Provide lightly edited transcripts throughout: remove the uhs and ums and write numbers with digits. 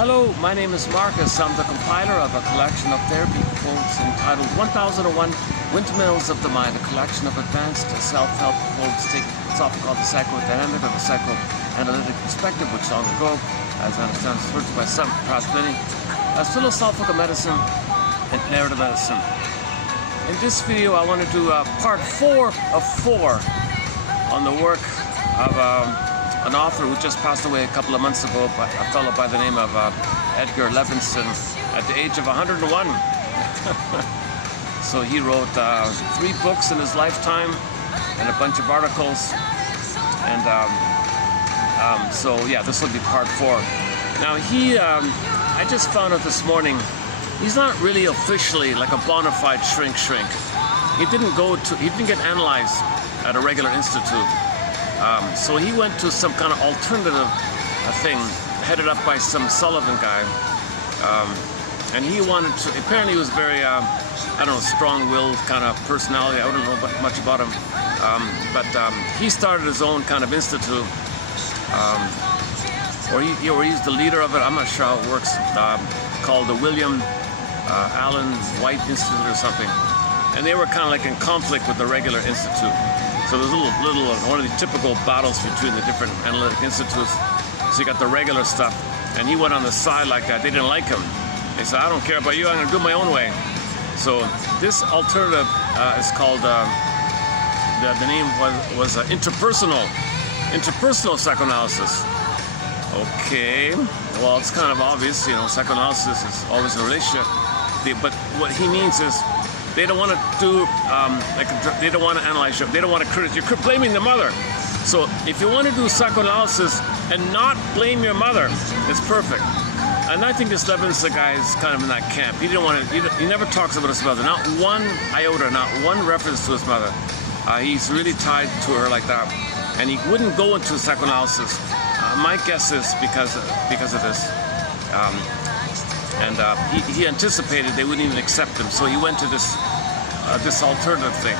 Hello, my name is Marcus. I'm the compiler of a collection of therapy quotes entitled 1001 Windmills of the Mind, a collection of advanced self-help quotes taken. It's often called the psychoanalytic or the psychoanalytic perspective, which long ago, as I understand, is referred to by some, perhaps many, as philosophical medicine and narrative medicine. In this video, I want to do part 4 of 4 on the work of an author who just passed away a couple of months ago, a fellow by the name of Edgar Levinson, at the age of 101. So he wrote 3 books in his lifetime and a bunch of articles. And so yeah, this will be part 4. Now I just found out this morning, he's not really officially like a bona fide shrink. He didn't get analyzed at a regular institute. So he went to some kind of alternative thing headed up by some Sullivan guy. And he wanted to, apparently he was very, I don't know, strong-willed kind of personality. I don't know much about him. But he started his own kind of institute. Or he's the leader of it. I'm not sure how it works. Called the William Allen White Institute or something. And they were kind of like in conflict with the regular institute. So there's one of the typical battles between the different analytic institutes. So you got the regular stuff, and he went on the side like that. They didn't like him. They said, I don't care about you, I'm gonna do my own way. So this alternative is called, the name was interpersonal psychoanalysis. Okay, well, it's kind of obvious, you know, psychoanalysis is always a relationship. But what he means is, they don't want to do, they don't want to analyze you. They don't want to criticize. You're blaming the mother. So if you want to do psychoanalysis and not blame your mother, it's perfect. And I think this Levinson guy is kind of in that camp. He didn't want to. He never talks about his mother. Not one iota, not one reference to his mother. He's really tied to her like that, and he wouldn't go into psychoanalysis. My guess is because of this. And he anticipated they wouldn't even accept him, so he went to this alternative thing.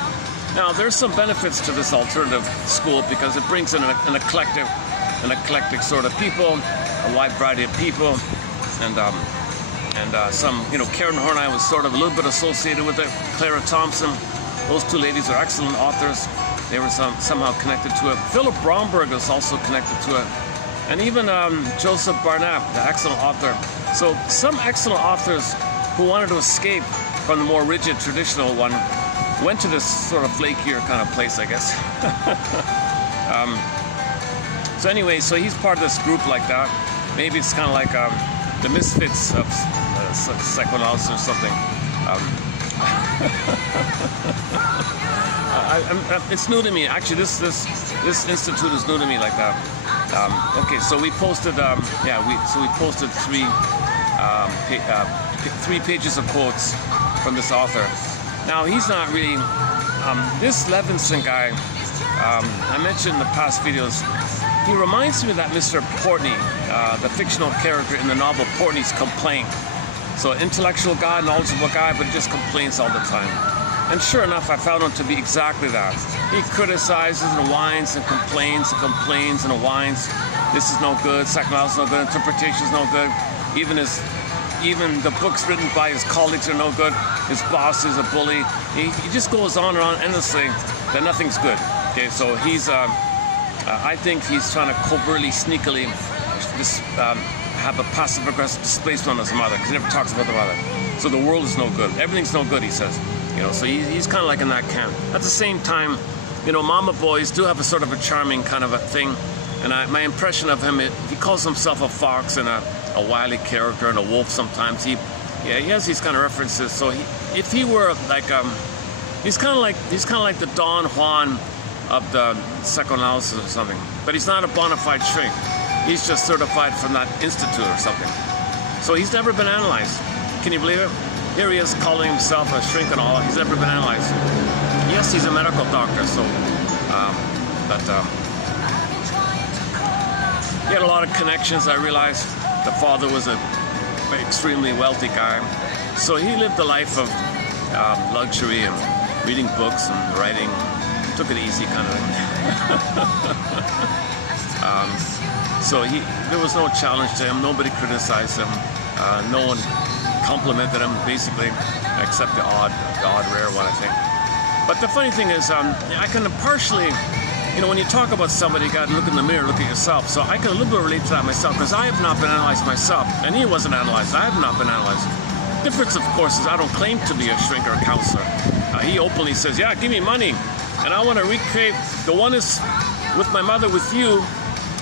Now, there's some benefits to this alternative school because it brings in an eclectic sort of people, a wide variety of people, and some, you know, Karen Horney was sort of a little bit associated with it. Clara Thompson, those 2 ladies are excellent authors. They were somehow connected to it. Philip Bromberg is also connected to it. And even Joseph Barnett, the excellent author. So some excellent authors who wanted to escape from the more rigid traditional one went to this sort of flakier kind of place, I guess. So anyway, so he's part of this group like that. Maybe it's kind of like the misfits of psychoanalysis or something. It's new to me. Actually, this institute is new to me like that. Okay, so we posted, we posted 3 pages of quotes from this author. Now, he's not really, this Levinson guy, I mentioned in the past videos, he reminds me of that Mr. Portney, the fictional character in the novel Portney's Complaint. So intellectual guy, knowledgeable guy, but he just complains all the time. And sure enough, I found him to be exactly that. He criticizes and whines and complains and whines. This is no good, psychoanalysis is no good, interpretation is no good. Even the books written by his colleagues are no good. His boss is a bully. He just goes on and on endlessly that nothing's good. Okay, so he's, I think he's trying to covertly, sneakily have a passive-aggressive displacement on his mother, because he never talks about the mother. So the world is no good. Everything's no good, he says. You know, so he's kind of like in that camp. At the same time, you know, mama boys do have a sort of a charming kind of a thing. And my impression of him, he calls himself a fox and a wily character and a wolf sometimes. He has these kind of references. So if he were like, he's kind of like the Don Juan of the psychoanalysis or something. But he's not a bona fide shrink. He's just certified from that institute or something. So he's never been analyzed. Can you believe it? Here he is calling himself a shrink and all. He's never been analyzed. Yes, he's a medical doctor, so, he had a lot of connections, I realized. The father was an extremely wealthy guy. So he lived a life of luxury and reading books and writing. Took it easy kind of thing. So there was no challenge to him. Nobody criticized him. No one complimented him, basically, except the odd rare one, I think. But the funny thing is, I can partially, when you talk about somebody, you got to look in the mirror, look at yourself. So I can a little bit relate to that myself, because I have not been analyzed myself, and he wasn't analyzed. I have not been analyzed. The difference, of course, is I don't claim to be a shrink or a counselor. He openly says, yeah, give me money, and I want to recreate the oneness with my mother, with you,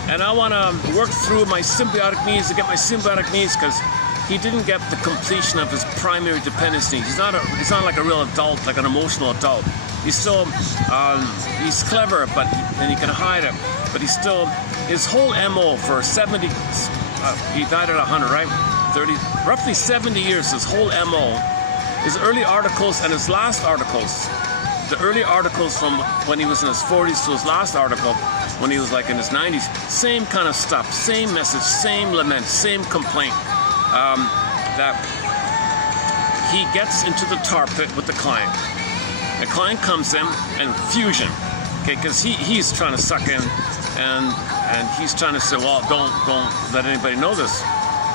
and I want to work through my symbiotic needs to get my symbiotic needs, because he didn't get the completion of his primary dependence needs. He's not like a real adult, like an emotional adult. He's still, he's clever, and he can hide it, but he's still, his whole MO for 70, he died at 100, right? 30, roughly 70 years, his whole MO, his early articles and his last articles, the early articles from when he was in his 40s to his last article, when he was like in his 90s, same kind of stuff, same message, same lament, same complaint, that he gets into the tar pit with the client. The client comes in and fusion, okay, because he's trying to suck in, and he's trying to say, well, don't let anybody know this.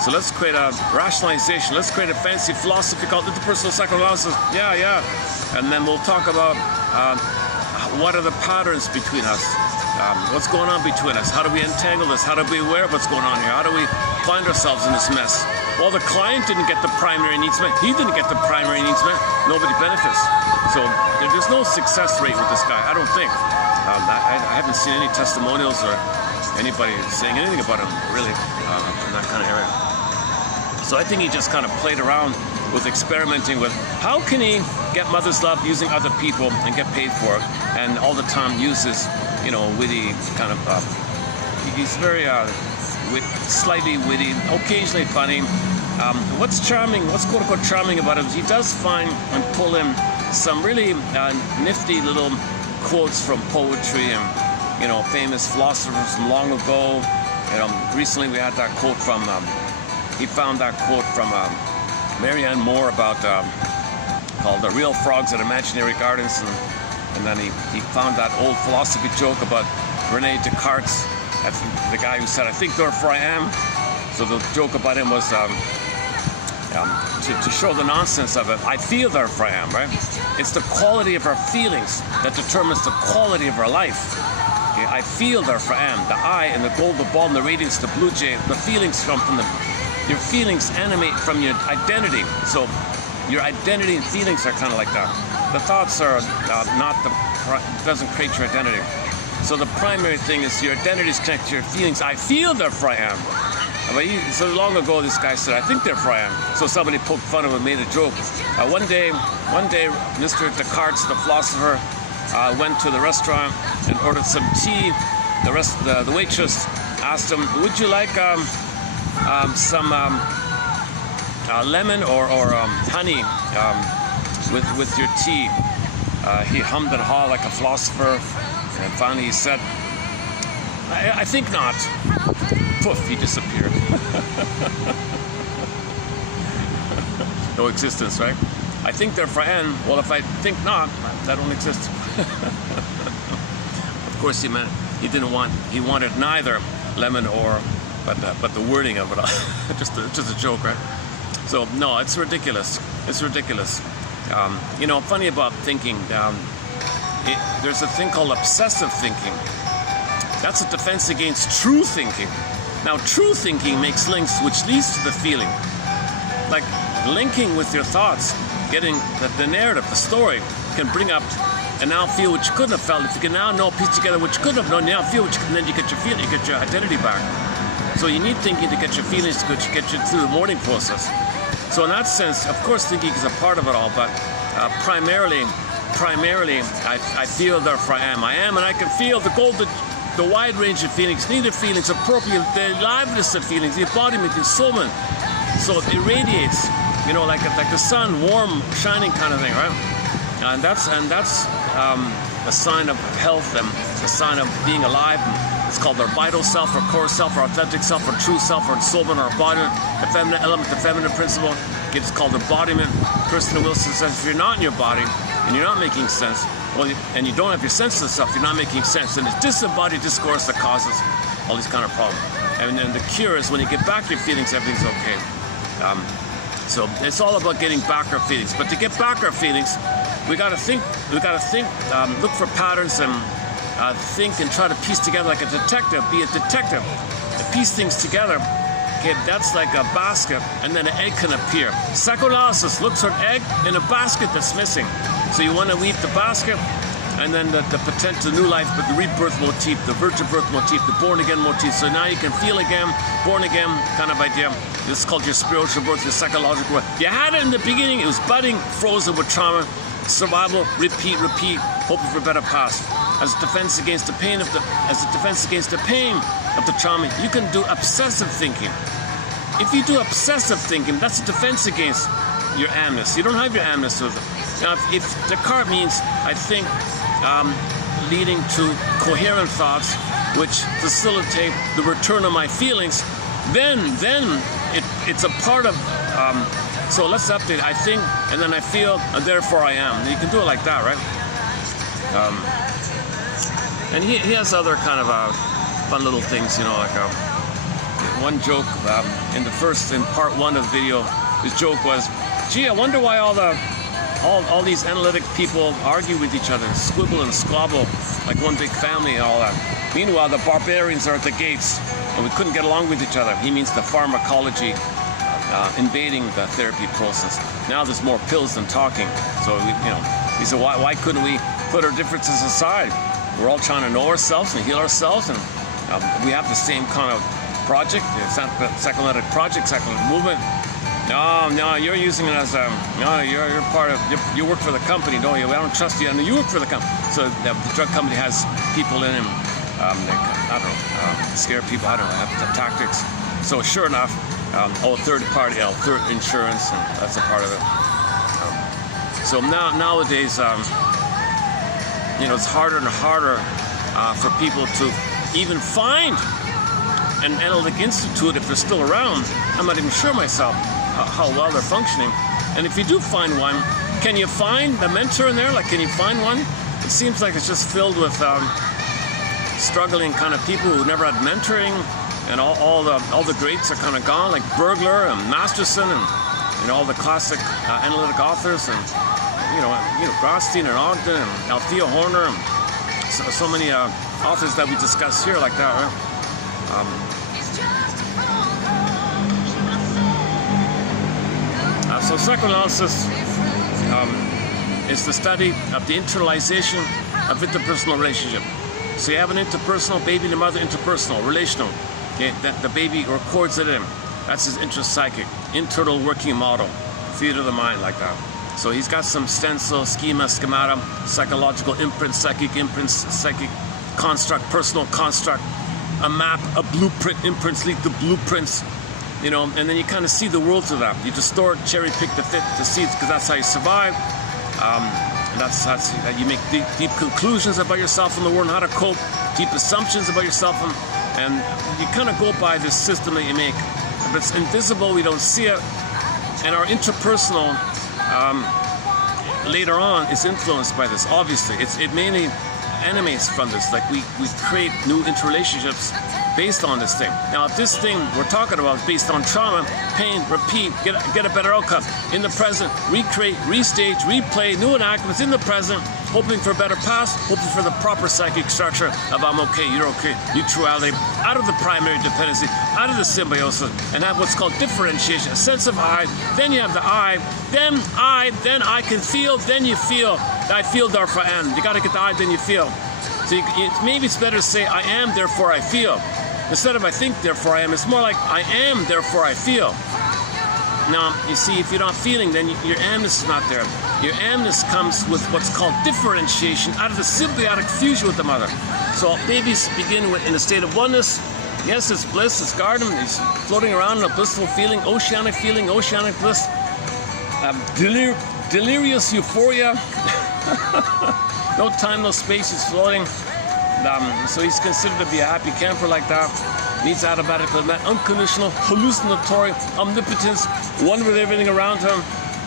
So let's create a rationalization. Let's create a fancy philosophy called interpersonal psychoanalysis. Yeah. And then we'll talk about what are the patterns between us? What's going on between us? How do we entangle this? How do we be aware of what's going on here? How do we find ourselves in this mess? Well, the client didn't get the primary needs met. He didn't get the primary needs met. Nobody benefits. So there's no success rate with this guy, I don't think. I haven't seen any testimonials or anybody saying anything about him, really, in that kind of area. So I think he just kind of played around with experimenting with how can he get mother's love using other people and get paid for it, and all the time uses, witty kind of, he's very slightly witty, occasionally funny. What's quote-unquote charming about him is he does find and pull in some really nifty little quotes from poetry and, famous philosophers from long ago. Recently we had that quote from, he found that quote from Marianne Moore about, called The Real Frogs at Imaginary Gardens, and then he found that old philosophy joke about Rene Descartes, that's the guy who said, I think therefore I am. So the joke about him was to show the nonsense of it. I feel therefore I am, right? It's the quality of our feelings that determines the quality of our life. Okay? I feel therefore I am. The I and the gold, the ball, and the radiance, the blue jay, the feelings from your feelings emanate from your identity. So your identity and feelings are kind of like that. The thoughts are doesn't create your identity. So the primary thing is your identity is connected to your feelings. I feel therefore I am. So long ago, this guy said, I think therefore I am. So somebody poked fun of him, made a joke. One day, Mr. Descartes, the philosopher, went to the restaurant and ordered some tea. The waitress asked him, would you like some lemon or honey with your tea? He hummed and hawed like a philosopher, and finally he said, I think not. Poof, he disappeared. No existence, right? I think therefore I am. Well, if I think not, that don't exist. Of course, he wanted neither lemon or, but the wording of it all. just a joke, right? So no, it's ridiculous. It's ridiculous. Funny about thinking. There's a thing called obsessive thinking. That's a defense against true thinking. Now, true thinking makes links which leads to the feeling. Like linking with your thoughts, getting the narrative, the story, can bring up and now feel what you couldn't have felt. If you can now know, piece together what you couldn't have known, now feel what and then you get your feeling, you get your identity back. So you need thinking to get your feelings, to get you through the mourning process. So in that sense, of course, thinking is a part of it all, but primarily, I feel therefore I am, and I can feel the wide range of feelings, neither feelings, appropriate, the aliveness of feelings, the embodiment, the soulman. So it irradiates, like the sun, warm, shining kind of thing, right? And that's a sign of health and a sign of being alive. It's called our vital self, our core self, our authentic self, our true self, our soulman, our embodiment, the feminine element, the feminine principle. It's called embodiment. Kirsten Wilson says if you're not in your body and you're not making sense, and you don't have your sense of self, you're not making sense. And it's disembodied discourse that causes all these kind of problems. And then the cure is when you get back your feelings, everything's okay. So it's all about getting back our feelings. But to get back our feelings, we gotta think, look for patterns and think and try to piece together like a detective, be a detective, piece things together. Okay, that's like a basket, and then an egg can appear. Psychoanalysis looks for an egg in a basket that's missing. So you want to weave the basket, and then the potential new life, but the rebirth motif, the virgin birth motif, the born again motif. So now you can feel again, born again kind of idea. This is called your spiritual birth, your psychological birth. You had it in the beginning, it was budding, frozen with trauma, survival, repeat, hoping for a better past. As a defense against the pain of the trauma, you can do obsessive thinking. If you do obsessive thinking, that's a defense against your amness. You don't have your amness with it. Now, if Descartes means, I think, leading to coherent thoughts, which facilitate the return of my feelings, then it's a part of. So let's update. I think, and then I feel, and therefore I am. And you can do it like that, right? And he has other kind of fun little things, you know, like one joke in part one of the video. His joke was, "Gee, I wonder why all these analytic people argue with each other, squibble and squabble like one big family and all that. Meanwhile, the barbarians are at the gates, and we couldn't get along with each other." He means the pharmacology invading the therapy process. Now there's more pills than talking. So he said, why couldn't we put our differences aside? We're all trying to know ourselves and heal ourselves, and we have the same kind of project, the psychoanalytic project, psychoanalytic movement. No, you're using it as you're part of, you work for the company, don't you? I don't trust you, and you work for the company. So the drug company has people in him, scare people, have the tactics. So sure enough, third party, third insurance, and that's a part of it. So nowadays, it's harder and harder for people to even find an analytic institute if they're still around. I'm not even sure myself how well they're functioning. And if you do find one, can you find the mentor in there? Like, can you find one? It seems like it's just filled with struggling kind of people who never had mentoring, and all the greats are kind of gone, like Bergler and Masterson and all the classic analytic authors, and Grosstein and Ogden and Althea Horner, and so many authors that we discuss here like that, right? So psychoanalysis is the study of the internalization of interpersonal relationship. So you have an interpersonal, baby and the mother, interpersonal, relational. Okay, that the baby records it in. That's his intrapsychic, internal working model, theater of the mind, like that. So he's got some stencil, schema, schemata, psychological imprints, psychic construct, personal construct, a map, a blueprint, imprints lead to blueprints, and then you kind of see the world through that. You distort, cherry pick the seeds, because that's how you survive. And that's you make deep conclusions about yourself and the world, and how to cope, deep assumptions about yourself, and you kind of go by this system that you make. But it's invisible, we don't see it, and our interpersonal later on is influenced by this. Obviously, it mainly animates from this. Like we create new interrelationships based on this thing. Now, if this thing we're talking about is based on trauma, pain, repeat, get a better outcome in the present, recreate, restage, replay, new enactments in the present, hoping for a better past, hoping for the proper psychic structure of I'm okay, you're okay, mutuality, out of the primary dependency, out of the symbiosis, and have what's called differentiation, a sense of I, then you have the I, then I can feel, then you feel, I feel, therefore I am. You got to get the I, then you feel. So maybe it's better to say I am, therefore I feel. Instead of I think, therefore I am, it's more like I am, therefore I feel. Now, you see, if you're not feeling, then your amness is not there. Your amness comes with what's called differentiation out of the symbiotic fusion with the mother. So babies begin in a state of oneness. Yes, it's bliss, it's garden, he's floating around in a blissful feeling, oceanic bliss, delirious euphoria. No time, no space, he's floating. So he's considered to be a happy camper like that. Needs automatic, unconditional, hallucinatory omnipotence, one with everything around him.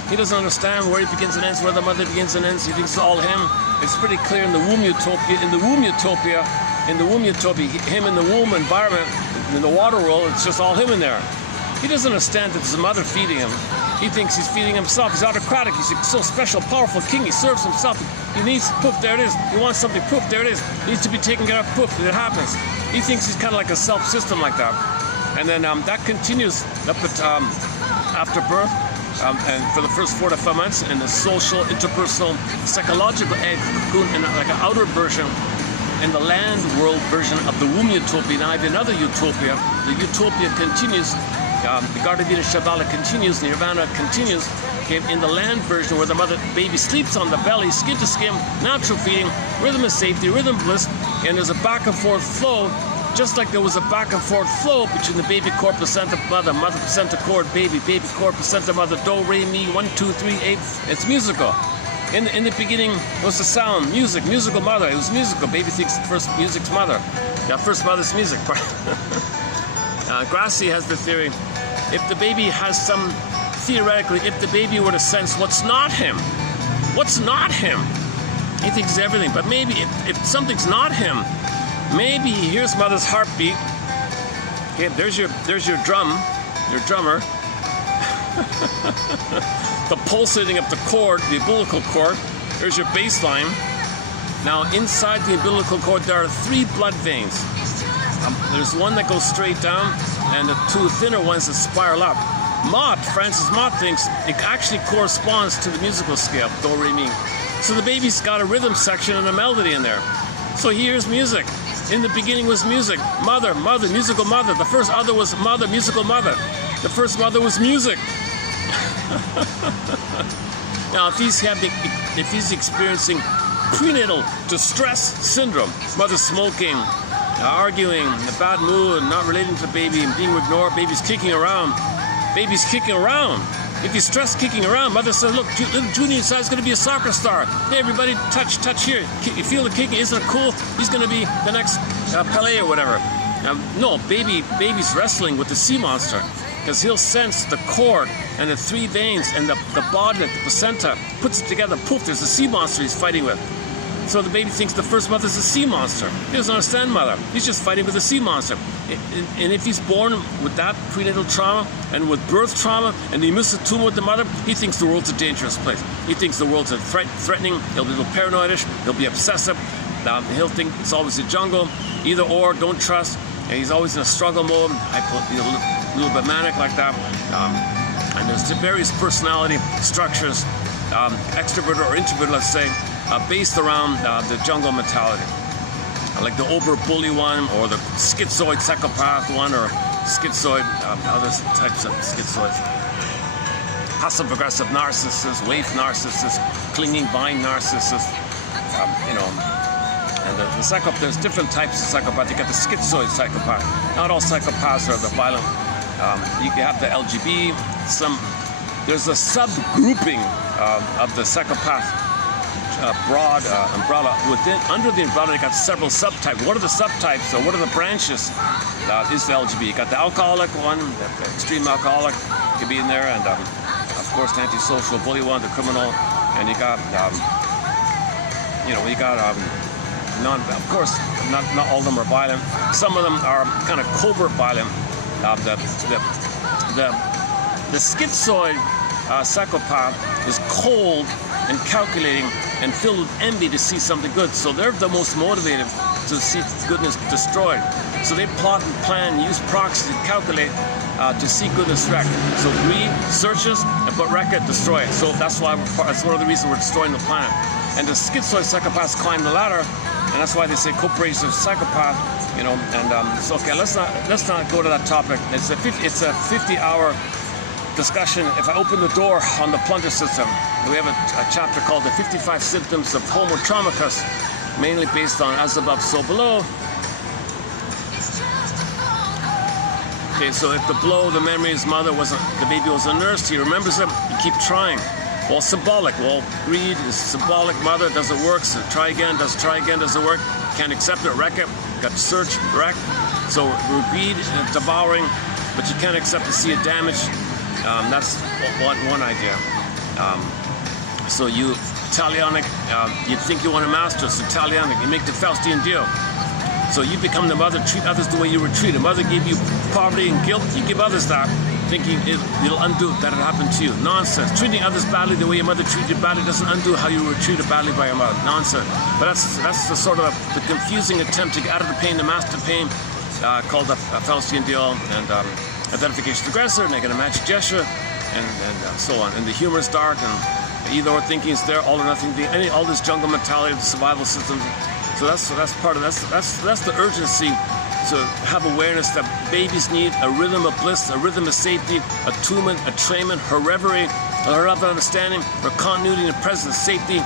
He doesn't understand where he begins and ends, where the mother begins and ends. He thinks it's all him. It's pretty clear in the womb utopia. In the womb utopia, him in the womb environment, in the water world, it's just all him in there. He doesn't understand that there's a mother feeding him. He thinks he's feeding himself. He's autocratic. He's a so special, powerful king. He serves himself. He needs, poof, there it is. He wants something, poof, there it is. He needs to be taken care of, poof, it happens. He thinks he's kind of like a self-system like that. And then that continues up at, after birth and for the first 4 to 5 months in the social, interpersonal, psychological egg cocoon in like an outer version. In the land world version of the womb utopia. Now I have another utopia. The utopia continues. The Gardavida Shambhala continues, Nirvana continues. Okay, in the land version where the baby sleeps on the belly, skin to skin, natural feeding, rhythm of safety, rhythm bliss, and there's a back and forth flow, just like there was a back and forth flow between the baby core, placenta, mother, mother, placenta, cord, baby, baby, core, placenta, mother, do, re, mi, 1, 2, 3, 8. It's musical. In the beginning, it was the sound, music, musical mother. It was musical. Baby thinks first music's mother. Yeah, first mother's music. Grassi has the theory, if the baby has some, theoretically, if the baby were to sense what's not him, he thinks everything. But maybe if something's not him, maybe he hears mother's heartbeat. Okay, there's your drum, your drummer. The pulsating of the cord, the umbilical cord. There's your bass line. Now inside the umbilical cord there are 3 blood veins. There's one that goes straight down and the 2 thinner ones that spiral up. Francis Mott thinks it actually corresponds to the musical scale, do, re, mi. So the baby's got a rhythm section and a melody in there. So he hears music. In the beginning was music. Mother, mother, musical mother. The first other was mother, musical mother. The first mother was music. Now, if he's experiencing prenatal distress syndrome, mother smoking, arguing, in a bad mood, not relating to the baby, and being ignored, baby's kicking around. If he's stressed kicking around, mother says, look, little Junior inside is going to be a soccer star. Hey, everybody, touch here. You feel the kicking? Isn't it cool? He's going to be the next Pelé or whatever. No, baby's wrestling with the sea monster. Because he'll sense the cord and the 3 veins and the body, the placenta, puts it together, poof, there's a sea monster he's fighting with. So the baby thinks the first mother's a sea monster. He doesn't understand mother. He's just fighting with a sea monster. And if he's born with that prenatal trauma and with birth trauma and he misses a tumor with the mother, he thinks the world's a dangerous place. He thinks the world's threatening. He'll be a little paranoidish. He'll be obsessive. He'll think it's always a jungle. Either or, don't trust. And he's always in a struggle mode. A little bit manic like that. And there's various personality structures, extrovert or introvert, let's say, based around the jungle mentality. Like the over-bully one, or the schizoid psychopath one, or schizoid, other types of schizoids. Passive-aggressive narcissists, wave narcissists, clinging vine narcissists, and the psychopath, there's different types of psychopath. You got the schizoid psychopath. Not all psychopaths are the violent. You can have the LGB. There's a subgrouping of the psychopath broad umbrella. Under the umbrella, you got several subtypes. What are the subtypes? So what are the branches? Is the LGB. You got the alcoholic one, the extreme alcoholic could be in there, and of course the antisocial bully one, the criminal, and you got of course, not all of them are violent. Some of them are kind of covert violent. The schizoid psychopath is cold and calculating and filled with envy to see something good. So they're the most motivated to see goodness destroyed. So they plot and plan, use proxies and calculate to see goodness wrecked. So greed searches and put record, destroy it. So that's one of the reasons we're destroying the planet. And the schizoid psychopaths climb the ladder, and that's why they say co-operative psychopath. So okay, let's not go to that topic. It's a 50-hour discussion. If I open the door on the plunger system, we have a chapter called The 55 Symptoms of Homo Traumicus, mainly based on as above, so below. Okay, so if the memory of his mother the baby was nursed, he remembers it, you keep trying. Well, symbolic. Well, greed is symbolic. Mother doesn't work, so try again, doesn't work. Can't accept it, wreck it. Got to search, wreck. So greed, devouring, but you can't accept to see it damaged. That's one idea. So you Italianic, you think you want to master, so Italianic, you make the Faustian deal. So you become the mother, treat others the way you were treated. Mother gave you poverty and guilt, you give others that, thinking it'll undo that it happened to you. Nonsense. Treating others badly the way your mother treated you badly doesn't undo how you were treated badly by your mother. Nonsense. But that's the sort of the confusing attempt to get out of the pain, to master pain, called the Faustian deal, and identification of the aggressor, making a magic gesture, and so on. And the humor is dark, and either or thinking is there, all or nothing. All this jungle mentality of the survival systems. So that's part of that's the urgency to have awareness that babies need a rhythm of bliss, a rhythm of safety, attunement, attrainment, her reverie, her love and understanding, her continuity and presence, safety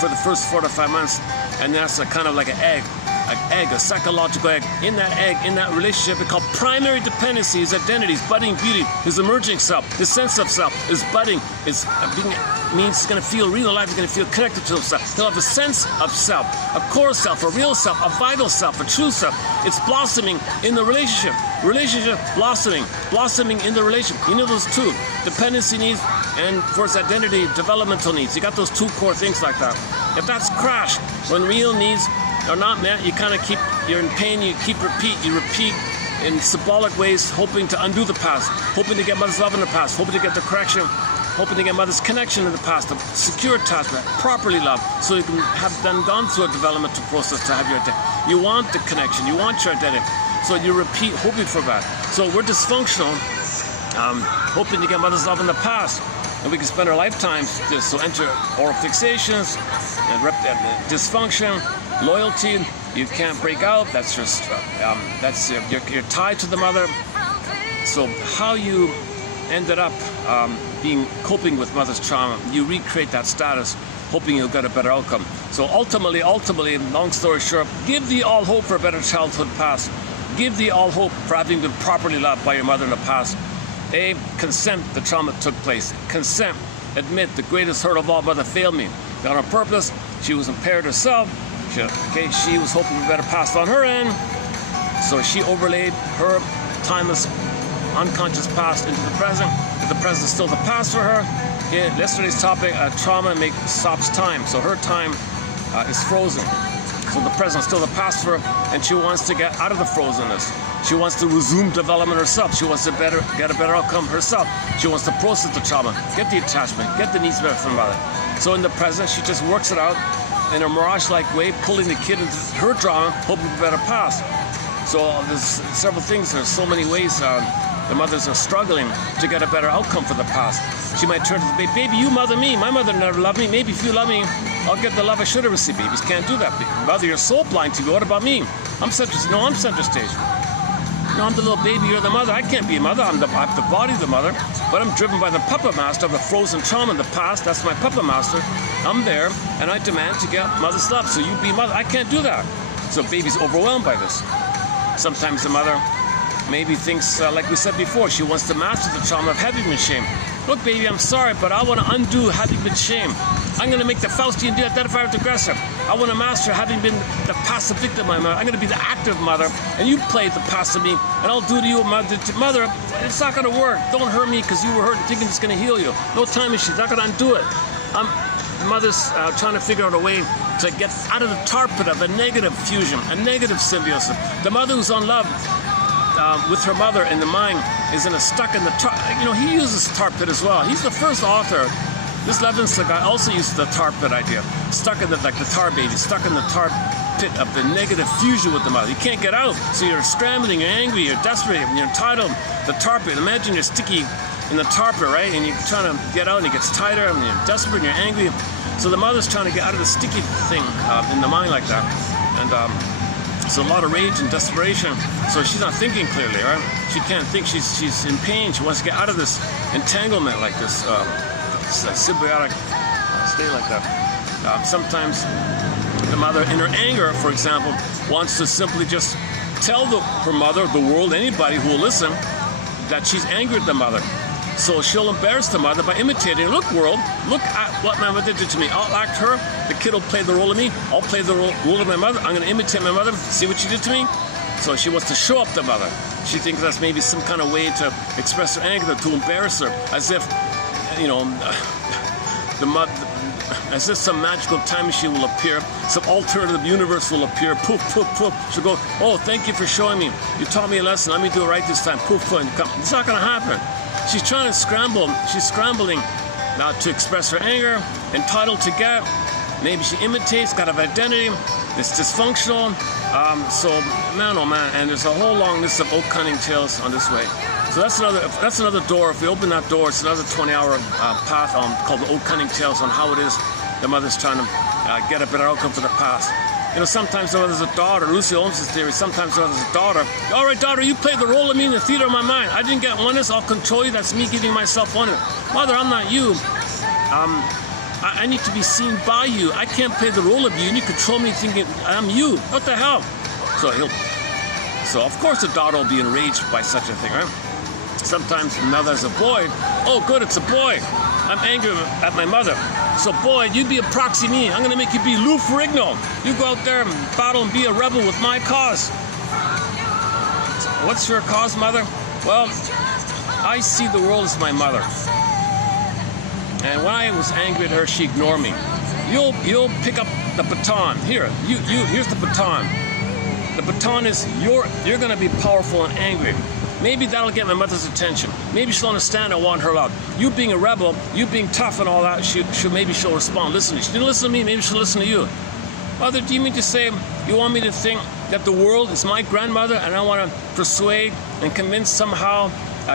for the first 4 to 5 months, and that's a kind of like an egg, a psychological egg. In that egg, in that relationship, it's called primary dependency, his identity, his budding beauty, his emerging self, his sense of self, his budding, is being. Means he's going to feel real alive, he's going to feel connected to himself. He'll have a sense of self, a core self, a real self, a vital self, a true self. It's blossoming in the relationship. Relationship blossoming in the relationship. You know those two, dependency needs and for its identity, developmental needs. You got those two core things like that. If that's crashed, when real needs are not met, you kind of you're in pain, you repeat in symbolic ways, hoping to undo the past, hoping to get mother's love in the past, hoping to get the correction, hoping to get mother's connection in the past, a secure attachment, properly loved, so you can have then gone through a developmental process to have your identity. You want the connection, you want your identity, so you repeat, hoping for that. So we're dysfunctional, hoping to get mother's love in the past, and we can spend our lifetimes just so enter oral fixations and dysfunction, loyalty. You can't break out. That's just you're tied to the mother. So how you ended up coping with mother's trauma, you recreate that status, hoping you'll get a better outcome. So ultimately, long story short, give thee all hope for a better childhood past. Give thee all hope for having been properly loved by your mother in the past. A, consent the trauma took place. Consent, admit the greatest hurt of all, mother failed me. Not on purpose, she was impaired herself. She was hoping for a better past on her end. So she overlaid her timeless, unconscious past into the present. If the present is still the past for her, yesterday's topic, trauma stops time. So her time is frozen. So the present is still the past for her, and she wants to get out of the frozenness. She wants to resume development herself. She wants to get a better outcome herself. She wants to process the trauma, get the attachment, get the needs met from mother. So in the present, she just works it out in a mirage-like way, pulling the kid into her drama, hoping for a better past. So there's several things. There's so many ways the mothers are struggling to get a better outcome for the past. She might turn to the baby, baby, you mother me. My mother never loved me. Maybe if you love me, I'll get the love I should have received. Babies can't do that. Mother, you're so blind to me. What about me? I'm center stage. No, I'm the little baby, you're the mother. I can't be a mother. I have the body of the mother, but I'm driven by the puppet master of the frozen trauma in the past. That's my puppet master. I'm there, and I demand to get mother's love. So you be mother. I can't do that. So baby's overwhelmed by this. Sometimes the mother maybe thinks, like we said before, she wants to master the trauma of having been shamed. Look, baby, I'm sorry, but I want to undo having been shamed. I'm going to make the Faustian deal identify with the aggressor. I want to master having been the passive victim of my mother. I'm going to be the active mother, and you play the passive me, and I'll do to you, mother. It's not going to work. Don't hurt me because you were hurt and thinking it's going to heal you. No time machine. Not going to undo it. The mother's trying to figure out a way to get out of the tar pit of a negative fusion, a negative symbiosis. The mother who's on love with her mother in the mind is stuck in the tar. He uses tar pit as well. He's the first author. This Levinson guy also used the tar pit idea. Stuck in the tar baby, stuck in the tar pit of the negative fusion with the mother. You can't get out. So you're scrambling, you're angry, you're desperate, you're entitled. The tar pit. Imagine you're sticky in the tar pit, right? And you're trying to get out, and it gets tighter, and you're desperate, and you're angry. So the mother's trying to get out of the sticky thing in the mind like that. And so a lot of rage and desperation. So she's not thinking clearly, right? She can't think. She's in pain. She wants to get out of this entanglement like this. Symbiotic state like that. Sometimes the mother, in her anger, for example, wants to simply just tell her mother, the world, anybody who will listen, that she's angry at the mother. So she'll embarrass the mother by imitating. Look, world, look at what my mother did to me. I'll act her. The kid will play the role of me. I'll play the role of my mother. I'm going to imitate my mother. See what she did to me? So she wants to show up the mother. She thinks that's maybe some kind of way to express her anger, to embarrass her, as if, as if some magical time machine will appear, some alternative universe will appear, poof, poof, poof. She'll go, oh, thank you for showing me. You taught me a lesson, let me do it right this time, poof, poof. It's not gonna happen. She's trying to scramble, she's scrambling now to express her anger, entitled to get, maybe she imitates, got an identity, it's dysfunctional. So, man, oh man, and there's a whole long list of old cunning tales on this way. So that's another door. If we open that door, it's another 20-hour path called the Old Cunning Tales on how it is the mother's trying to get a better outcome for the past. You know, sometimes the mother's a daughter. Lucy Holmes' theory, sometimes the mother's a daughter. All right, daughter, you played the role of me in the theater of my mind. I didn't get oneness, I'll control you. That's me giving myself oneness. Mother, I'm not you. I need to be seen by you. I can't play the role of you, and you control me thinking I'm you. What the hell? So of course the daughter will be enraged by such a thing, right? Sometimes now as a boy, oh good, it's a boy. I'm angry at my mother. So boy, you be a proxy me. I'm gonna make you be Lou Ferrigno. You go out there and battle and be a rebel with my cause. What's your cause, mother? Well, I see the world as my mother. And when I was angry at her, she ignored me. You'll pick up the baton. Here's the baton. The baton is you're gonna be powerful and angry. Maybe that'll get my mother's attention. Maybe she'll understand I want her love. You being a rebel, you being tough and all that, maybe she'll respond. Listen to me. She didn't listen to me, maybe she'll listen to you. Mother, do you mean to say you want me to think that the world is my grandmother and I want to persuade and convince somehow,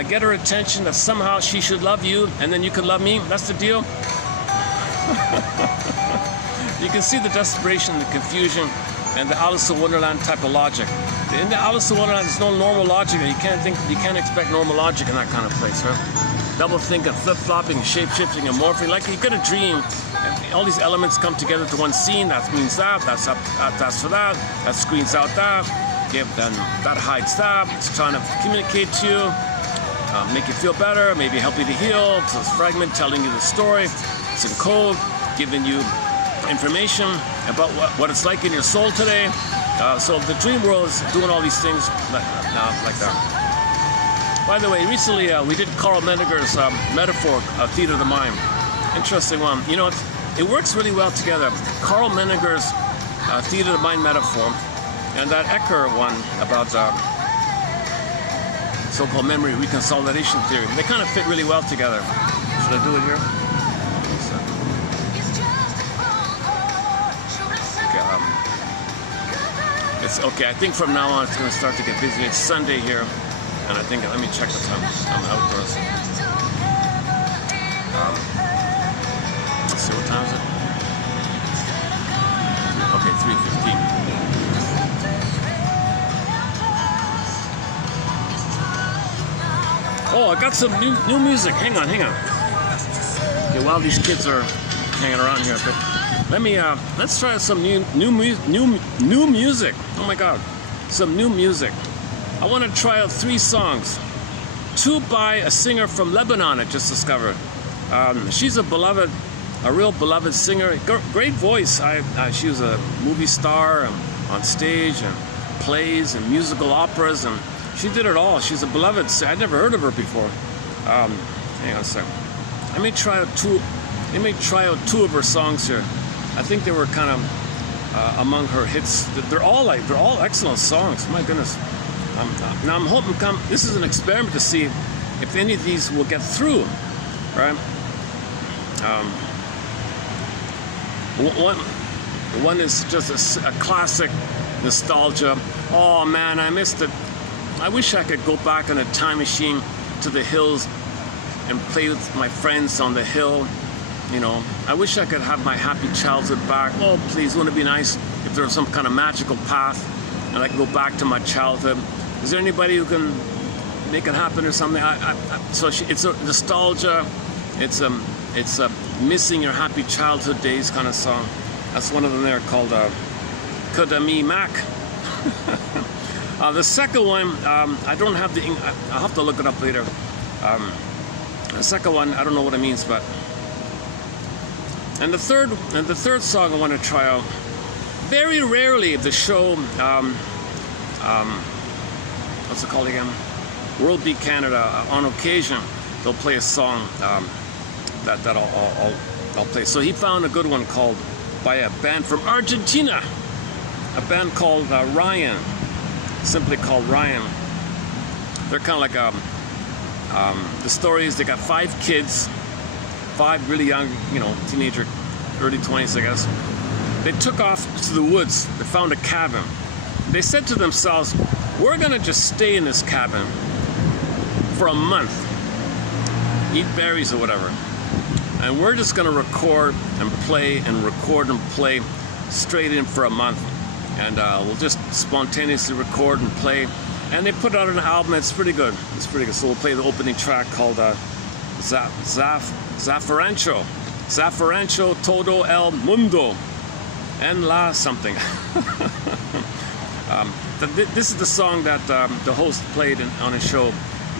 get her attention that somehow she should love you and then you can love me? That's the deal? You can see the desperation, the confusion, and the Alice in Wonderland type of logic. In the Alice in Wonderland, there's no normal logic. You can't expect normal logic in that kind of place, right? Double thinking, flip-flopping, shape-shifting, and morphing. Like you get a dream, and all these elements come together to one scene. That means that, that's for that screens out that, then that hides that. It's trying to communicate to you, make you feel better, maybe help you to heal. So it's fragment telling you the story. It's in code, giving you information about what it's like in your soul today. So the dream world is doing all these things like that. By the way, recently we did Carl Menninger's metaphor of theater of the mind. Interesting one. You know, it works really well together. Carl Menninger's theater of the mind metaphor and that Ecker one about so-called memory reconsolidation theory. They kind of fit really well together. Should I do it here? Okay, I think from now on it's going to start to get busy. It's Sunday here, and I think, let me check the time. I'm outdoors. Let's see, what time is it? Okay, 3:15. Oh, I got some new music. Hang on. Okay, while these kids are hanging around here a bit. Let's try some new music. Oh my God, some new music. I want to try out 3 songs. 2 by a singer from Lebanon I just discovered. She's a real beloved singer. Great voice. She was a movie star on stage and plays and musical operas, and she did it all. She's a beloved. I'd never heard of her before. Hang on a second. Let me try out 2 of her songs here. I think they were kind of among her hits. They're all excellent songs. My goodness. Now I'm hoping this is an experiment to see if any of these will get through, right? One is just a classic nostalgia. Oh man, I missed it. I wish I could go back on a time machine to the hills and play with my friends on the hill. You know, I wish I could have my happy childhood back. Oh, please, wouldn't it be nice if there was some kind of magical path and I could go back to my childhood? Is there anybody who can make it happen or something? It's a nostalgia. It's a missing your happy childhood days kind of song. That's one of them there called Kodami Mac. The second one, I don't have I'll have to look it up later. The second one, I don't know what it means, but. And the third song I want to try out. Very rarely the show, what's it called again? World Beat Canada. On occasion, they'll play a song that I'll play. So he found a good one called, by a band from Argentina, a band called Ryan, simply called Ryan. They're kind of like the story is they got 5 kids, 5 really young, you know, teenager, early 20s, I guess. They took off to the woods. They found a cabin. They said to themselves, we're gonna just stay in this cabin for a month, eat berries or whatever, and we're just gonna record and play and record and play straight in for a month, and we'll just spontaneously record and play. And they put out an album. It's pretty good. It's pretty good. So we'll play the opening track called Zafarancho Todo El Mundo en La something. This is the song that the host played on his show,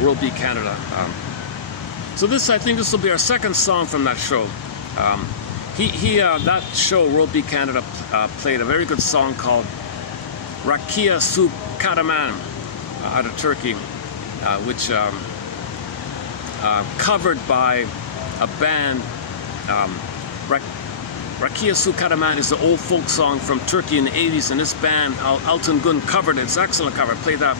World Beat Canada. So I think this will be our second song from that show. That show, World Beat Canada, played a very good song called Rakia Su Karaman out of Turkey, which covered by a band. Rakia Su Karaman is the old folk song from Turkey in the 80s, and this band, Altan Gun, covered it. It's an excellent cover. I played that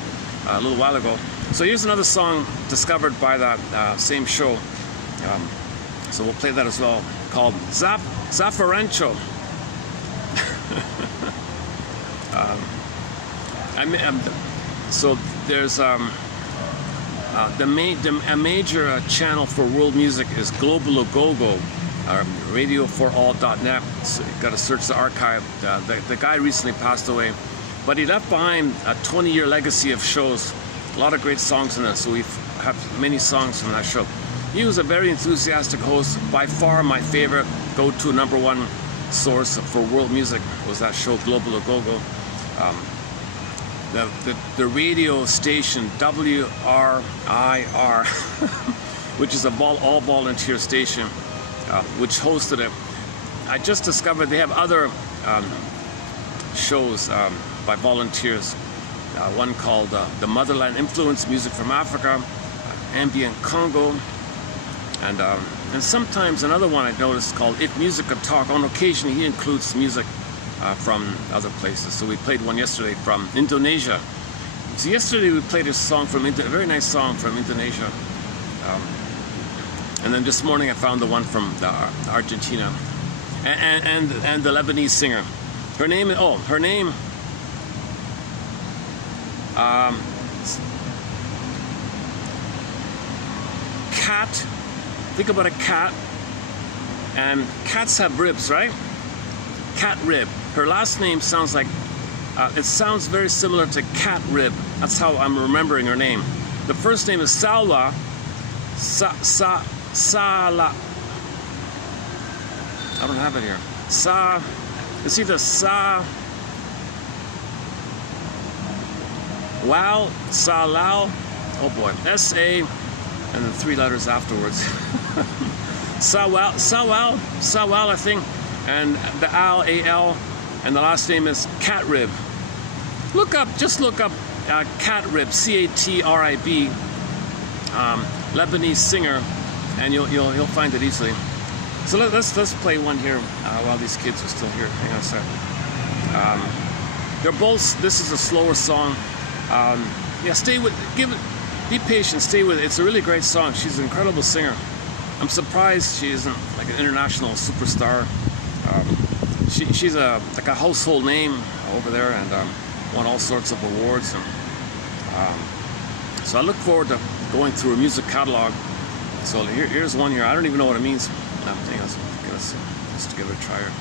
a little while ago. So here's another song discovered by that same show. So we'll play that as well, called Zafarancho. So there's a major channel for world music is Global Agogo, radio4all.net. So you got to search the archive. The guy recently passed away, but he left behind a 20-year legacy of shows. A lot of great songs in there. So we've had many songs from that show. He was a very enthusiastic host. By far, my favorite go-to #1 source for world music was that show, Global Agogo. The radio station WRIR, which is all volunteer station, which hosted it. I just discovered they have other shows by volunteers. One called The Motherland Influence, Music from Africa, Ambient Congo, and sometimes another one I noticed called If Music Could Talk. On occasion he includes music from other places. So we played one yesterday from Indonesia. So yesterday we played a song from a very nice song from Indonesia. And then this morning I found the one from Argentina, and the Lebanese singer. Her name, cat. Think about a cat, and cats have ribs, right? Cat rib. Her last name sounds like, it sounds very similar to cat rib. That's how I'm remembering her name. The first name is Sala. Sala. I don't have it here. It's either Wow, Salao. Oh boy. S-A, and then 3 letters afterwards. Sawal, I think. And the Al, A-L, and the last name is Catrib. Just look up Catrib, C-A-T-R-I-B, Lebanese singer, and you'll find it easily. So let's play one here while these kids are still here. Hang on a sec. They're both. This is a slower song. Yeah, be patient. Stay with it. It's a really great song. She's an incredible singer. I'm surprised she isn't like an international superstar. She's like a household name over there, and won all sorts of awards. And so I look forward to going through her music catalog. So here's one here. I don't even know what it means. Let's give it a try here.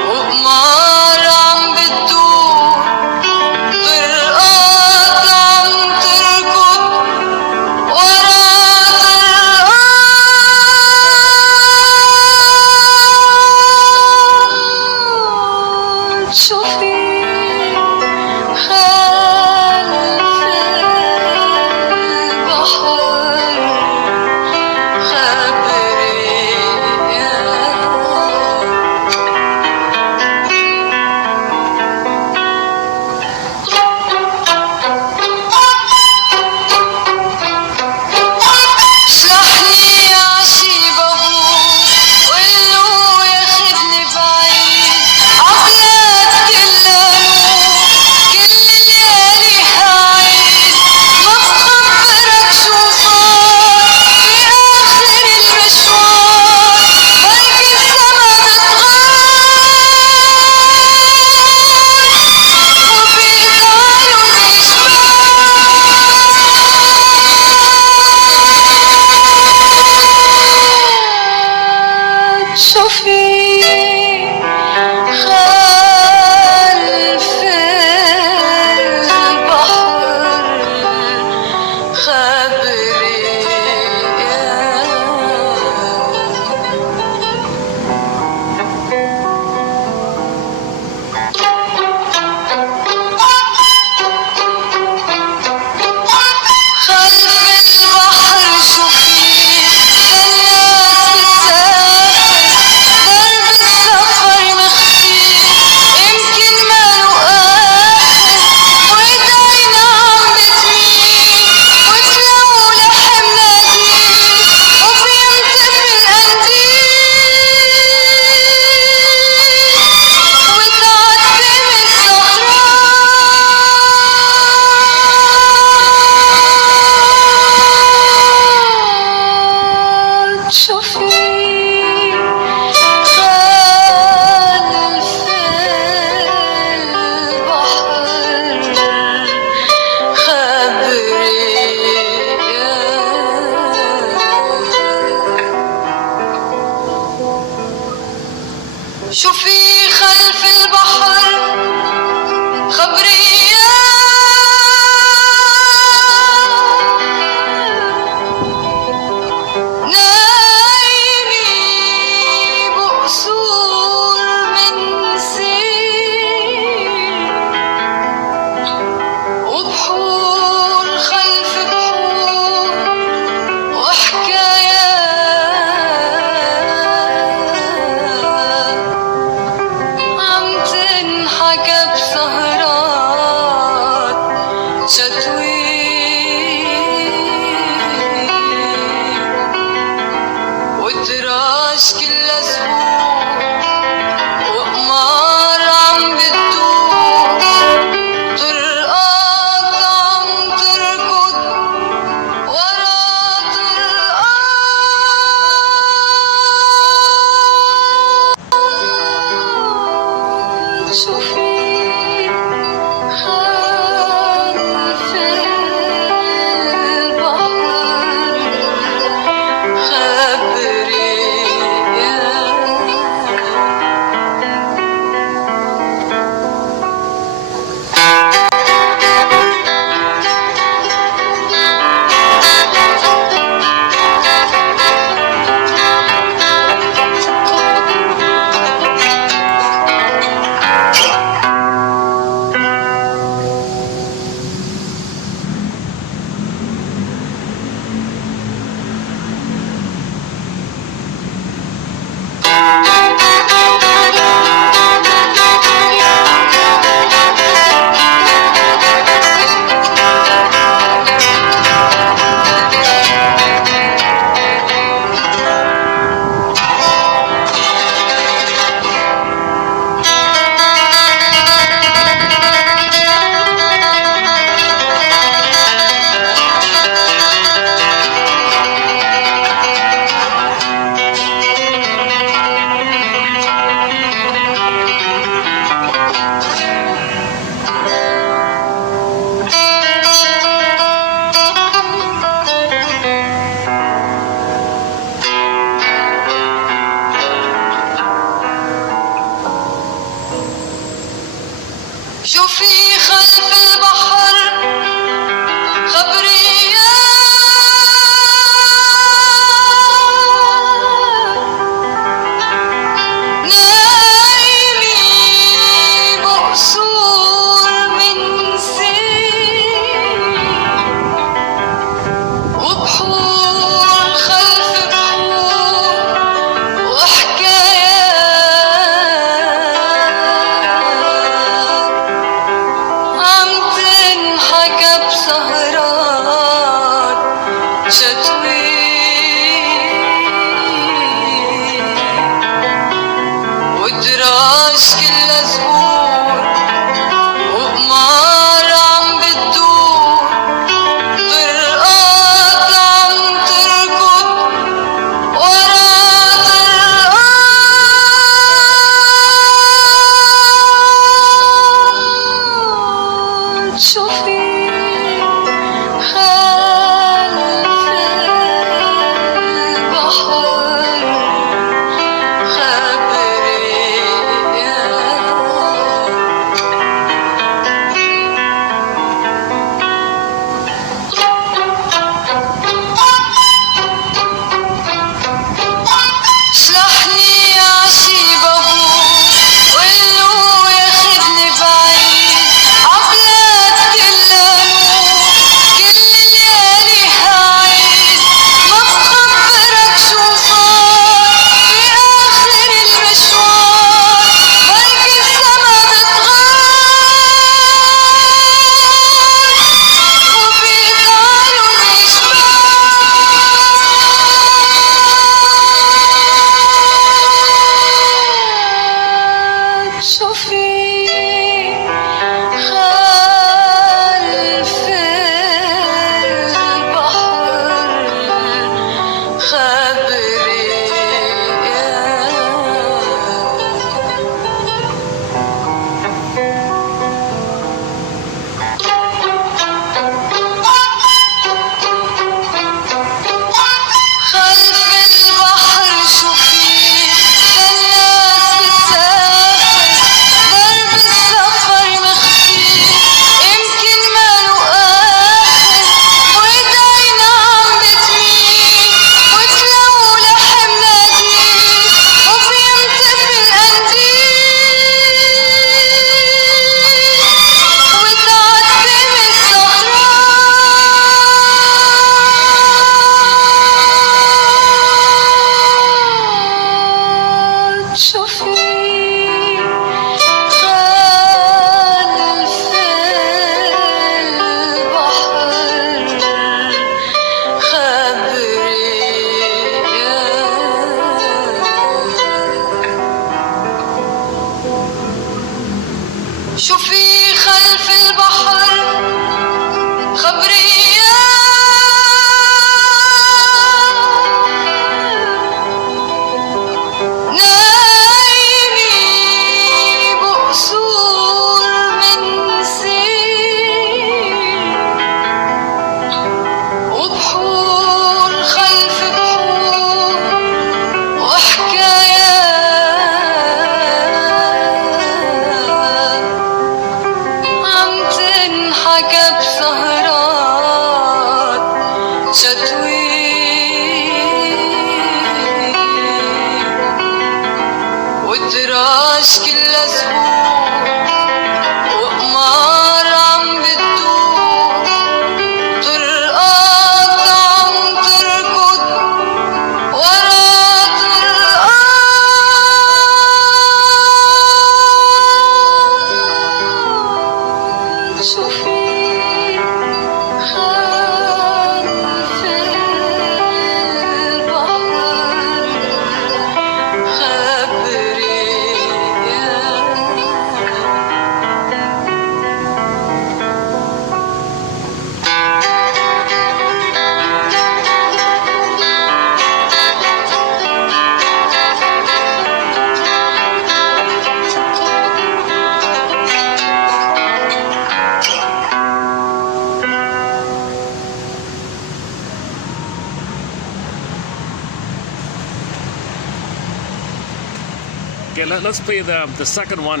Okay, let's play the second one,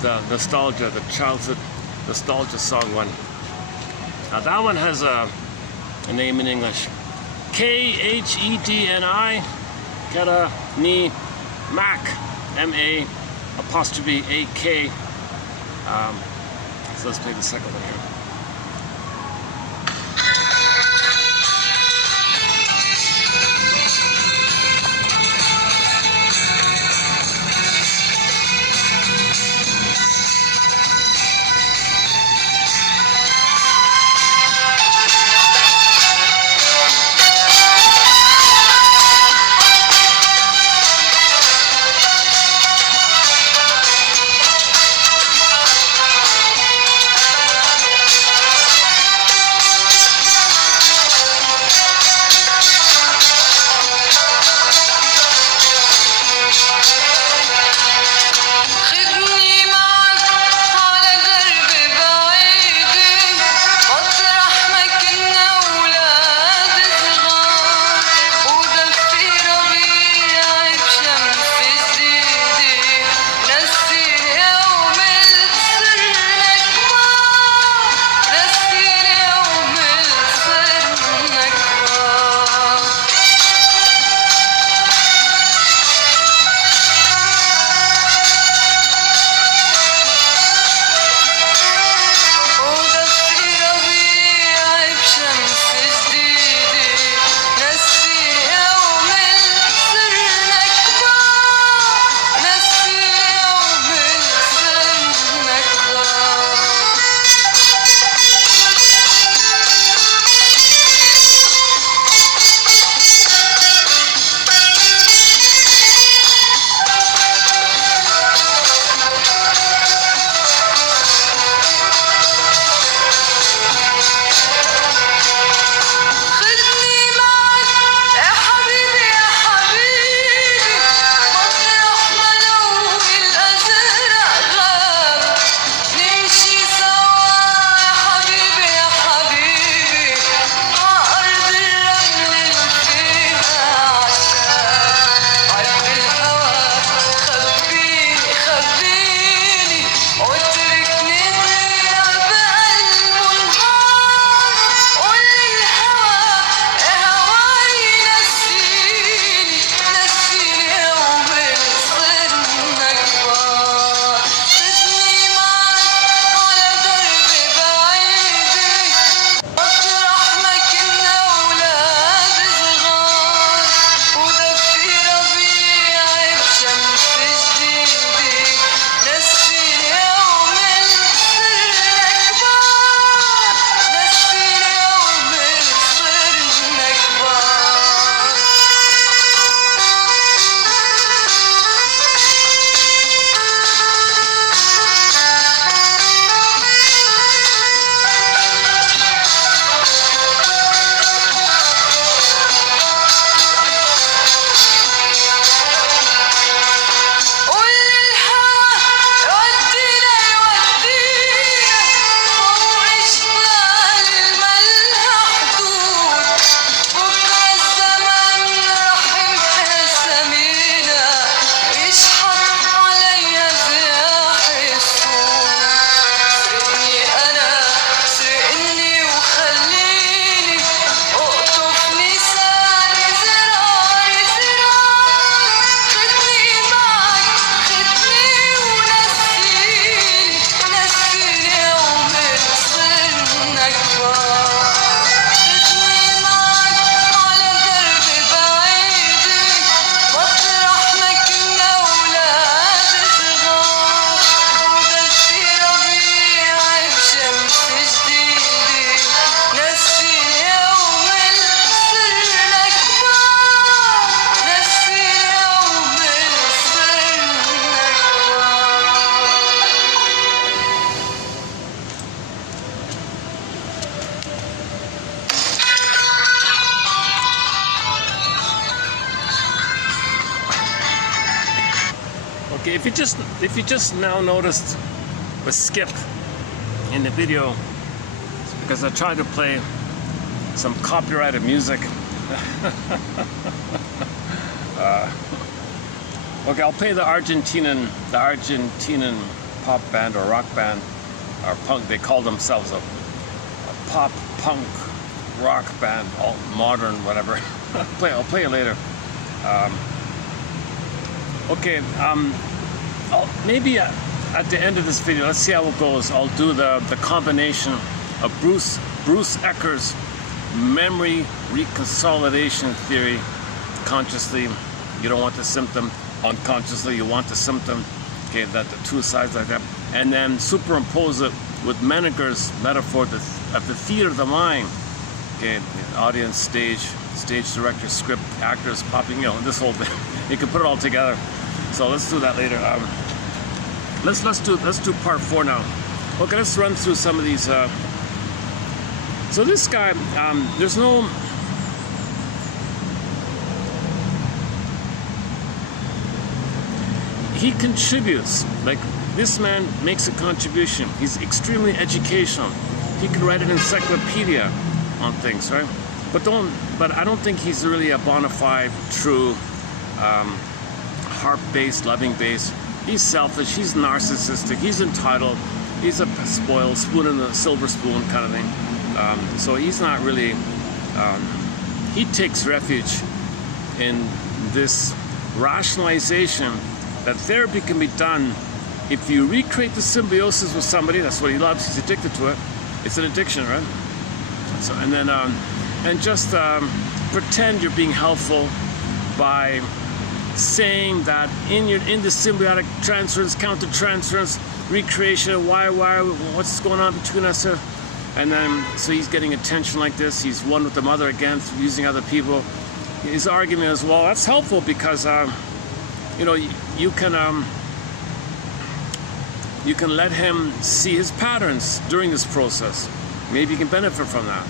the nostalgia, the childhood nostalgia song one. Now that one has a name in English. K-H-E-D-N-I, Keta Ni Mac, M-A''A'-A'-K. So let's play the second one here. Okay, if you just now noticed a skip in the video, it's because I tried to play some copyrighted music. Okay, I'll play the Argentinian pop band or rock band or punk. They call themselves a pop punk rock band, all modern, whatever. I'll play it later. Okay, maybe at the end of this video, let's see how it goes. I'll do the combination of Bruce Ecker's memory reconsolidation theory. Consciously, you don't want the symptom. Unconsciously, you want the symptom. Okay, that the two sides like that. And then superimpose it with Menninger's metaphor of the theater of the mind. Okay, audience, stage director, script, actors, popping, this whole thing. You can put it all together. So let's do that later. Let's do part 4 now. Okay, let's run through some of these. So this guy, there's no. He contributes. Like, this man makes a contribution. He's extremely educational. He can write an encyclopedia on things, right? But I don't think he's really a bona fide, true, heart-based, loving-based. He's selfish. He's narcissistic. He's entitled. He's a spoiled spoon in the silver spoon kind of thing. So he's not really. He takes refuge in this rationalization that therapy can be done if you recreate the symbiosis with somebody. That's what he loves. He's addicted to it. It's an addiction, right? So, and then and just pretend you're being helpful by saying that in the symbiotic transference, counter-transference, recreation, why, what's going on between us? And then, so he's getting attention like this. He's one with the mother again, using other people. His argument is, well, that's helpful because you can let him see his patterns during this process. Maybe you can benefit from that.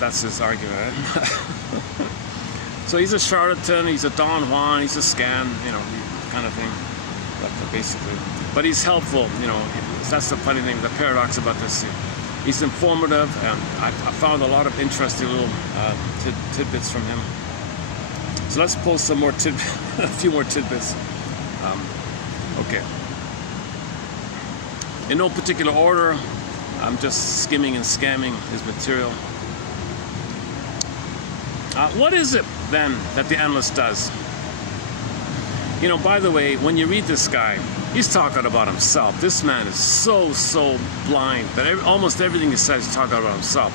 That's his argument. So he's a charlatan, he's a Don Juan, he's a scam, kind of thing. But basically, but he's helpful. That's the funny thing, the paradox about this. He's informative, and I found a lot of interesting little tidbits from him. So let's post some more a few more tidbits. Okay. In no particular order, I'm just skimming and scamming his material. What is it then that the analyst does? By the way, when you read this guy, he's talking about himself. This man is so blind that almost everything he says is talking about himself.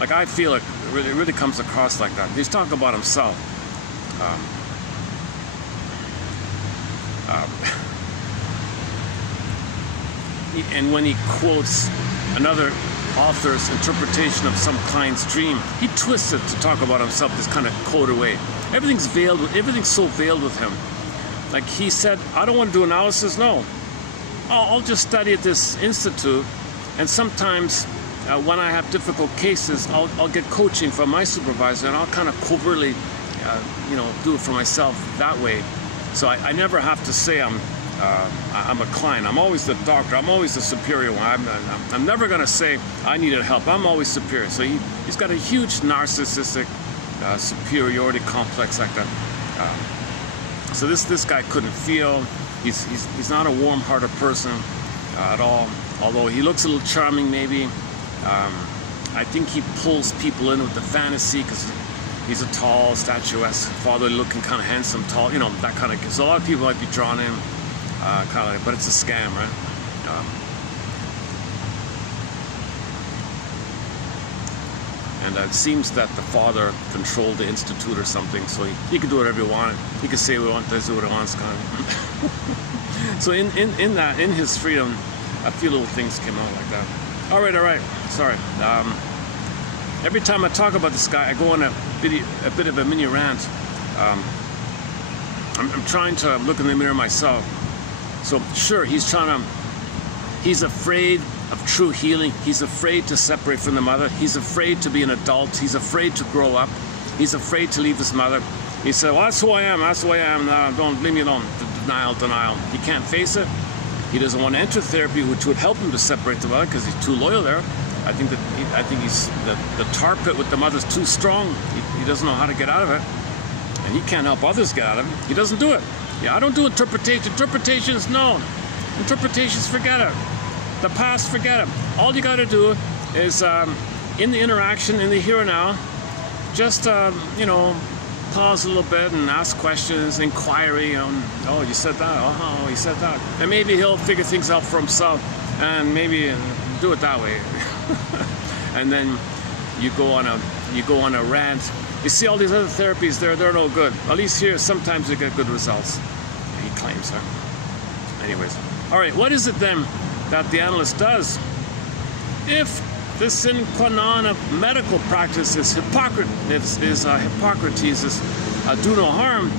Like, I feel it really comes across like that. He's talking about himself. And when he quotes another author's interpretation of some client's dream, he twists it to talk about himself this kind of coded way. Everything's so veiled with him. Like, he said, I don't want to do analysis. No, I'll just study at this institute, and sometimes when I have difficult cases, I'll get coaching from my supervisor, and I'll kind of covertly do it for myself that way. So I never have to say I'm a client. I'm always the doctor. I'm always the superior one. I'm never going to say I needed help. I'm always superior. So he's got a huge narcissistic superiority complex like that. So this guy couldn't feel. He's not a warm-hearted person at all. Although he looks a little charming, maybe. I think he pulls people in with the fantasy because he's a tall, statuesque, fatherly-looking, kind of handsome, tall. That kind of. So a lot of people might be drawn in. Kind of, but it's a scam, right? And it seems that the father controlled the institute or something, so he could do whatever he wanted. He could say what he wants, do what he wants, kind of. So in his freedom, a few little things came out like that. All right. Sorry. Every time I talk about this guy, I go on a bit of a mini rant. I'm trying to look in the mirror myself. So sure, he's afraid of true healing. He's afraid to separate from the mother. He's afraid to be an adult. He's afraid to grow up. He's afraid to leave his mother. He said, well, that's who I am. That's who I am. No, don't leave me alone. Denial. He can't face it. He doesn't want to enter therapy, which would help him to separate the mother because he's too loyal there. I think he's the tar pit with the mother's too strong. He doesn't know how to get out of it. And he can't help others get out of it. He doesn't do it. Yeah, I don't do interpretation. Interpretations, no. Interpretations, forget it. The past, forget it. All you got to do is in the interaction, in the here and now, just, you know, pause a little bit and ask questions, inquiry on, oh, you said that, oh, you said that. And maybe he'll figure things out for himself and maybe do it that way. And then you go on a rant. You see all these other therapies, they're no good. At least here, sometimes you get good results. He claims, huh? Anyways. All right, what is it then that the analyst does? If the sine qua non of medical practice is Hippocrates, do no harm,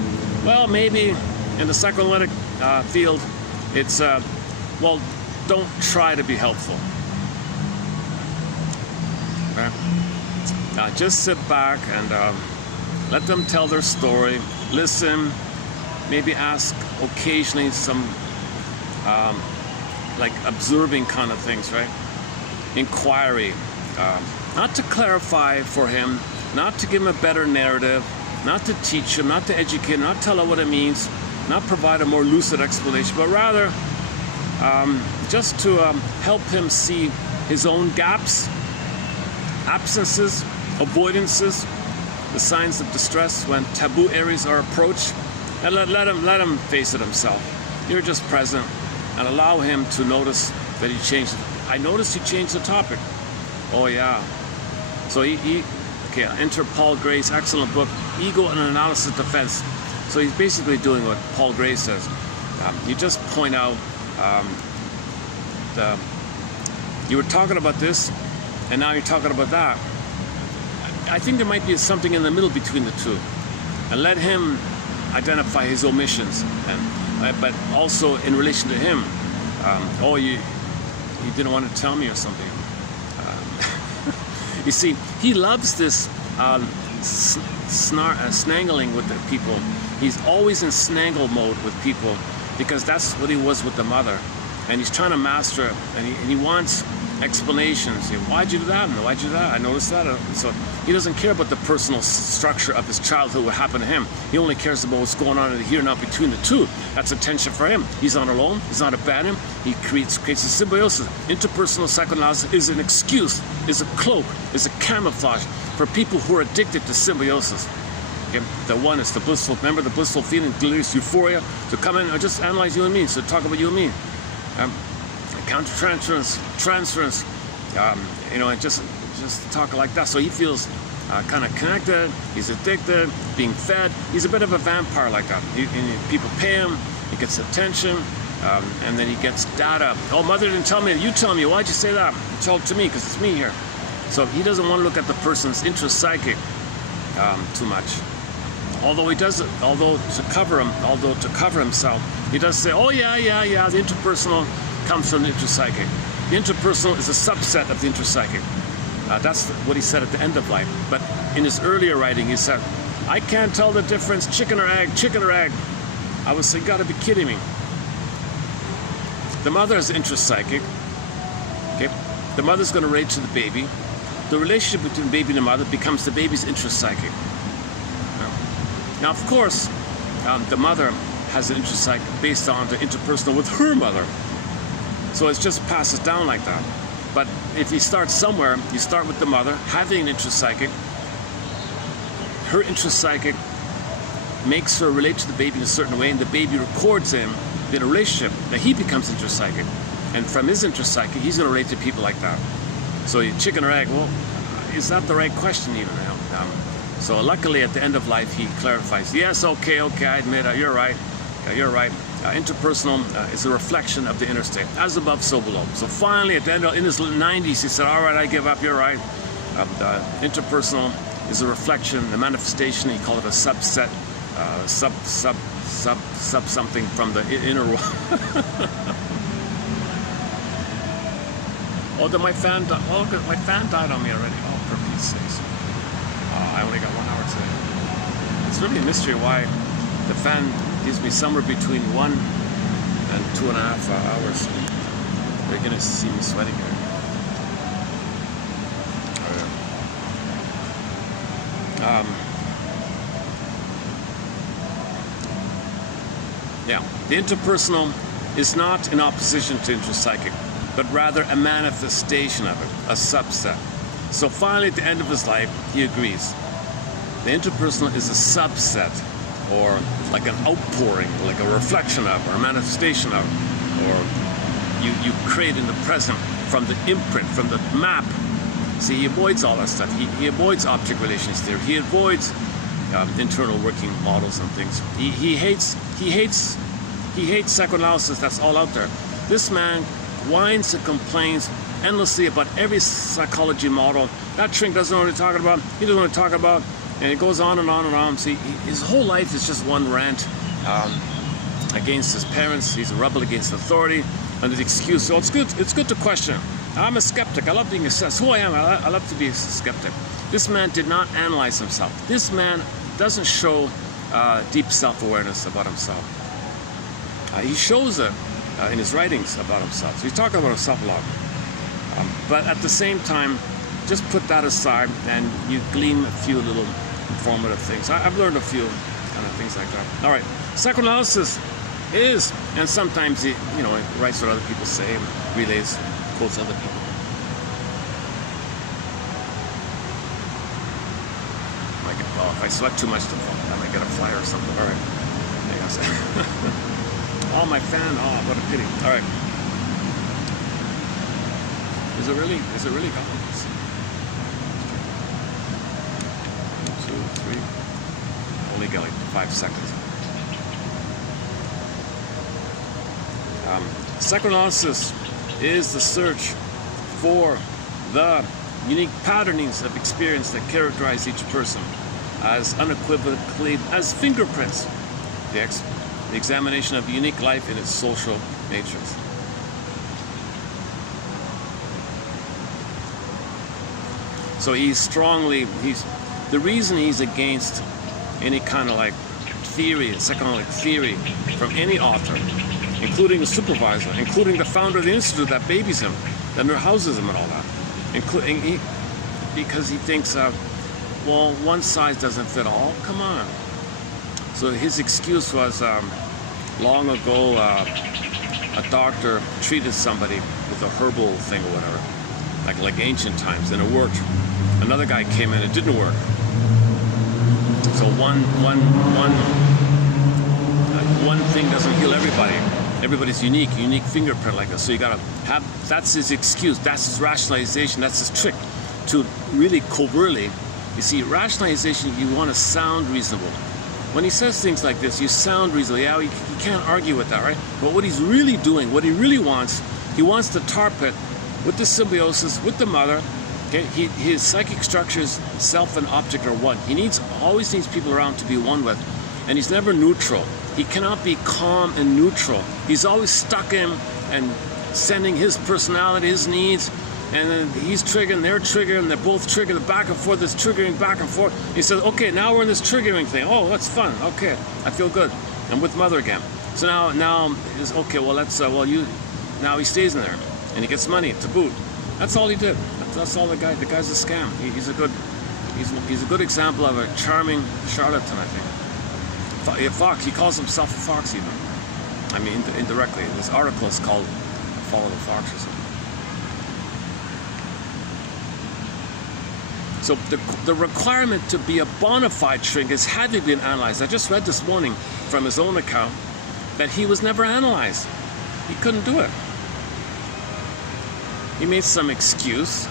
well, maybe in the psychoanalytic field, it's, well, don't try to be helpful. Okay? Just sit back and let them tell their story, listen, maybe ask occasionally some like observing kind of things, right? Inquiry, not to clarify for him, not to give him a better narrative, not to teach him, not to educate him, not tell him what it means, not provide a more lucid explanation, but rather just to help him see his own gaps, absences, avoidances, the signs of distress when taboo areas are approached, and let him face it himself. You're just present and allow him to notice that he changed. I noticed you changed the topic. Oh yeah. So okay, enter Paul Gray's excellent book, Ego and Analysis Defense. So he's basically doing what Paul Gray says. You just point out, you were talking about this, and now you're talking about that. I think there might be something in the middle between the two. And let him identify his omissions, but also in relation to him. Oh, you didn't want to tell me or something. You see, he loves this snangling with the people. He's always in snangle mode with people because that's what he was with the mother. And he's trying to master it, and he wants explanations. Why'd you do that? Why'd you do that? I noticed that. So he doesn't care about the personal structure of his childhood, what happened to him. He only cares about what's going on in the here and now between the two. That's a tension for him. He's not alone. He's not abandoned. He creates a symbiosis. Interpersonal psychoanalysis is an excuse, is a cloak, is a camouflage for people who are addicted to symbiosis. Okay? The one is the blissful, remember the blissful feeling, delirious euphoria, to come in and just analyze you and me, so talk about you and me. Countertransference, you know, and just talk like that. So he feels kind of connected. He's addicted, being fed. He's a bit of a vampire like that. People pay him. He gets attention, and then he gets data. Oh, mother didn't tell me. You tell me. Why'd you say that? Tell it to me because it's me here. So he doesn't want to look at the person's intrapsychic too much. Although he does it, although to cover himself, he does say, oh yeah, the interpersonal comes from the intrapsychic. The interpersonal is a subset of the intrapsychic. That's what he said at the end of life. But in his earlier writing, he said, I can't tell the difference, chicken or egg. I was saying, you gotta be kidding me. The mother is intrapsychic. Okay? The mother's gonna relate to the baby. The relationship between the baby and the mother becomes the baby's intrapsychic. Now, of course, the mother has an intrapsychic based on the interpersonal with her mother. So it just passes down like that. But if you start somewhere, you start with the mother having an intrapsychic. Her intrapsychic makes her relate to the baby in a certain way, and the baby records him in a relationship that he becomes intrapsychic. And from his intrapsychic, he's going to relate to people like that. So chicken or egg, well, is that the right question even now? So luckily at the end of life, he clarifies, yes, okay, I admit, you're right. Interpersonal is a reflection of the inner state. As above, so below. So finally, at the end, in his 90s, he said, all right, I give up, you're right. Interpersonal is a reflection, a manifestation, he called it a subset, sub something from the inner world. Oh, my fan died on me already. Oh, for Pete's sakes. I only got 1 hour today. It's really a mystery why the fan gives me somewhere between 1 and 2.5 hours. They're gonna see me sweating here. Yeah, the interpersonal is not in opposition to intrapsychic, but rather a manifestation of it, a subset. So finally, at the end of his life, he agrees. The interpersonal is a subset, or like an outpouring, like a reflection of, or a manifestation of, or you create in the present from the imprint, from the map. See, he avoids all that stuff. He avoids object relations theory. He avoids internal working models and things. He hates psychoanalysis. That's all out there. This man whines and complains endlessly about every psychology model. That shrink doesn't know what he's talking about. He doesn't know what he's talking about. And it goes on and on and on. See, his whole life is just one rant against his parents. He's a rebel against authority under the excuse. So it's good to question. I'm a skeptic. I love being that's who I am. I love to be a skeptic. This man did not analyze himself. This man doesn't show deep self-awareness about himself. He shows it in his writings about himself. So he's talking about himself a lot. But at the same time, just put that aside and you glean a few little informative things. I've learned a few kind of things like that. All right, psychoanalysis is, and sometimes he, writes what other people say and relays, quotes other people. If I sweat too much, I might get a flyer or something. All right. Oh, my fan. Oh, what a pity. All right. Is it really gone? 1, 2, 3. Only got like 5 seconds. Psychoanalysis is the search for the unique patternings of experience that characterize each person as unequivocally as fingerprints. The examination of unique life in its social natures. So the reason he's against any kind of like theory, psychoanalytic theory from any author, including the supervisor, including the founder of the institute that babies him, that houses him and all that, because he thinks, well, one size doesn't fit all. Come on. So his excuse was, long ago, a doctor treated somebody with a herbal thing or whatever, like ancient times, and it worked. Another guy came in, it didn't work. So one thing doesn't heal everybody. Everybody's unique fingerprint like this. So you gotta have, that's his excuse, that's his rationalization, that's his trick to really covertly. You see, rationalization, you want to sound reasonable. When he says things like this, you sound reasonable. Yeah, you can't argue with that, right? But what he's really doing, what he really wants, he wants to tarp it with the symbiosis, with the mother. Okay? His psychic structures, self and object are one. He always needs people around to be one with. And he's never neutral. He cannot be calm and neutral. He's always stuck in and sending his personality, his needs, and then he's triggering, they're triggering, they're both triggering, back and forth, this triggering back and forth. He says, okay, now we're in this triggering thing. Oh, that's fun. Okay, I feel good. I'm with mother again. So now is okay. Well, now he stays in there, and he gets money to boot. That's all he did. That's all the guy. The guy's a scam. He's a good example of a charming charlatan, I think. Fox. He calls himself a fox even. I mean, indirectly. This article is called "Follow the Fox" or something. So the requirement to be a bona fide shrink has had to be analyzed. I just read this morning from his own account that he was never analyzed. He couldn't do it. He made some excuse.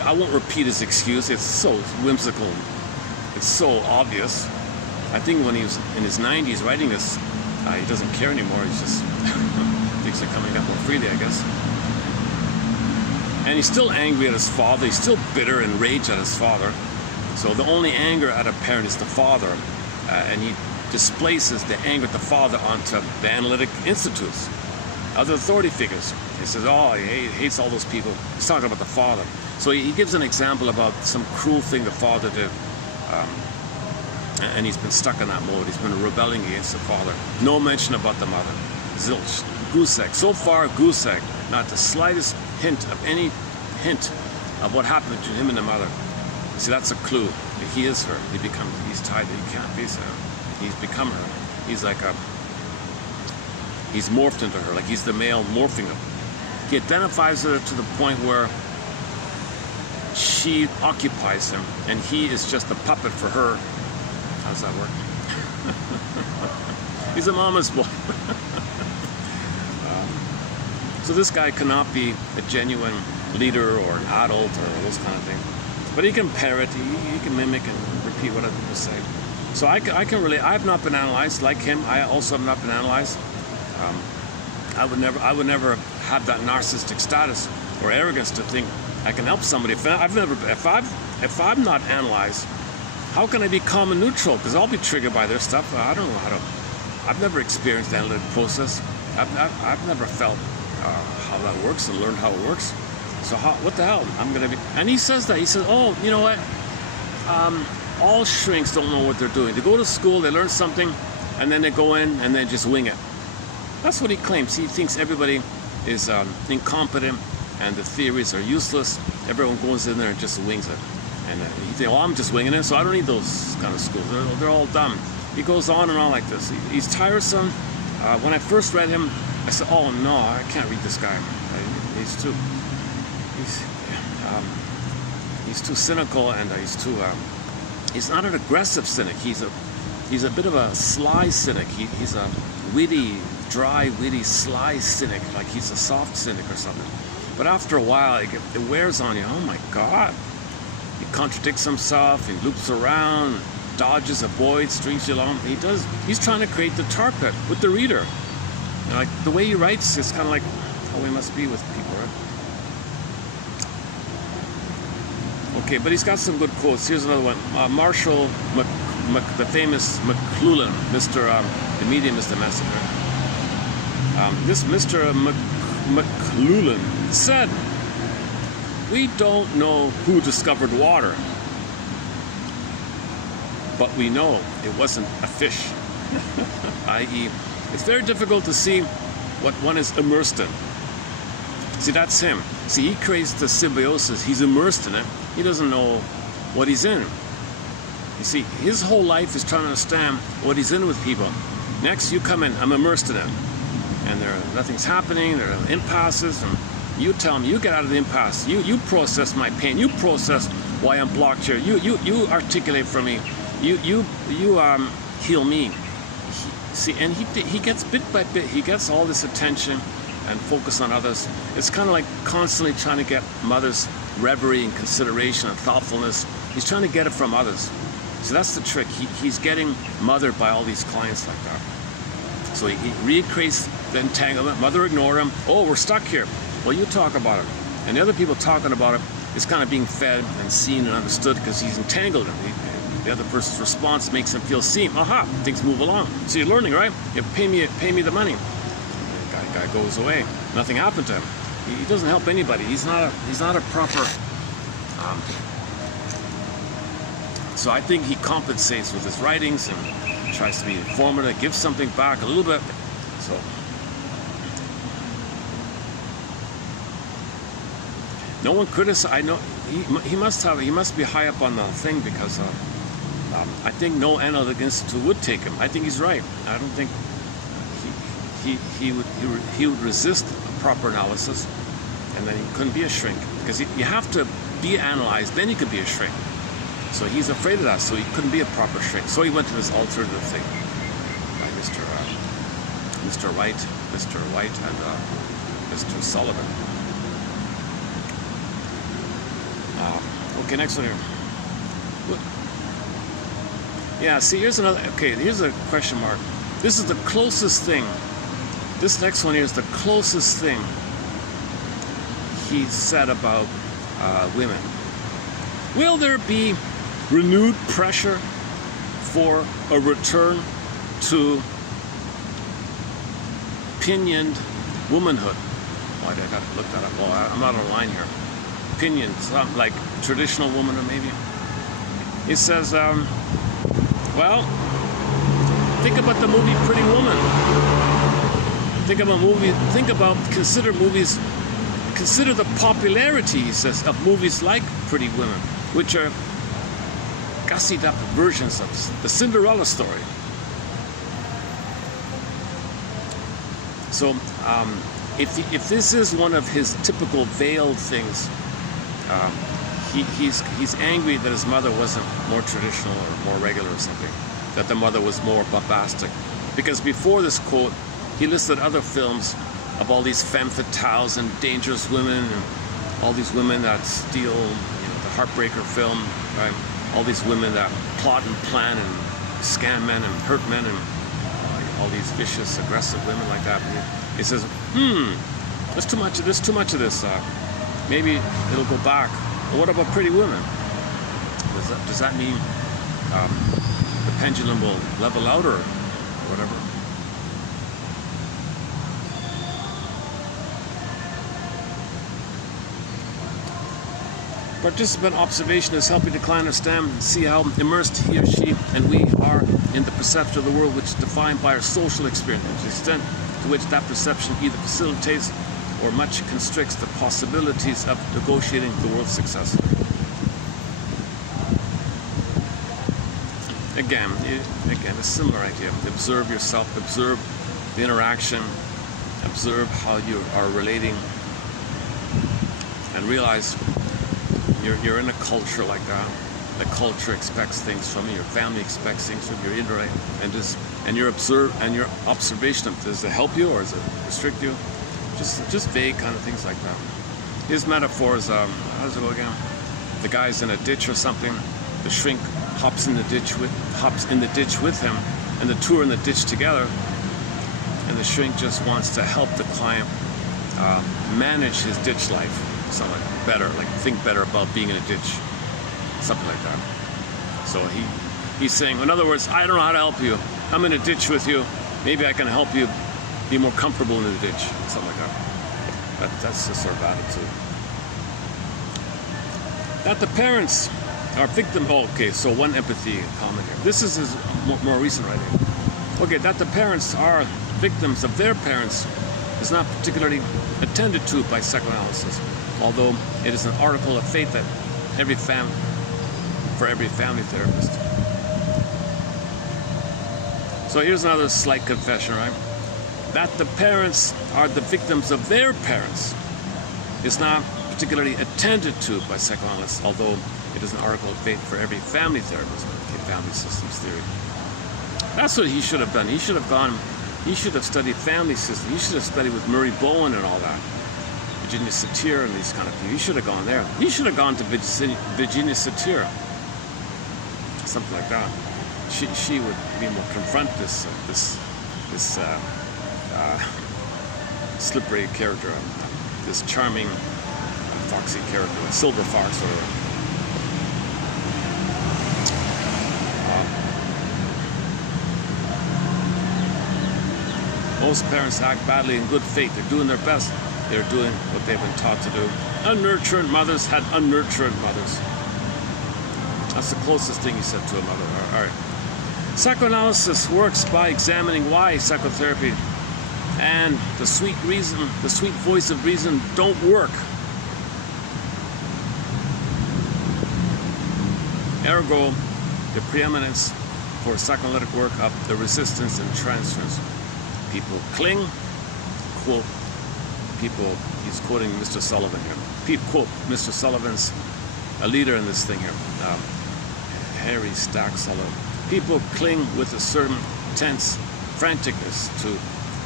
I won't repeat his excuse. It's so whimsical. It's so obvious. I think when he was in his 90s writing this, he doesn't care anymore. He's just things are coming up more freely, I guess. And he's still angry at his father. He's still bitter and rage at his father. So the only anger at a parent is the father. And he displaces the anger at the father onto the analytic institutes, other authority figures. He says, oh, he hates all those people. He's talking about the father. So he gives an example about some cruel thing the father did. And he's been stuck in that mode. He's been rebelling against the father. No mention about the mother. Zilch. Goose egg. So far, goose egg. Not the slightest hint of what happened to him and the mother. See, that's a clue. He is her. He's tied. He can't be her. He's become her. He's like he's morphed into her. Like he's the male morphing him. He identifies her to the point where she occupies him, and he is just a puppet for her. How does that work? He's a mama's boy. So this guy cannot be a genuine leader or an adult or those kind of things. But he can parrot, he can mimic and repeat what other people say. So I can relate. I have not been analyzed like him. I also have not been analyzed. I would never have that narcissistic status or arrogance to think I can help somebody. If I'm not analyzed, how can I be calm and neutral? Because I'll be triggered by their stuff. I don't know how to. I've never experienced the analytic process. I've never felt how that works and learned how it works. So what the hell? I'm gonna be. And he says that. He says, oh, you know what? All shrinks don't know what they're doing. They go to school, they learn something, and then they go in and they just wing it. That's what he claims. He thinks everybody is incompetent and the theories are useless. Everyone goes in there and just wings it. And he thinks, well, I'm just winging it, so I don't need those kind of schools. They're all dumb. He goes on and on like this. He's tiresome. When I first read him, I said, oh no, I can't read this guy. He's too cynical, and he's not an aggressive cynic. He's a bit of a sly cynic. He's a witty, dry, witty, sly cynic, like he's a soft cynic or something. But after a while, it wears on you. Oh my God. He contradicts himself, he loops around, dodges, avoids, strings you along. He's trying to create the tar pit with the reader. You know, like the way he writes is kind of like how we must be with people, right? Okay, but he's got some good quotes. Here's another one. Marshall, the famous McLuhan, the medium is the messenger. This Mr. McLuhan said, we don't know who discovered water, but we know it wasn't a fish. I.e., it's very difficult to see what one is immersed in. See, that's him. See, he creates the symbiosis. He's immersed in it. He doesn't know what he's in. You see, his whole life is trying to understand what he's in with people. Next, you come in, I'm immersed in it. And nothing's happening, there are impasses, and you tell me, you get out of the impasse. You process my pain. You process why I'm blocked here. You articulate for me. You heal me. See, and he gets bit by bit. He gets all this attention and focus on others. It's kind of like constantly trying to get mother's reverie and consideration and thoughtfulness. He's trying to get it from others. So that's the trick. He's getting mothered by all these clients like that. So he recreates the entanglement. Mother ignored him. Oh, we're stuck here. Well, you talk about it. And the other people talking about it is kind of being fed and seen and understood because he's entangled him. The other person's response makes him feel seen. Aha, things move along. So you're learning, right? You pay me the money. The guy goes away. Nothing happened to him. He doesn't help anybody. He's not a proper. So I think he compensates with his writings and tries to be informative, gives something back a little bit. So. No one criticized. I know he must be high up on the thing because I think no analytic institute would take him. I think he's right. I don't think he would resist a proper analysis, and then he couldn't be a shrink because you have to be analyzed, then you could be a shrink. So he's afraid of that. So he couldn't be a proper shrink. So he went to this alternative thing by Mr. White, and Mr. Sullivan. Okay, next one here. Yeah, see, here's another. Okay, here's a question mark. This is the closest thing. This next one here is the closest thing he said about women. Will there be renewed pressure for a return to pinioned womanhood? Why did I got to look that up? Well, I'm not online here. Opinion, something like traditional woman, or maybe. It says, well, think about the movie Pretty Woman. Consider the popularity, he says, of movies like Pretty Women, which are gussied up versions of the Cinderella story. So, if this is one of his typical veiled things, he's angry that his mother wasn't more traditional or more regular or something, that the mother was more bombastic. Because before this quote, he listed other films of all these femme fatales and dangerous women, and all these women that steal, the Heartbreaker film, right? All these women that plot and plan and scam men and hurt men, and all these vicious, aggressive women like that. And he says, there's too much of this. Maybe it'll go back. Well, what about pretty women? Does that mean the pendulum will level out or whatever? Participant observation is helping the client understand and see how immersed he or she and we are in the perception of the world, which is defined by our social experience, the extent to which that perception either facilitates or much constricts the possibilities of negotiating the world successfully. Again, a similar idea. Observe yourself, observe the interaction, observe how you are relating, and realize you're in a culture like that. The culture expects things from you. Your family expects things from you. And your observation of, does it help you or does it restrict you? Just vague kind of things like that. His metaphor is, how does it go again? The guy's in a ditch or something. The shrink hops in the ditch with him, and the two are in the ditch together. And the shrink just wants to help the client manage his ditch life. Something like better, like think better about being in a ditch, something like that. So he's saying, in other words, I don't know how to help you. I'm in a ditch with you. Maybe I can help you be more comfortable in the ditch, something like that. That's the sort of attitude. That the parents are victim. Oh, okay. So one empathy comment here. This is his more recent writing. Okay, that the parents are victims of their parents is not particularly attended to by psychoanalysis, although it is an article of faith that for every family therapist. So here's another slight confession, right? That the parents are the victims of their parents is not particularly attended to by psychoanalysts, although it is an article of faith for every family therapist, family systems theory. That's what he should have done. He should have studied family systems. He should have studied with Murray Bowen and all that. Virginia Satir and these kind of people. He should have gone there. He should have gone to Virginia Satir. Something like that. She would be more confront this slippery character, this charming, foxy character, a silver fox or most parents act badly in good faith. They're doing their best. They're doing what they've been taught to do. Unnurtured mothers had unnurtured mothers. That's the closest thing he said to a mother. All right. Psychoanalysis works by examining why psychotherapy and the sweet voice of reason don't work. Ergo, the preeminence for psychoanalytic work of the resistance and transference. People cling, quote, he's quoting Mr. Sullivan here. Quote, Mr. Sullivan's a leader in this thing here, Harry Stack Sullivan. People cling with a certain tense franticness to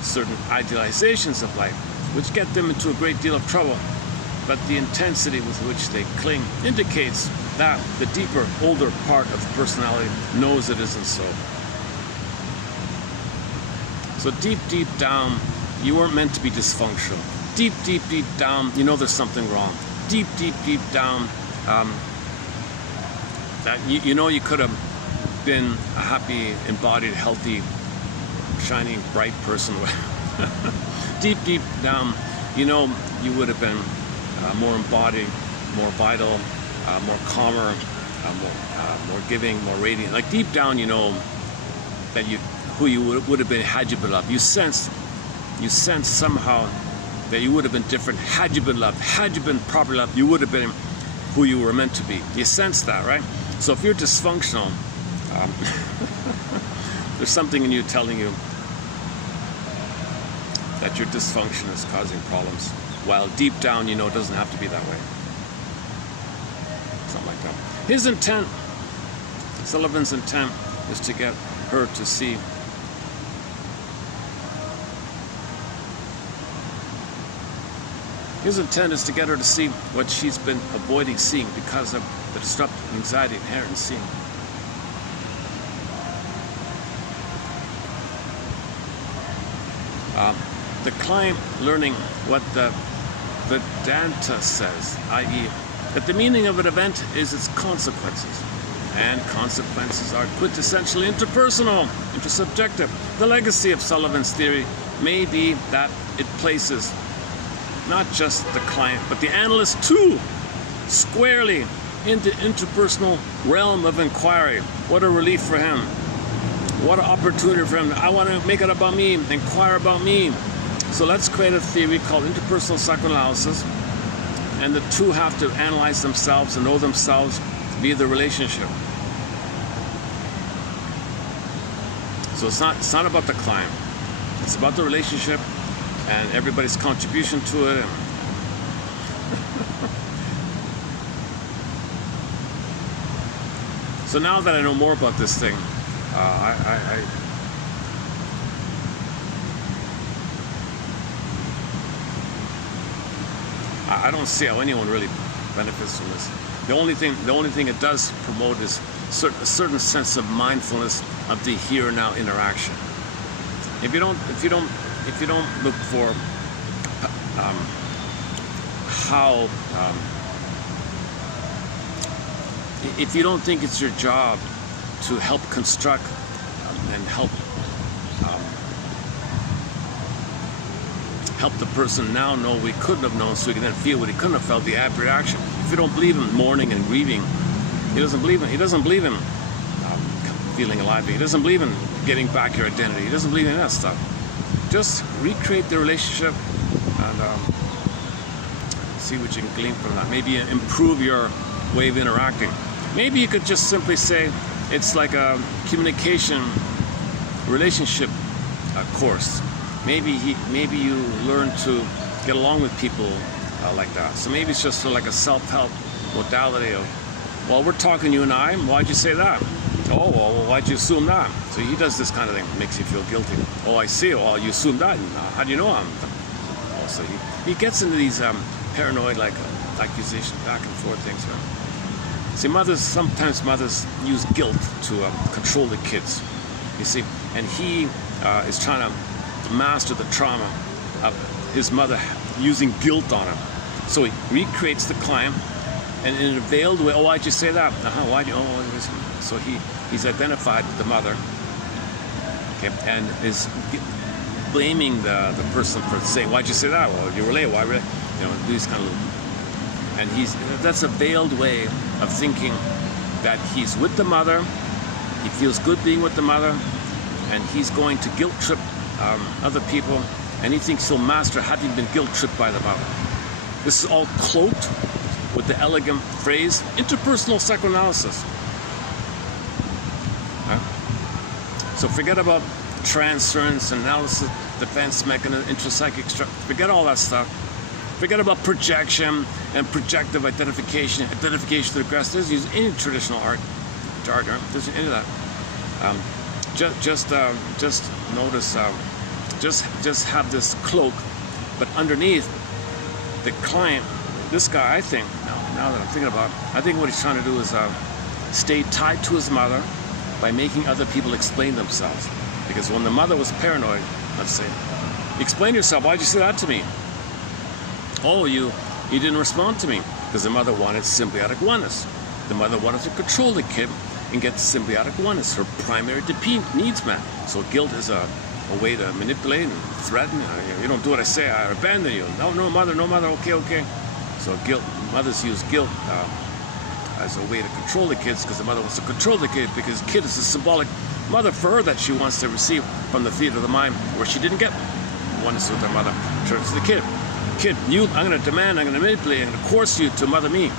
certain idealizations of life, which get them into a great deal of trouble. But the intensity with which they cling indicates that the deeper, older part of the personality knows it isn't so. So deep down, you weren't meant to be dysfunctional. Deep down, you know there's something wrong. Deep down, that you know you could have been a happy, embodied, healthy, shining, bright person. Deep down, you know you would have been more embodied, more vital, more calmer, more giving, more radiant. Like deep down, you know that who you would have been had you been loved. You sense somehow that you would have been different had you been loved. Had you been properly loved, you would have been who you were meant to be. You sense that, right? So if you're dysfunctional, there's something in you telling you that your dysfunction is causing problems, while deep down you know it doesn't have to be that way. His intent, Sullivan's intent, is to get her to see what she's been avoiding seeing because of the disruptive anxiety inherent in seeing. The client learning what the Vedanta says, i.e., that the meaning of an event is its consequences, and consequences are quintessentially interpersonal, intersubjective. The legacy of Sullivan's theory may be that it places not just the client, but the analyst too, squarely in the interpersonal realm of inquiry. What a relief for him. What an opportunity for him. I want to make it about me, inquire about me. So let's create a theory called interpersonal psychoanalysis, and the two have to analyze themselves and know themselves via the relationship. So it's not about the client. It's about the relationship and everybody's contribution to it. So now that I know more about this thing, I don't see how anyone really benefits from this. The only thing it does promote is a certain sense of mindfulness of the here and now interaction. If you don't look for if you don't think it's your job to help construct and help the person now know we couldn't have known, so he can then feel what he couldn't have felt, the apprehension. If you don't believe in mourning and grieving, he doesn't believe in feeling alive. He doesn't believe in getting back your identity. He doesn't believe in that stuff. Just recreate the relationship and see what you can glean from that. Maybe improve your way of interacting. Maybe you could just simply say it's like a communication relationship course. Maybe you learn to get along with people like that. So maybe it's just sort of like a self-help modality of, well, we're talking you and I, why'd you say that? Oh, well, why'd you assume that? So he does this kind of thing, makes you feel guilty. Oh, I see. Oh, you assumed that. How do you know I'm? Oh, so he gets into these paranoid, like accusation, back and forth things. Right? See, sometimes mothers use guilt to control the kids. You see, and he is trying to master the trauma of his mother using guilt on him. So he recreates the client, and in a veiled way, oh, why'd you say that? Why'd you? Oh, so he's identified the mother, okay, and is blaming the person for saying, why'd you say that? Well, you were late. Why? These kind of, and that's a veiled way of thinking that he's with the mother. He feels good being with the mother, and he's going to guilt trip other people, and he thinks he'll master having been guilt tripped by the mother. This is all cloaked with the elegant phrase interpersonal psychoanalysis. So forget about transference, analysis, defense mechanism, intrapsychic structure. Forget all that stuff. Forget about projection and projective identification to the aggressor. Doesn't use any traditional art jargon. Doesn't any of that. Just notice. Just have this cloak, but underneath the client, this guy, I think, now that I'm thinking about it, I think what he's trying to do is stay tied to his mother by making other people explain themselves. Because when the mother was paranoid, let's say, explain yourself, why'd you say that to me? Oh, you didn't respond to me. Because the mother wanted symbiotic oneness. The mother wanted to control the kid and get symbiotic oneness, her primary needs met. So guilt is a way to manipulate and threaten. You don't do what I say, I abandon you. No, mother, okay. So mothers use guilt as a way to control the kids, because the mother wants to control the kid, because the kid is a symbolic mother for her that she wants to receive from the theater of the mind, where she didn't get oneness with her mother. Turns to the kid, I'm going to demand, I'm going to manipulate, I'm going to coerce you to mother me.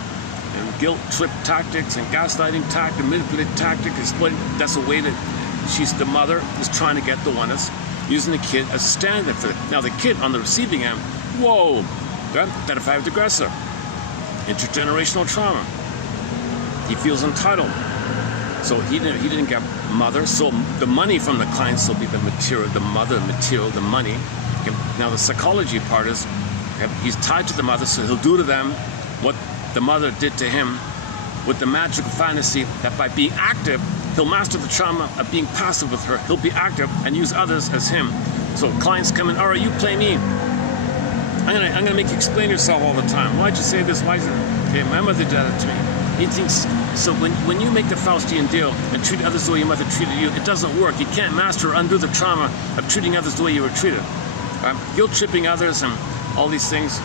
And guilt trip tactics and gaslighting tactic, manipulative tactic, exploiting, that's a way that the mother is trying to get the oneness, using the kid as a stand-in for it. Now the kid on the receiving end, whoa, identify with the aggressor, intergenerational trauma. he feels entitled. So he didn't get mother. So the money from the clients will be the material, the mother, material, the money. Okay. Now the psychology part is, okay, he's tied to the mother, so he'll do to them what the mother did to him, with the magical fantasy that by being active, he'll master the trauma of being passive with her. He'll be active and use others as him. So clients come in, all right, you play me. I'm gonna make you explain yourself all the time. Why'd you say this? Why is it? Okay, my mother did that to me. He thinks, so when you make the Faustian deal and treat others the way your mother treated you, it doesn't work. You can't master or undo the trauma of treating others the way you were treated. Guilt-tripping others and all these things,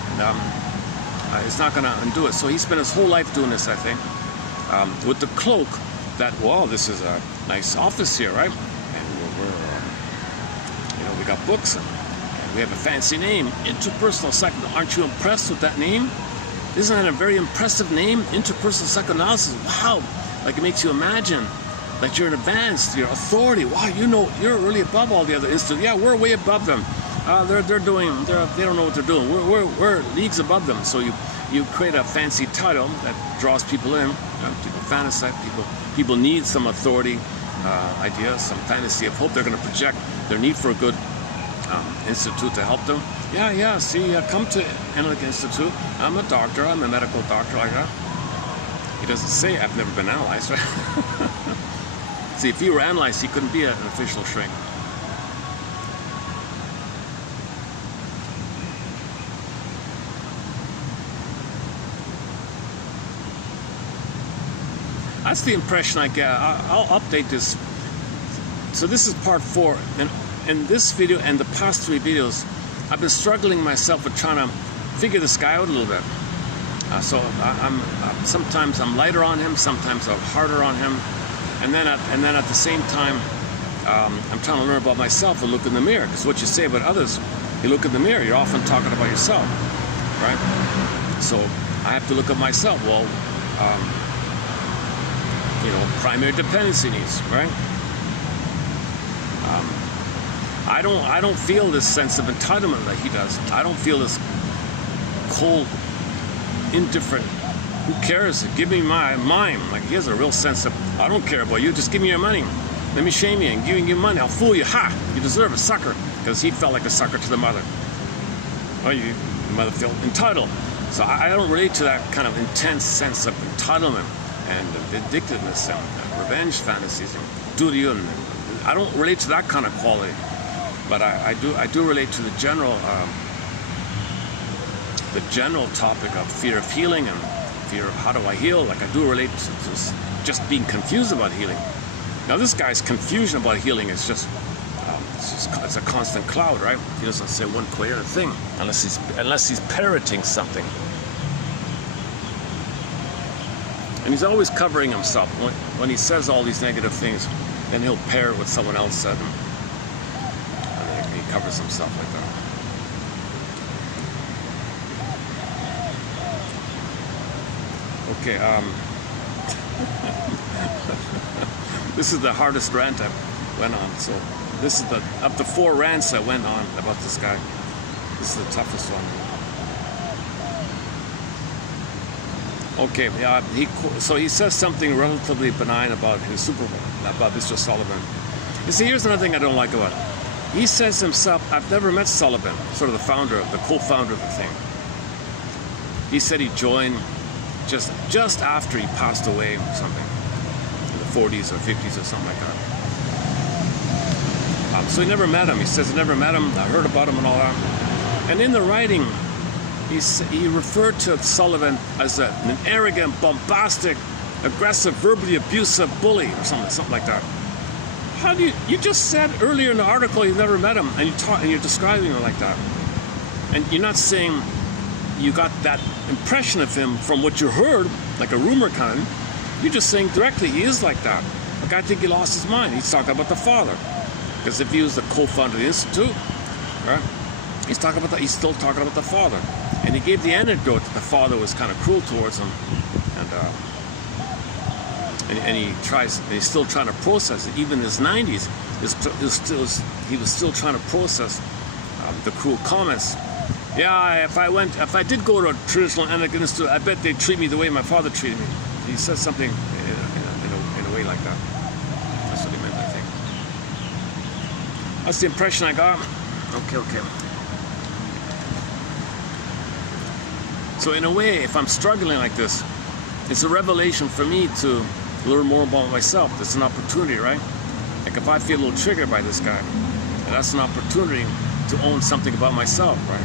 it's not gonna undo it. So he spent his whole life doing this, I think, with the cloak that, well, this is a nice office here, right? And we got books and we have a fancy name, interpersonal psychoanalysis. Aren't you impressed with that name? Isn't that a very impressive name? Interpersonal psychoanalysis. Wow, like it makes you imagine that you're an advanced, you're authority. Wow, you're really above all the other institutes. Yeah, we're way above them. They don't know what they're doing. We're leagues above them. So you create a fancy title that draws people in. People fantasize. People need some authority idea, some fantasy of hope. They're going to project their need for a good institute to help them. Yeah, see, come to Analytic Institute. I'm a doctor, I'm a medical doctor like that. He doesn't say I've never been analyzed, right? See, if he were analyzed, he couldn't be an official shrink. That's the impression I get. I'll update this. So this is part 4. And in this video and the past 3 videos, I've been struggling myself with trying to figure this guy out a little bit. So sometimes I'm lighter on him, sometimes I'm harder on him, and then at the same time, I'm trying to learn about myself and look in the mirror. Because what you say about others, you look in the mirror, you're often talking about yourself, right? So I have to look at myself. Well, primary dependency needs, right? I don't feel this sense of entitlement that he does. I don't feel this cold, indifferent, who cares? Give me mine. Like he has a real sense of, I don't care about you, just give me your money. Let me shame you and giving you money. I'll fool you. Ha! You deserve a sucker. Because he felt like a sucker to the mother. Oh, the mother felt entitled. So I don't relate to that kind of intense sense of entitlement and vindictiveness and revenge fantasies and duty. And I don't relate to that kind of quality. But I do relate to the general topic of fear of healing and fear of how do I heal. Like I do relate to just being confused about healing. Now this guy's confusion about healing is it's a constant cloud, right? He doesn't say one coherent thing unless he's parroting something. And he's always covering himself. When he says all these negative things, then he'll pair what someone else said. And he covers himself like that. Okay, this is the hardest rant I went on. So this is of the 4 rants I went on about this guy. This is the toughest one. Okay, yeah. So he says something relatively benign about his about Mr. Sullivan. You see, here's another thing I don't like about it. He says himself, I've never met Sullivan, sort of the co-founder of the thing. He said he joined just after he passed away or something, in the 40s or 50s or something like that. So he never met him. He says he never met him. I heard about him and all that. And in the writing, he referred to Sullivan as an arrogant, bombastic, aggressive, verbally abusive bully or something like that. How do you just said earlier in the article you never met him, and you're describing him like that, and you're not saying you got that impression of him from what you heard, like a rumor kind. You're just saying directly he is like that. Like I think he lost his mind. He's talking about the father, because if he was the co-founder of the institute, right? He's still talking about the father, and he gave the anecdote that the father was kind of cruel towards him, and he's still trying to process it. Even in his 90s, he was still trying to process the cruel comments. Yeah, if I did go to a traditional Analytic Institute, I bet they'd treat me the way my father treated me. He said something in a way like that. That's what he meant, I think. That's the impression I got. Okay. So in a way, if I'm struggling like this, it's a revelation for me to learn more about myself. It's an opportunity, right? Like if I feel a little triggered by this guy, and that's an opportunity to own something about myself, right?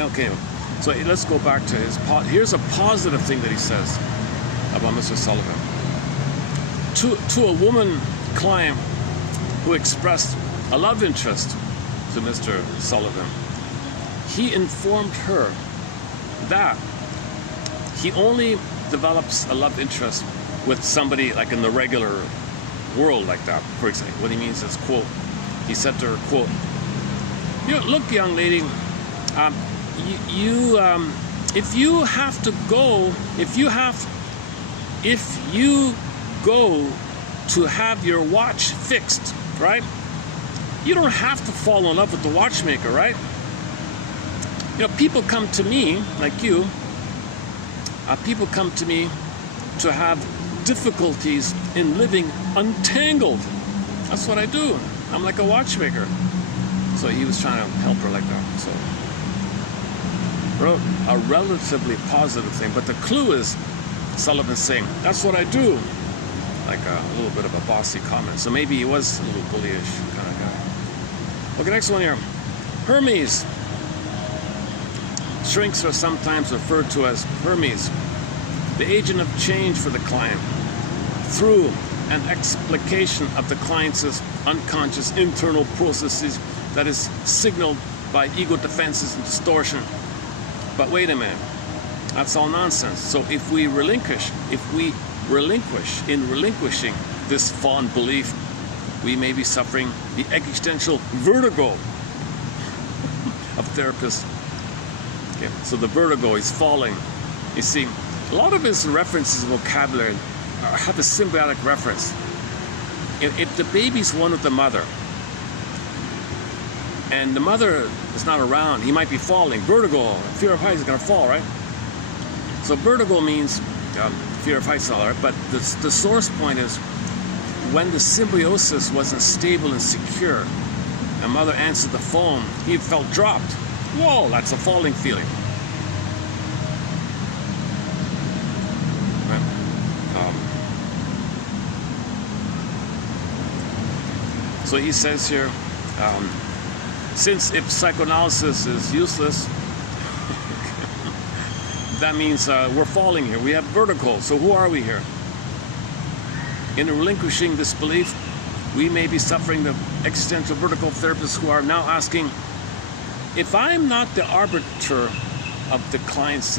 Okay, so let's go back to his, here's a positive thing that he says about Mr. Sullivan. To a woman client who expressed a love interest to Mr. Sullivan, he informed her that he only develops a love interest with somebody like in the regular world like that. For example, what he means is, quote, he said to her, quote, look, young lady, if you go to have your watch fixed, right? You don't have to fall in love with the watchmaker, right? People come to me, like you, people come to me to have difficulties in living untangled. That's what I do. I'm like a watchmaker. So he was trying to help her like that. So a relatively positive thing, but the clue is Sullivan saying, that's what I do. Like a little bit of a bossy comment. So maybe he was a little bullyish kind of guy. Okay, next one here. Hermes. Shrinks are sometimes referred to as Hermes, the agent of change for the client, through an explication of the client's unconscious internal processes that is signaled by ego defenses and distortion. But wait a minute, that's all nonsense. So if we relinquish in relinquishing this fond belief, we may be suffering the existential vertigo of therapists. Okay, so the vertigo is falling. You see, a lot of his references in vocabulary have a symbiotic reference. If the baby's one with the mother, and the mother is not around, he might be falling. Vertigo, fear of heights, is going to fall, right? So vertigo means fear of heights, all right. But the source point is when the symbiosis wasn't stable and secure, and mother answered the phone, he felt dropped. Whoa, that's a falling feeling. Right? So he says here, since if psychoanalysis is useless, that means we're falling here. We have vertigo. So who are we here? In relinquishing this belief, we may be suffering the existential vertigo of therapists who are now asking, if I'm not the arbiter of the client's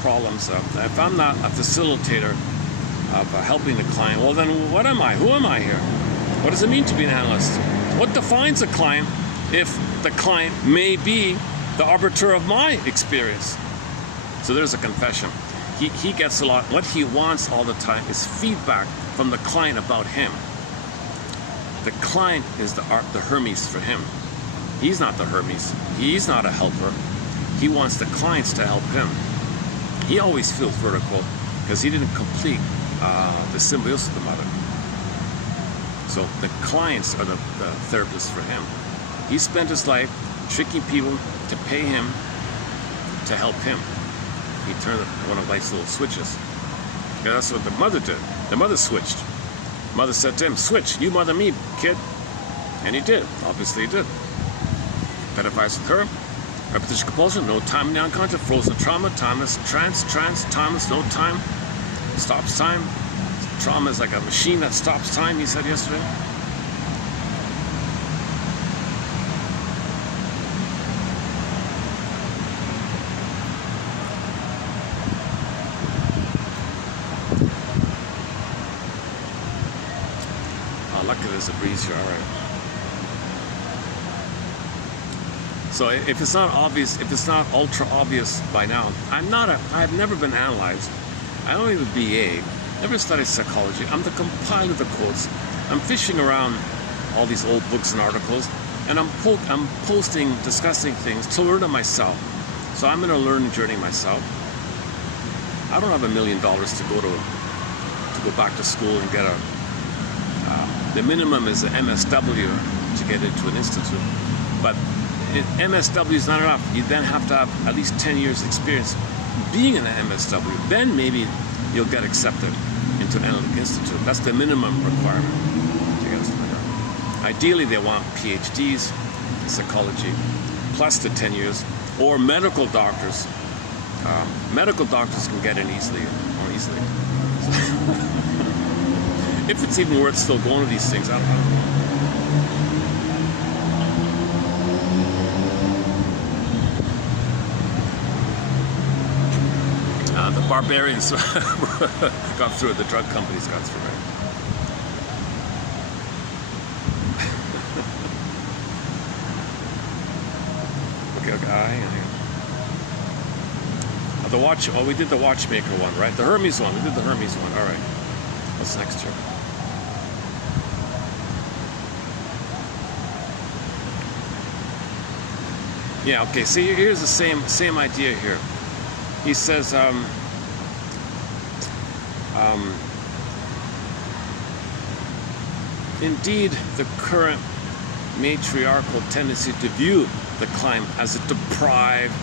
problems, if I'm not a facilitator of helping the client, well then what am I? Who am I here? What does it mean to be an analyst? What defines a client if the client may be the arbiter of my experience? So there's a confession. He gets a lot. What he wants all the time is feedback from the client about him. The client is the Hermes for him. He's not the Hermes. He's not a helper. He wants the clients to help him. He always feels vertical because he didn't complete the symbiosis of the mother. So the clients are the therapists for him. He spent his life tricking people to pay him to help him. He turned one of life's little switches. And that's what the mother did. The mother switched. Mother said to him, switch, you mother me, kid. And he did. Obviously he did. Pedophile with her. Repetition compulsion, no time in the unconscious. Frozen trauma, timeless trance, timeless, no time. Stops time. Trauma is like a machine that stops time, he said yesterday. Luckily there's a breeze here, all right. So if it's not obvious, if it's not ultra obvious by now, I've never been analyzed. I don't even BA, never studied psychology. I'm the compiler of the quotes. I'm fishing around all these old books and articles. And I'm posting, discussing things to learn it myself. So I'm in a learning journey myself. I don't have $1 million to go back to school and get the minimum is an MSW to get into an institute. But MSW is not enough. You then have to have at least 10 years experience being in an MSW. Then maybe you'll get accepted into an analytic institute. That's the minimum requirement. Ideally, they want PhDs in psychology, plus the 10 years, or medical doctors. Medical doctors can get in easily, more easily. If it's even worth still going to these things, I don't know. The barbarians got through it, the drug companies got through it. Okay. The watch. Oh, we did the watchmaker one, right? The Hermes one. We did the Hermes one. All right. What's next here? Yeah. Okay. See, here's the same idea here. He says, indeed, the current matriarchal tendency to view the client as a deprived,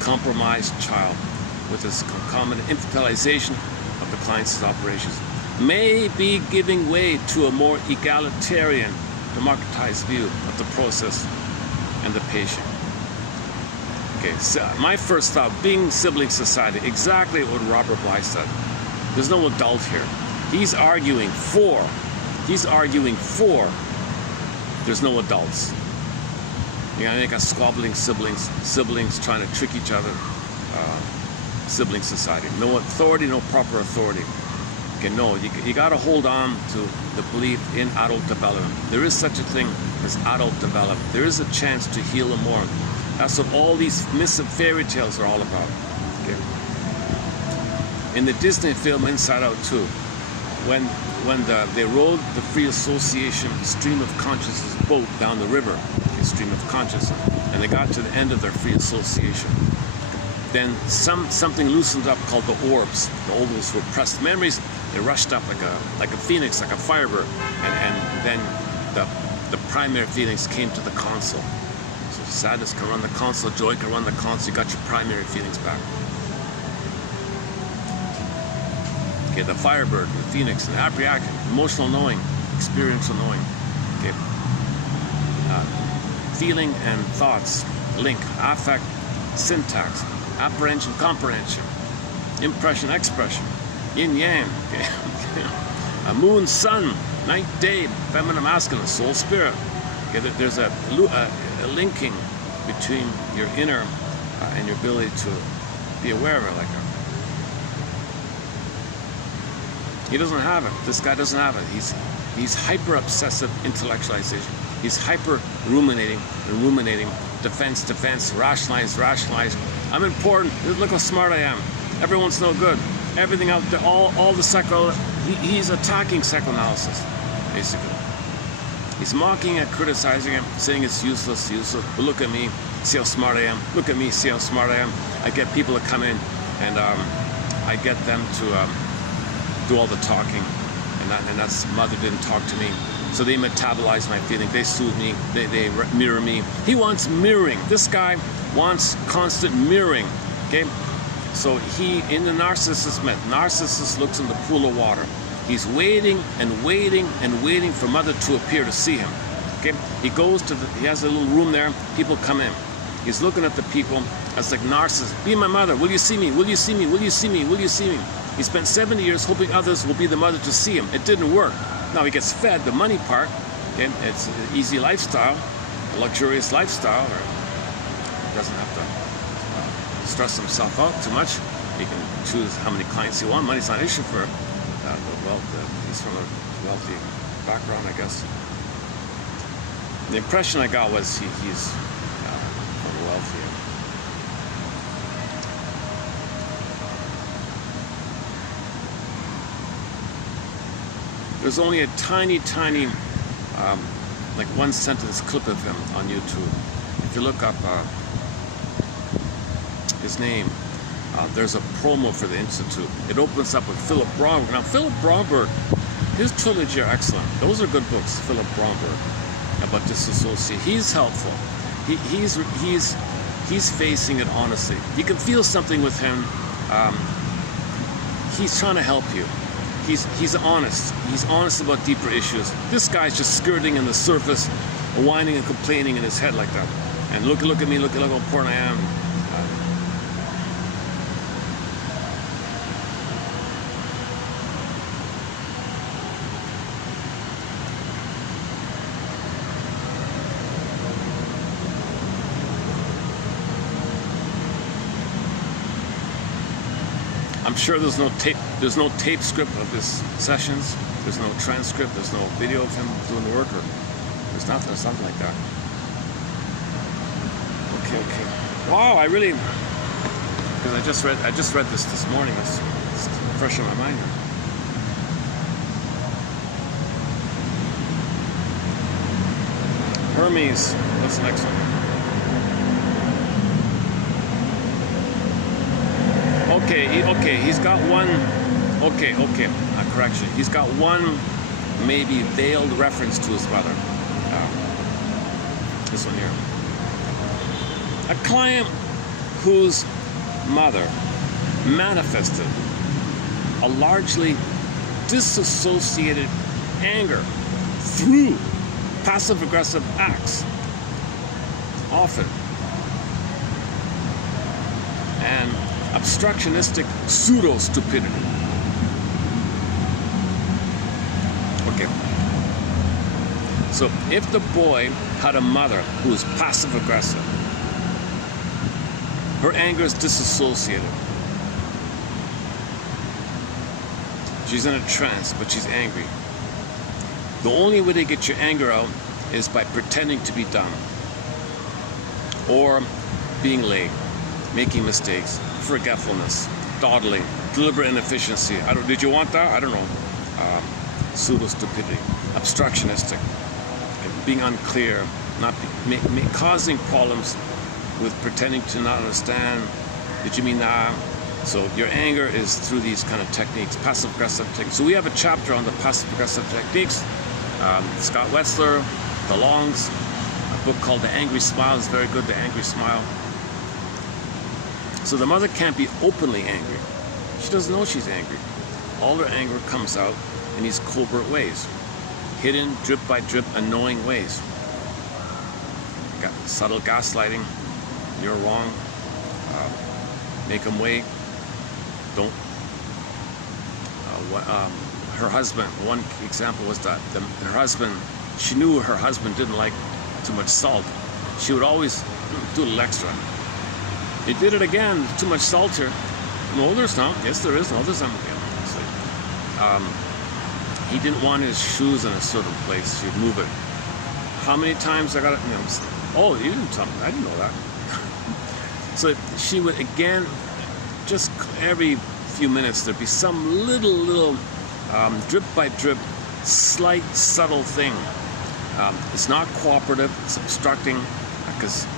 compromised child with this concomitant infantilization of the client's operations may be giving way to a more egalitarian, democratized view of the process and the patient. Okay, so my first thought, being sibling society, exactly what Robert Bly said. There's no adult here. He's arguing for there's no adults. You know, they got squabbling siblings trying to trick each other. Sibling society. No authority, no proper authority. Okay, no, you got to hold on to the belief in adult development. There is such a thing as adult development. There is a chance to heal them more. That's what all these myths and fairy tales are all about. Okay. In the Disney film Inside Out 2, when they rowed the free association stream of consciousness boat down the river, the stream of consciousness, and they got to the end of their free association, then something loosened up called the orbs. The old ones were repressed memories. They rushed up like a phoenix, like a firebird, and then the primary feelings came to the console. So sadness can run the console, joy can run the console. You got your primary feelings back. Okay, the firebird, the phoenix, and the apprehension, emotional knowing, experiential knowing. Okay, feeling and thoughts, link, affect, syntax, apprehension, comprehension, impression, expression, yin yang, okay. A moon, sun, night, day, feminine, masculine, soul, spirit. Okay, there's a linking between your inner and your ability to be aware of it. Like he doesn't have it. This guy doesn't have it. He's hyper obsessive intellectualization. He's hyper ruminating, defense, rationalize. I'm important. Look how smart I am. Everyone's no good. Everything out there, all the he's attacking psychoanalysis, basically. He's mocking it, criticizing it, saying it's useless. But look at me, see how smart I am. Look at me, see how smart I am. I get people to come in, and I get them to do all the talking, and that's mother didn't talk to me. So they metabolize my feeling, they soothe me, they mirror me. He wants mirroring. This guy wants constant mirroring, okay? So in the narcissist myth, narcissist looks in the pool of water. He's waiting for mother to appear to see him, okay? He has a little room there, people come in. He's looking at the people as like narcissist. Be my mother, will you see me? Will you see me? Will you see me? Will you see me? He spent 70 years hoping others will be the mother to see him. It didn't work. Now he gets fed the money part. Okay? It's an easy lifestyle, a luxurious lifestyle. Or he doesn't have to stress himself out too much. He can choose how many clients he wants. Money's not an issue for the wealth. He's from a wealthy background, I guess. The impression I got was he's from wealthy. There's only a tiny like one sentence clip of him on YouTube. If you look up his name, there's a promo for the Institute. It opens up with Philip Bromberg. Now, Philip Bromberg, his trilogy are excellent. Those are good books, Philip Bromberg, about disassociation. He's helpful. He's facing it honestly. You can feel something with him. He's trying to help you. He's honest. He's honest about deeper issues. This guy's just skirting in the surface, whining and complaining in his head like that. And look at me, look how important I am. I'm sure there's no tape script of his sessions. There's no transcript. There's no video of him doing the work, or there's something like that. Okay. Wow, I really, because I just read this morning. It's fresh in my mind. Hermes. What's the next one? Okay, he's got one, correction. He's got one maybe veiled reference to his mother. This one here. A client whose mother manifested a largely disassociated anger through passive-aggressive acts, often, and obstructionistic pseudo-stupidity. Okay. So if the boy had a mother who was passive-aggressive, her anger is disassociated. She's in a trance, but she's angry. The only way to get your anger out is by pretending to be dumb, or being late, making mistakes, forgetfulness, dawdling, deliberate inefficiency. Did you want that? I don't know. Pseudo-stupidity, obstructionistic, being unclear, not causing problems with pretending to not understand. Did you mean that? So your anger is through these kind of techniques, passive-aggressive techniques. So we have a chapter on the passive-aggressive techniques. Scott Wetzler, DeLong's, a book called The Angry Smile is very good, The Angry Smile. So the mother can't be openly angry. She doesn't know she's angry. All her anger comes out in these covert ways, hidden, drip by drip, annoying ways. Got subtle gaslighting. You're wrong. Make them wait. Don't. Her husband. One example was that her husband. She knew her husband didn't like too much salt. She would always do a little extra. He did it again. Too much salt here. No, there's not. Yes, there is. No, there's not. He didn't want his shoes in a certain place. She'd move it. How many times I got it? You know, oh, you didn't tell me. I didn't know that. So she would again, just every few minutes, there'd be some little drip by drip, slight, subtle thing. It's not cooperative. It's obstructing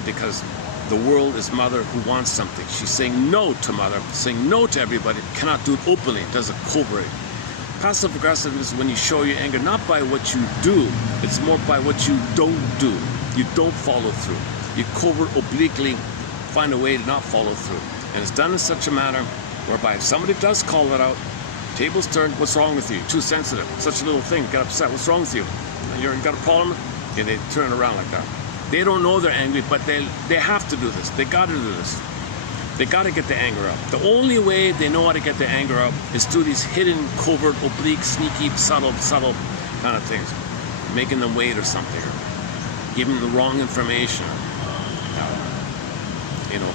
because the world is mother who wants something. She's saying no to mother, saying no to everybody. Cannot do it openly. Does it covertly. Passive aggressive is when you show your anger not by what you do, it's more by what you don't do. You don't follow through. You covert obliquely find a way to not follow through. And it's done in such a manner whereby if somebody does call it out, tables turned, what's wrong with you? Too sensitive. Such a little thing, get upset, what's wrong with you? You got a problem? And they turn it around like that. They don't know they're angry, but they have to do this. They got to do this. They got to get the anger out. The only way they know how to get the anger out is through these hidden, covert, oblique, sneaky, subtle kind of things. Making them wait or something. Or giving them the wrong information.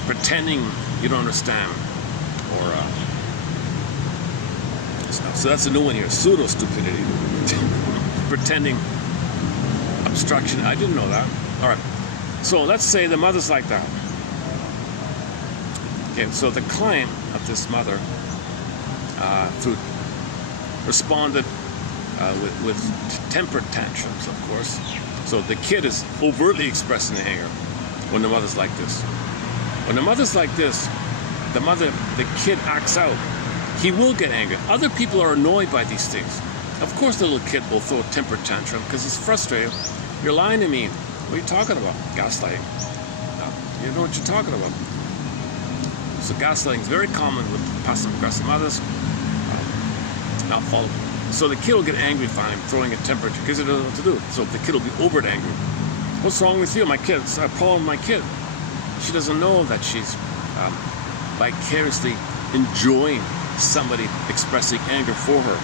Pretending you don't understand. Or stuff. So that's a new one here. Pseudo-stupidity. Pretending. Obstruction. I didn't know that. All right. So let's say the mother's like that. Okay, so the client of this mother responded with temper tantrums, of course, So the kid is overtly expressing the anger when the mother's like this. When the mother's like this, the kid acts out. He will get angry. Other people are annoyed by these things. Of course the little kid will throw a temper tantrum because he's frustrated. You're lying to me. What are you talking about? Gaslighting. No, you know what you're talking about. So gaslighting is very common with passive-aggressive mothers. Not followed. So the kid will get angry finally, throwing a temper because he doesn't know what to do. So the kid will be overt angry. What's wrong with you? My kid. It's a problem with my kid. She doesn't know that she's vicariously enjoying somebody expressing anger for her.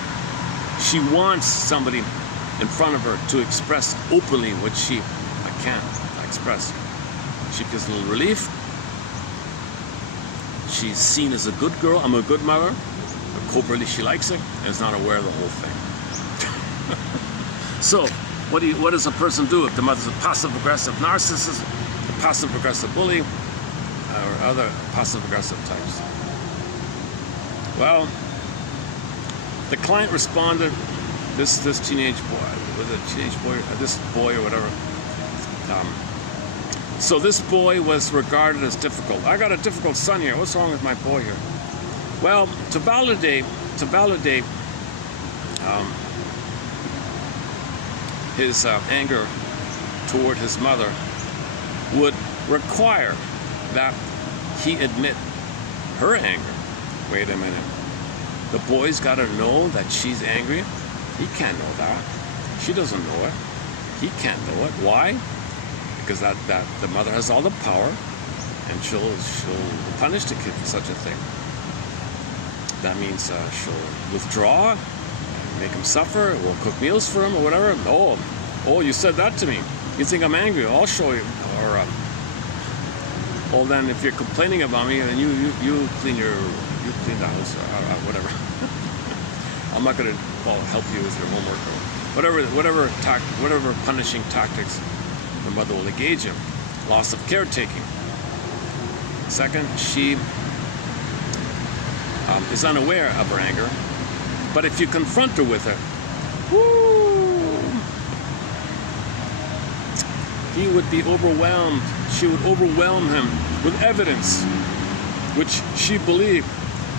She wants somebody in front of her to express openly what she can't express. She gets a little relief. She's seen as a good girl. I'm a good mother. But covertly she likes it and is not aware of the whole thing. So, what does a person do if the mother's a passive-aggressive narcissist, a passive-aggressive bully, or other passive-aggressive types? Well, the client responded, this teenage boy, this boy or whatever. So this boy was regarded as difficult. I got a difficult son here. What's wrong with my boy here? Well, to validate his anger toward his mother would require that he admit her anger. Wait a minute. The boy's got to know that she's angry. He can't know that. She doesn't know it. He can't know it. Why? Because that the mother has all the power, and she'll punish the kid for such a thing. That means she'll withdraw, make him suffer, or cook meals for him, or whatever. Oh, you said that to me. You think I'm angry? I'll show you. Or well, then if you're complaining about me, then you clean the house, or whatever. I'm not going to help you with your homework or whatever punishing tactics the mother will engage in. Loss of caretaking. Second, she is unaware of her anger, but if you confront her with it, he would be overwhelmed. She would overwhelm him with evidence, which she believed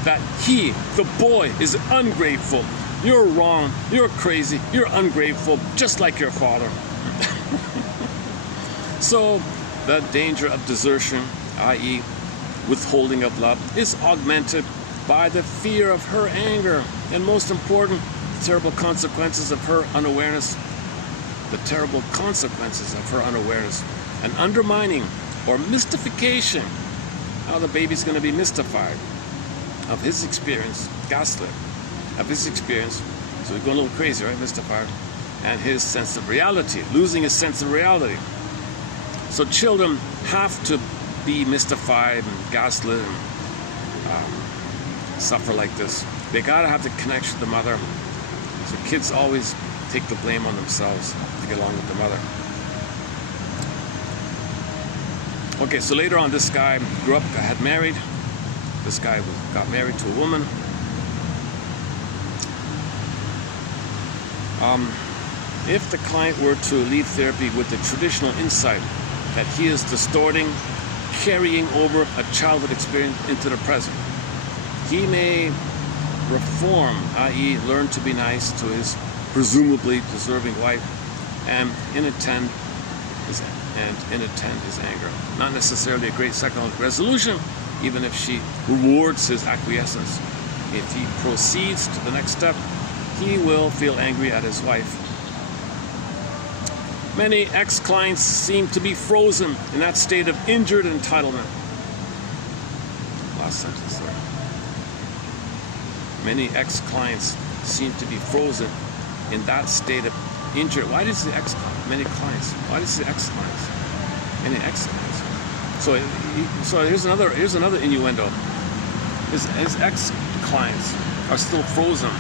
that he, the boy, is ungrateful. You're wrong. You're crazy. You're ungrateful, just like your father. So the danger of desertion, i.e. withholding of love, is augmented by the fear of her anger, and most important, the terrible consequences of her unawareness. The terrible consequences of her unawareness, an undermining or mystification. How the baby's going to be mystified of his experience, gaslit, of his experience. So he's going a little crazy, right? Mystified, and his sense of reality, losing his sense of reality. So children have to be mystified and gaslit and suffer like this. They gotta have the connection with the mother. So kids always take the blame on themselves to get along with the mother. Okay, so later on, this guy grew up, had married. This guy got married to a woman. If the client were to leave therapy with the traditional insight that he is distorting, carrying over a childhood experience into the present, he may reform, i.e. learn to be nice to his presumably deserving wife, and intend his anger. Not necessarily a great psychological resolution, even if she rewards his acquiescence. If he proceeds to the next step, he will feel angry at his wife. Many ex-clients seem to be frozen in that state of injured entitlement. Last sentence there. Many ex-clients seem to be frozen in that state of injured. Why does the many clients? Why does the ex-clients? Many ex-clients. So here's another innuendo. His ex-clients are still frozen.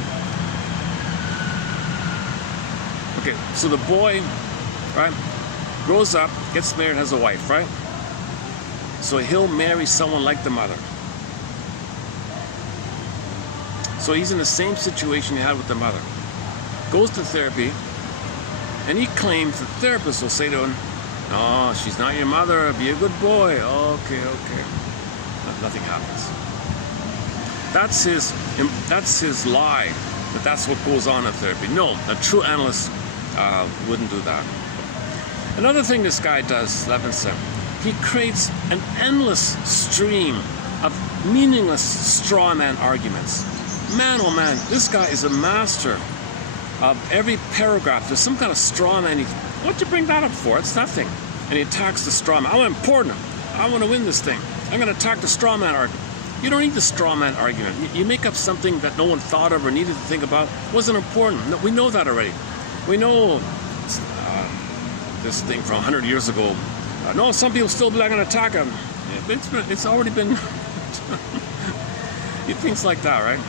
Okay, so the boy, right, grows up, gets married, has a wife, right? So he'll marry someone like the mother. So he's in the same situation he had with the mother. Goes to therapy, And he claims the therapist will say to him, "Oh, she's not your mother. Be a good boy." Okay. Nothing happens. That's his lie. But that's what goes on in therapy. No, a true analyst wouldn't do that. Another thing this guy does, Levinson, he creates an endless stream of meaningless straw man arguments. Man, oh man, this guy is a master of every paragraph. There's some kind of straw man. What'd you bring that up for? It's nothing. And he attacks the straw man. I want important. I want to win this thing. I'm going to attack the straw man argument. You don't need the straw man argument. You make up something that no one thought of or needed to think about. It wasn't important. No, we know that already. We know this thing from 100 years ago. No, some people still believe I'm going to attack him. It's already been... Things like that, right?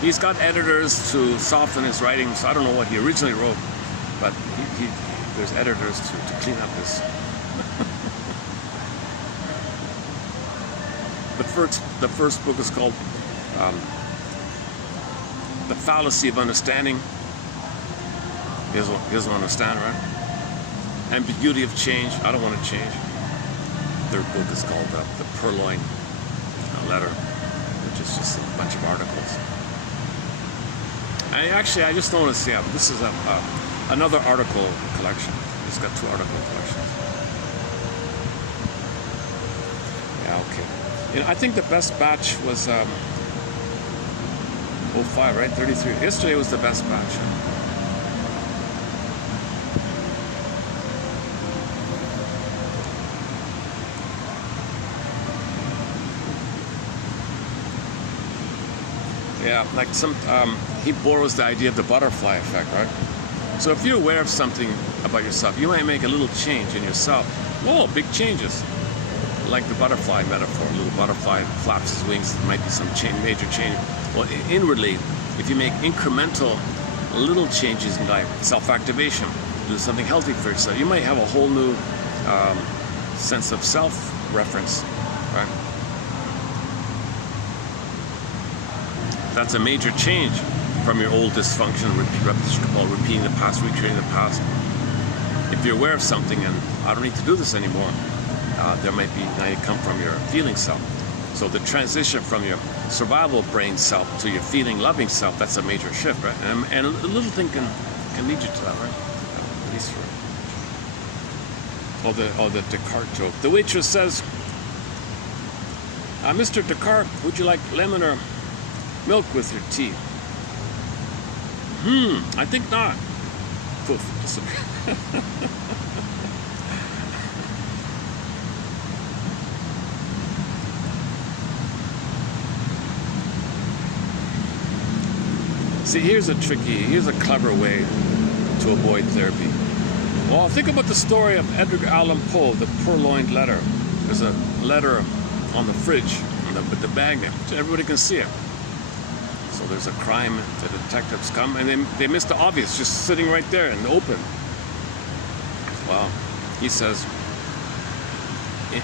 He's got editors to soften his writings. I don't know what he originally wrote, but there's editors to clean up his... The first book is called The Fallacy of Understanding. He doesn't understand, right? Ambiguity of change. I don't want to change. Third book is called The Purloined Letter, which is just a bunch of articles. And actually, I just noticed, this is another article collection. It's got 2 article collections. Yeah, okay. I think the best batch was 05, right? 33. Yesterday was the best batch. Yeah, like he borrows the idea of the butterfly effect, right? So if you're aware of something about yourself, you might make a little change in yourself. Whoa, big changes. Like the butterfly metaphor, a little butterfly flaps his wings, there might be some major change. Well, inwardly, if you make incremental little changes in life, self-activation, do something healthy for yourself, you might have a whole new sense of self-reference, right? That's a major change from your old dysfunction, repeating the past, recreating the past. If you're aware of something and I don't need to do this anymore, there might be, now you come from your feeling self. So the transition from your survival brain self to your feeling, loving self, that's a major shift, right? And a little thing can lead you to that, right? At least for the Descartes joke. The waitress says, "Mr. Descartes, would you like lemon or milk with your tea?" I think not. Poof, disappear. See, here's a clever way to avoid therapy. Well, think about the story of Edgar Allan Poe, The Purloined Letter. There's a letter on the fridge with the magnet, so everybody can see it. So there's a crime, the detectives come, and they miss the obvious, just sitting right there in the open. Well, he says,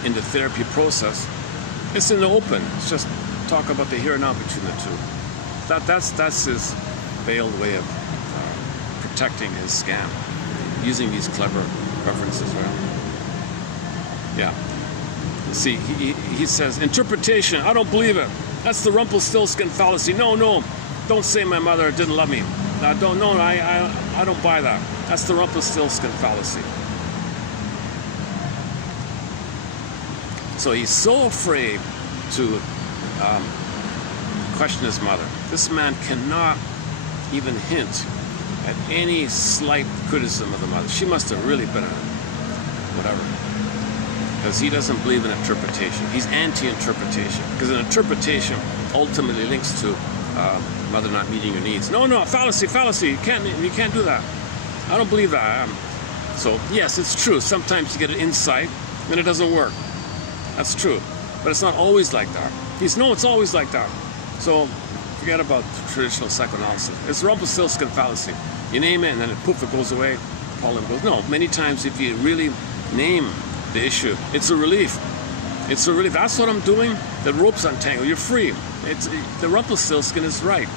in the therapy process, it's in the open. It's just talk about the here and now between the two. That's his veiled way of protecting his scam, using these clever references, right? Yeah. See, he says, interpretation, I don't believe it. That's the Rumpelstiltskin fallacy. No, don't say my mother didn't love me. I don't buy that. That's the Rumpelstiltskin fallacy. So he's so afraid to question his mother. This man cannot even hint at any slight criticism of the mother. She must have really been whatever. Because he doesn't believe in interpretation. He's anti-interpretation. Because an interpretation ultimately links to mother not meeting your needs. No, fallacy. You can't do that. I don't believe that. So yes, it's true. Sometimes you get an insight and it doesn't work. That's true. But it's not always like that. It's always like that. So forget about traditional psychoanalysis. It's Rumpelstiltskin fallacy. You name it and then poof, it goes away. Problem goes. No, many times if you really name the issue, it's a relief. It's a relief. That's what I'm doing. The rope's untangled. You're free. The Rumpelstiltskin is right.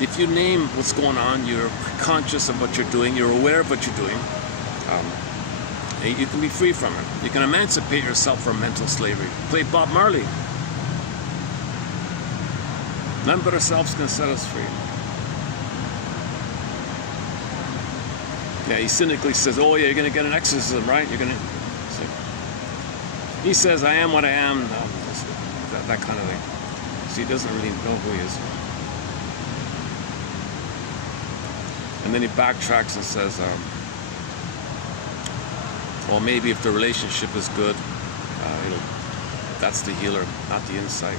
if you name what's going on, you're conscious of what you're doing, you're aware of what you're doing, you can be free from it. You can emancipate yourself from mental slavery. Play Bob Marley. None but ourselves can set us free. Yeah, he cynically says, oh yeah, you're going to get an exorcism, right? You're going to... So, he says, I am what I am. That kind of thing. So he doesn't really know who he is. And then he backtracks and says, well, maybe if the relationship is good, that's the healer, not the insight.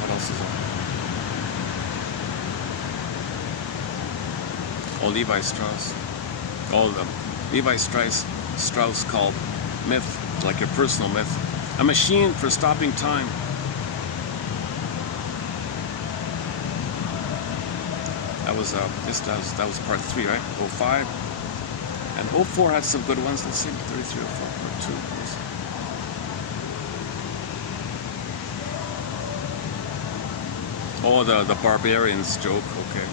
What else is there? Oh, Levi Strauss. All of them. Levi Strauss called myth, like your personal myth, a machine for stopping time. That was that was part 3, right? 05. And 04 had some good ones. Let's see, 33 or 4, part 2. Oh, the barbarians joke, okay.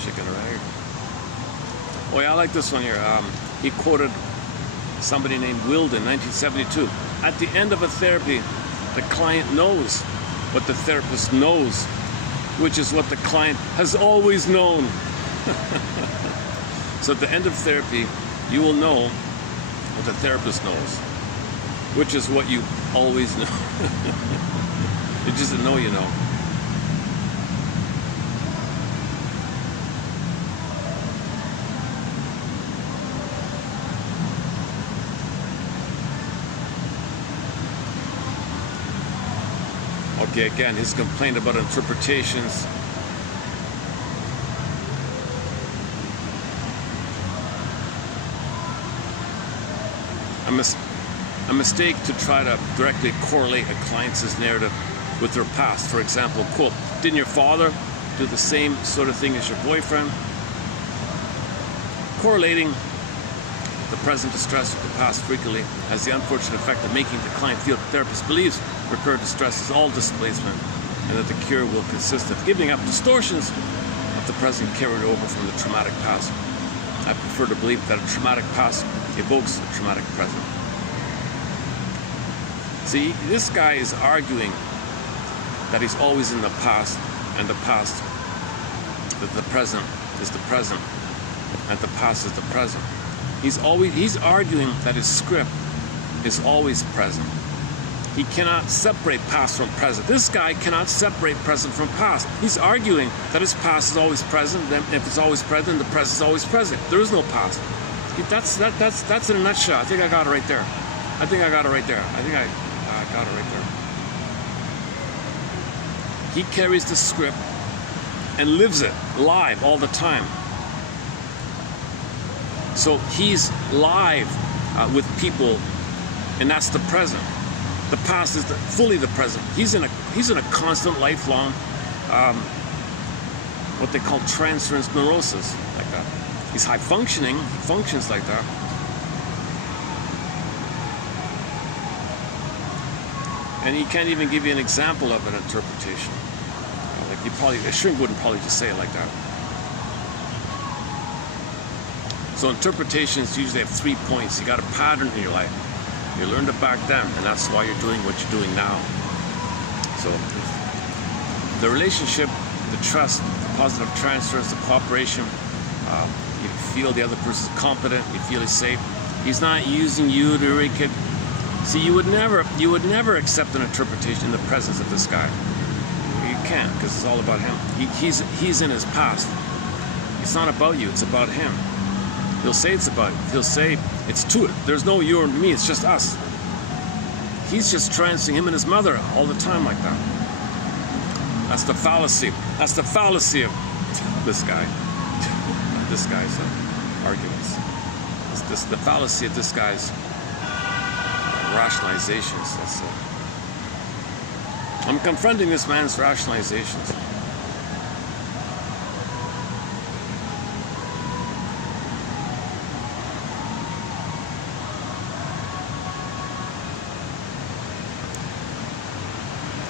Chicken or egg. Oh yeah, I like this one here. He quoted somebody named Wilden, 1972. At the end of a therapy, the client knows what the therapist knows, which is what the client has always known. So at the end of therapy, you will know what the therapist knows, which is what you always know. It's just a know you know. Okay, again, his complaint about interpretations. A mistake to try to directly correlate a client's narrative with their past. For example, quote, didn't your father do the same sort of thing as your boyfriend? Correlating the present distress with the past frequently has the unfortunate effect of making the client feel the therapist believes recurrent distress is all displacement and that the cure will consist of giving up distortions of the present carried over from the traumatic past. I prefer to believe that a traumatic past evokes a traumatic present. See, this guy is arguing that he's always in the past, and the past, that the present is the present, and the past is the present. He's arguing that his script is always present. He cannot separate past from present. This guy cannot separate present from past. He's arguing that his past is always present, then if it's always present, the present is always present. There is no past. That's in a nutshell. I think I got it right there. I think I got it right there. He carries the script and lives it live all the time. So he's live with people, and that's the present. The past is fully the present. He's in a constant, lifelong, what they call transference neurosis, like that. He's high functioning. He functions like that. And he can't even give you an example of an interpretation. Like a shrink wouldn't probably just say it like that. So interpretations usually have 3 points. You got a pattern in your life. You learned it back then, and that's why you're doing what you're doing now. So the relationship, the trust, the positive transfers, the cooperation, you feel the other person's competent, you feel he's safe. He's not using you to wreak it. See, you would never accept an interpretation in the presence of this guy. You can't, because it's all about him. He's in his past. It's not about you, it's about him. He'll say it's about you. He'll say it's to it. There's no you or me, it's just us. He's just transferring him and his mother all the time like that. That's the fallacy. That's the fallacy of this guy. This guy's arguments. The fallacy of this guy's rationalizations. That's I'm confronting this man's rationalizations.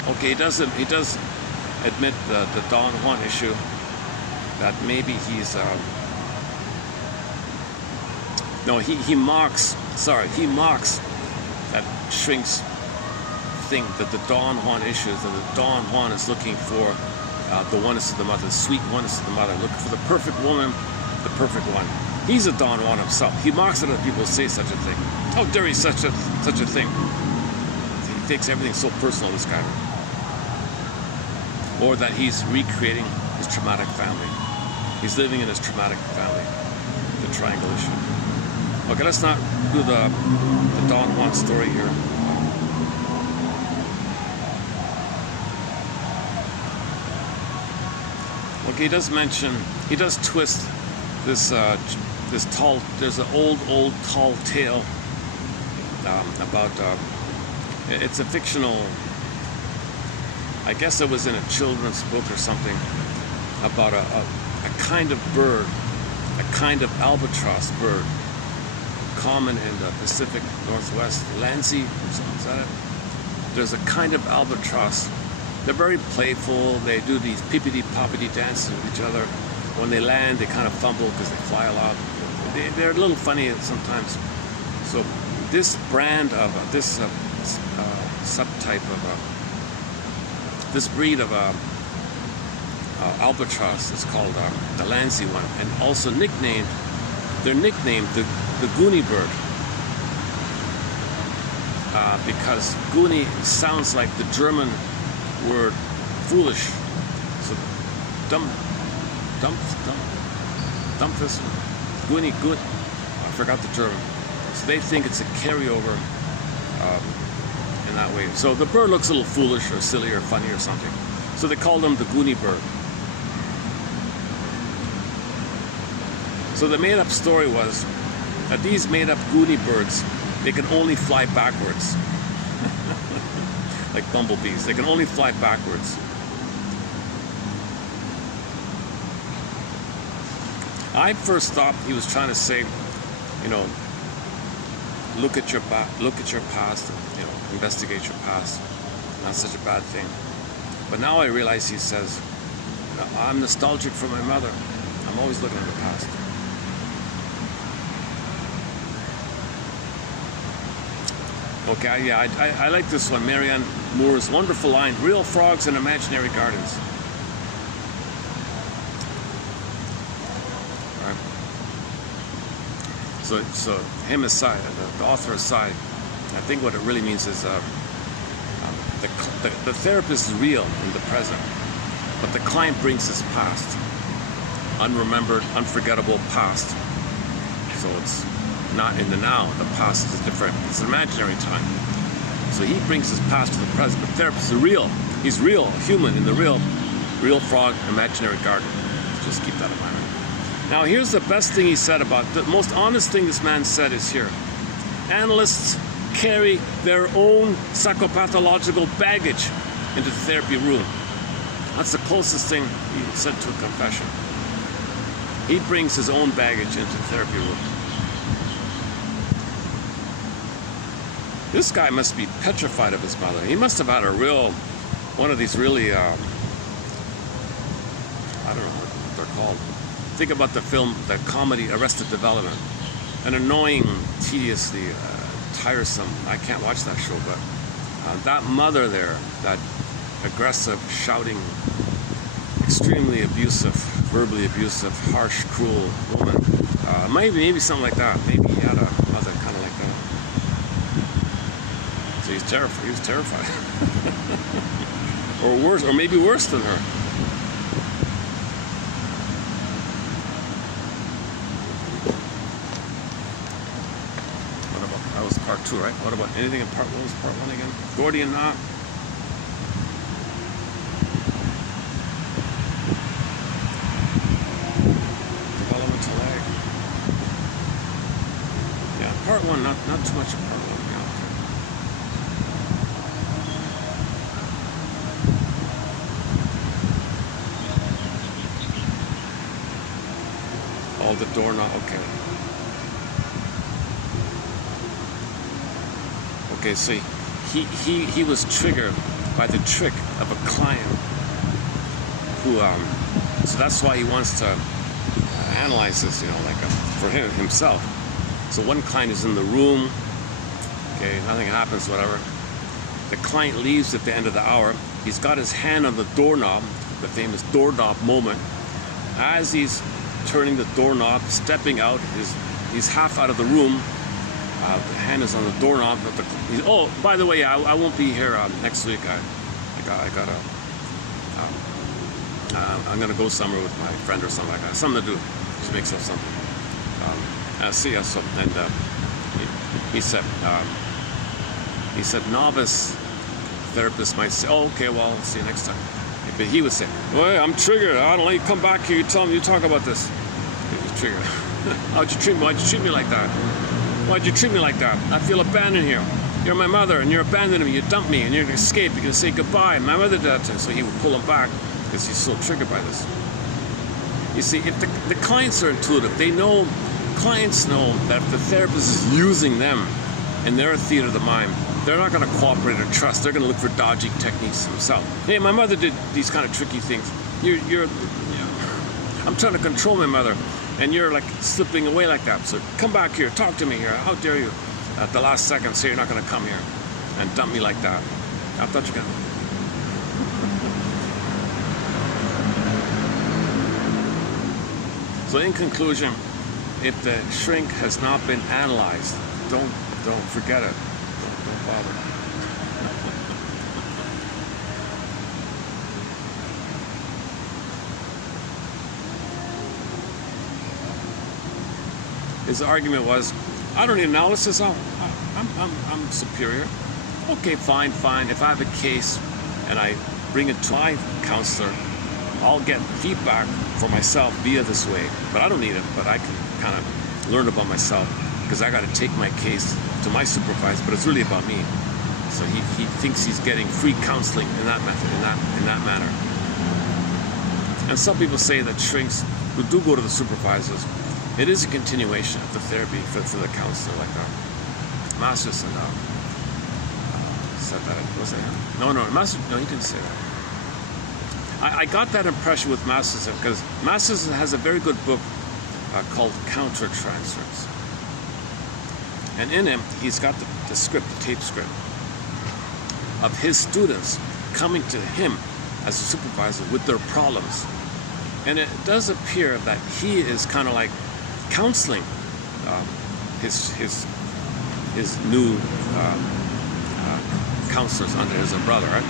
Okay, he does admit the Don Juan issue, that maybe he's he mocks that shrinks think that the Don Juan issue is that the Don Juan is looking for the oneness of the mother, the sweet oneness of the mother, looking for the perfect woman, the perfect one. He's a Don Juan himself. He mocks it when people say such a thing. How dare he such a thing? He takes everything so personal, this guy. Or that he's recreating his traumatic family. He's living in his traumatic family, the triangle issue. Okay, let's not do the Don Juan story here. Okay, he does twist this tall, there's an old tall tale about, it's a fictional, I guess it was in a children's book or something, about a kind of bird, a kind of albatross bird, common in the Pacific Northwest, Landsea, is that it? There's a kind of albatross. They're very playful. They do these pippity-poppity dances with each other. When they land, they kind of fumble because they fly a lot. They're a little funny sometimes. So this brand of this subtype of this breed of albatross is called the Landsea one, and also they're nicknamed the Goonie bird because Goonie sounds like the German word foolish. So dumpfus, Goonie, I forgot the German. So they think it's a carryover in that way. So the bird looks a little foolish or silly or funny or something. So they call them the Goonie bird. So the made-up story was that these made-up Goonie birds, they can only fly backwards. Like bumblebees, they can only fly backwards. I first thought he was trying to say, you know, look at your past, you know, investigate your past. Not such a bad thing. But now I realize he says, I'm nostalgic for my mother. I'm always looking at the past. Okay, yeah, I like this one. Marianne Moore's wonderful line, real frogs in imaginary gardens. All right. So him aside, the author aside, I think what it really means is the therapist is real in the present, but the client brings his past, unremembered, unforgettable past. So it's not in the now. The past is different. It's an imaginary time. So he brings his past to the present. The therapist is real. He's real, human in the real frog, imaginary garden. Just keep that in mind. Now here's the best thing he said about the most honest thing this man said is here. Analysts carry their own psychopathological baggage into the therapy room. That's the closest thing he said to a confession. He brings his own baggage into the therapy room. This guy must be petrified of his mother. He must have had one of these really, I don't know what they're called. Think about the film, the comedy Arrested Development. An annoying, tediously tiresome, I can't watch that show, but that mother there, that aggressive, shouting, extremely abusive, verbally abusive, harsh, cruel woman. Maybe something like that. Maybe he had a mother kind of like that. So he's terrified. He was terrified. Or worse, or maybe worse than her. What about, that was part 2, right? What about anything in part 1? Was part 1 again? Gordian knot. Developmental lag. Yeah, part 1, not too much of part 1. Oh, the doorknob. Okay. Okay, so he was triggered by the trick of a client who, so that's why he wants to analyze this, you know, like for himself. So one client is in the room, okay, nothing happens, whatever. The client leaves at the end of the hour. He's got his hand on the doorknob, the famous doorknob moment. As he's turning the doorknob, stepping out, he's half out of the room. The hand is on the doorknob. But oh, by the way, I won't be here next week. I'm gonna go somewhere with my friend or something like that. Something to do. Just make up something. See ya. So, and he said novice therapists might say, "Oh, okay, well, I'll see you next time." But he would say, "Well, I'm triggered. I don't let you come back here. You tell me. You talk about this." He's triggered. Why'd you treat me like that? Why'd you treat me like that? I feel abandoned here. You're my mother, and you're abandoning me. You dumped me, and you're gonna escape. You're gonna say goodbye. My mother did that too. So he would pull him back because he's so triggered by this. You see, if the clients are intuitive, they know. Clients know that if the therapist is using them in their theater of the mind, they're not going to cooperate or trust. They're going to look for dodgy techniques themselves. Hey, my mother did these kind of tricky things. I'm trying to control my mother, and you're like slipping away like that. So come back here, talk to me here. How dare you, at the last second, say you're not going to come here and dump me like that? I thought you were going to. So in conclusion, if the shrink has not been analyzed, don't forget it. Don't bother. His argument was, I don't need analysis. I'm superior. Okay, fine. If I have a case and I bring it to my counselor, I'll get feedback for myself via this way, but I don't need it. But I can kind of learn about myself because I got to take my case to my supervisor. But it's really about me. So he thinks he's getting free counseling in that method, in that manner. And some people say that shrinks who do go to the supervisors, it is a continuation of the therapy for the counselor, like that. Masterson said that. Was that him? No, he didn't say that. I got that impression with Masterson because Masterson has a very good book called Countertransference. And in him, he's got the script, the tape script, of his students coming to him as a supervisor with their problems. And it does appear that he is kind of like counseling his new counselors under his umbrella, right?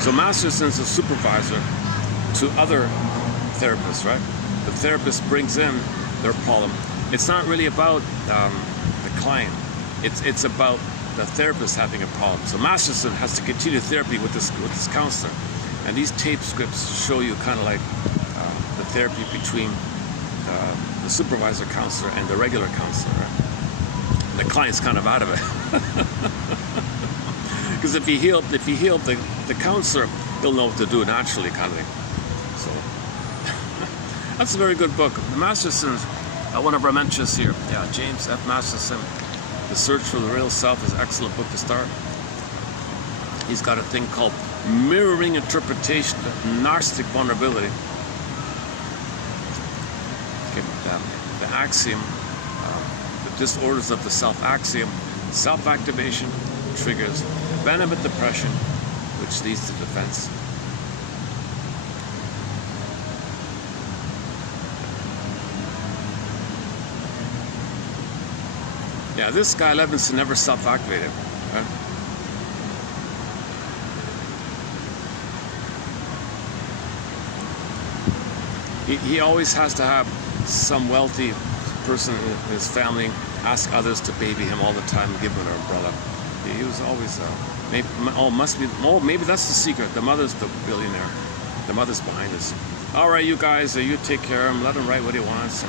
So Masterson's a supervisor to other therapists, right? The therapist brings in their problem. It's not really about the client. It's about the therapist having a problem. So Masterson has to continue therapy with this counselor. And these tape scripts show you kind of like the therapy between the supervisor counselor and the regular counselor, right? The client's kind of out of it. Because if he healed the counselor, he'll know what to do naturally, kind of thing. So that's a very good book. The Masterson's one of our mentors here. Yeah, James F. Masterson. The Search for the Real Self is an excellent book to start. He's got a thing called Mirroring Interpretation of Narcissistic Vulnerability. Okay, the axiom, the disorders of the self axiom, self-activation triggers abandonment depression, which leads to defense. Yeah, this guy Levinson never self-activated. Right? He always has to have some wealthy person in his family ask others to baby him all the time and give him an umbrella. He was always maybe that's the secret. The mother's the billionaire. The mother's behind us. All right, you guys, you take care of him. Let him write what he wants.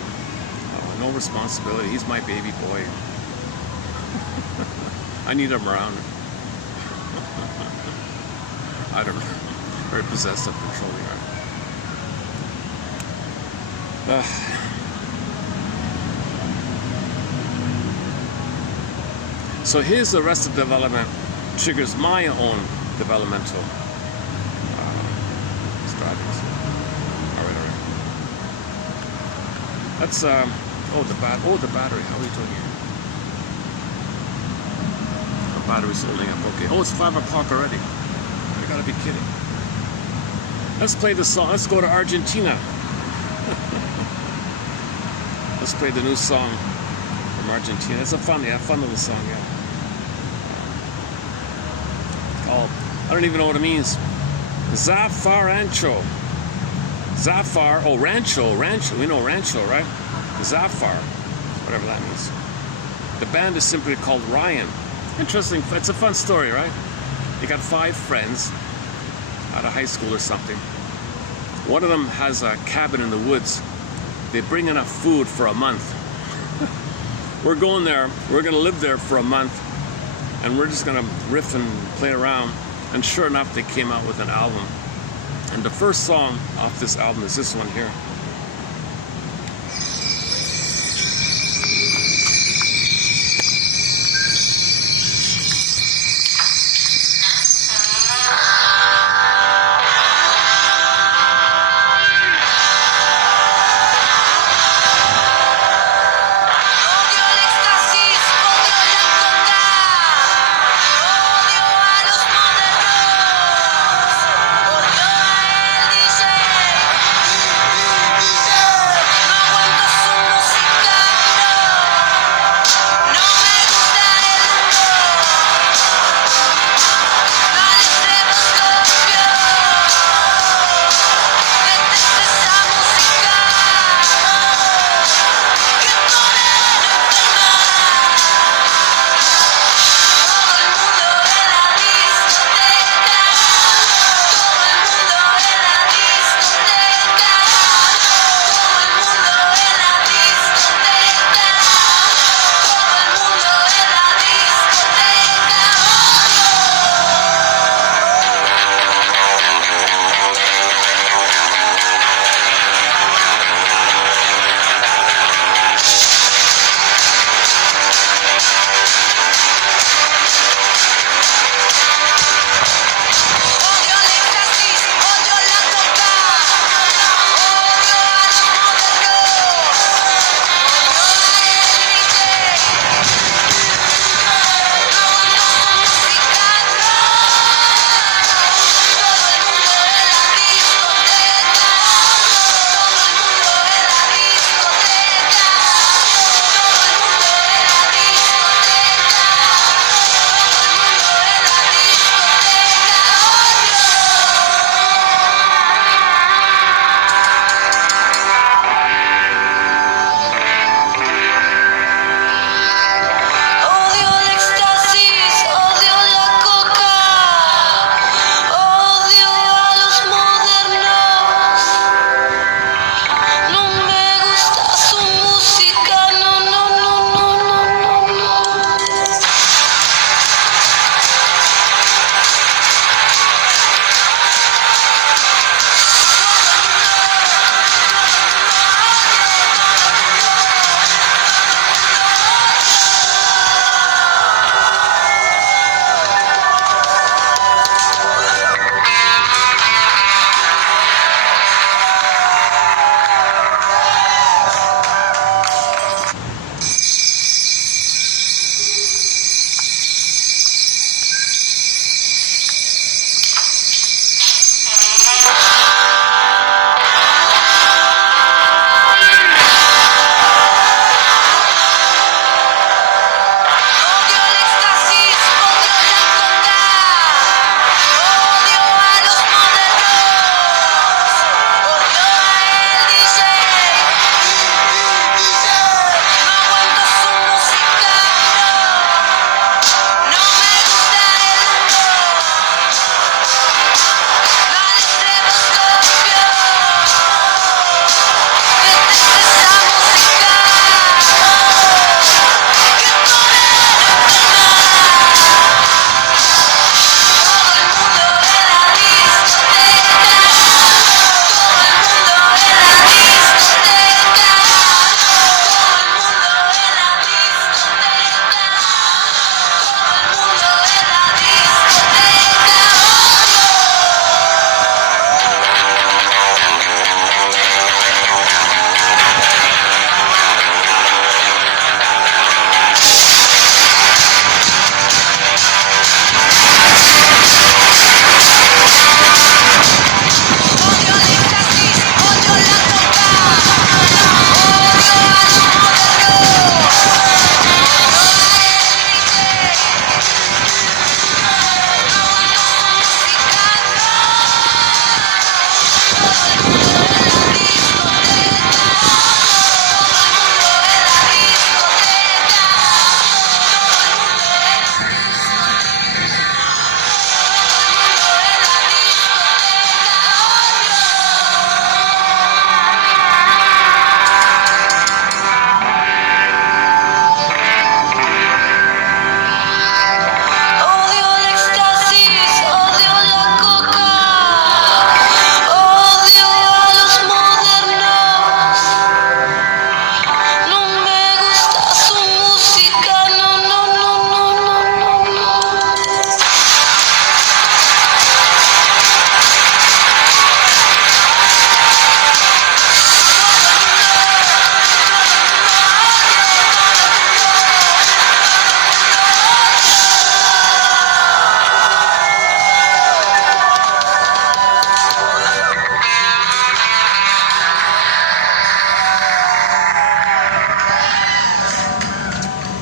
No responsibility. He's my baby boy. I need him around. I don't know. Very possessive, controlling. So his arrested development triggers my own developmental strategies. All right. That's the battery. How are we doing here? The battery's holding up. Okay. Oh, it's 5 o'clock already. You gotta be kidding. Let's play the song. Let's go to Argentina. Let's play the new song from Argentina. It's a fun little song, yeah. Called, I don't even know what it means. Zafarancho. Zafar, oh, rancho. We know rancho, right? Zafar, whatever that means. The band is simply called Ryan. Interesting, it's a fun story, right? You got 5 friends out of high school or something. One of them has a cabin in the woods. They bring enough food for a month. We're going there, we're gonna live there for a month, and we're just gonna riff and play around. And sure enough, they came out with an album. And the first song off this album is this one here.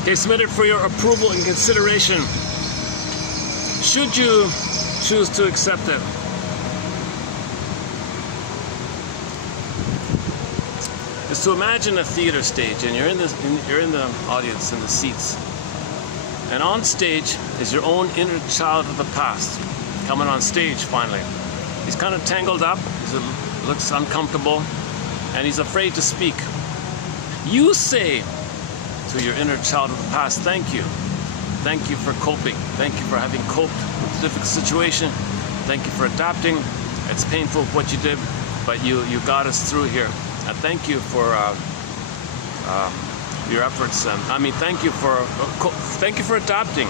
They submit it for your approval and consideration. Should you choose to accept it? Is to imagine a theater stage, and you're in the audience, in the seats, and on stage is your own inner child of the past coming on stage finally. He's kind of tangled up, he looks uncomfortable, and he's afraid to speak. You say to your inner child of the past, thank you. Thank you for coping. Thank you for having coped with a difficult situation. Thank you for adapting. It's painful what you did, but you got us through here. And thank you for your efforts. I mean, thank you for adapting.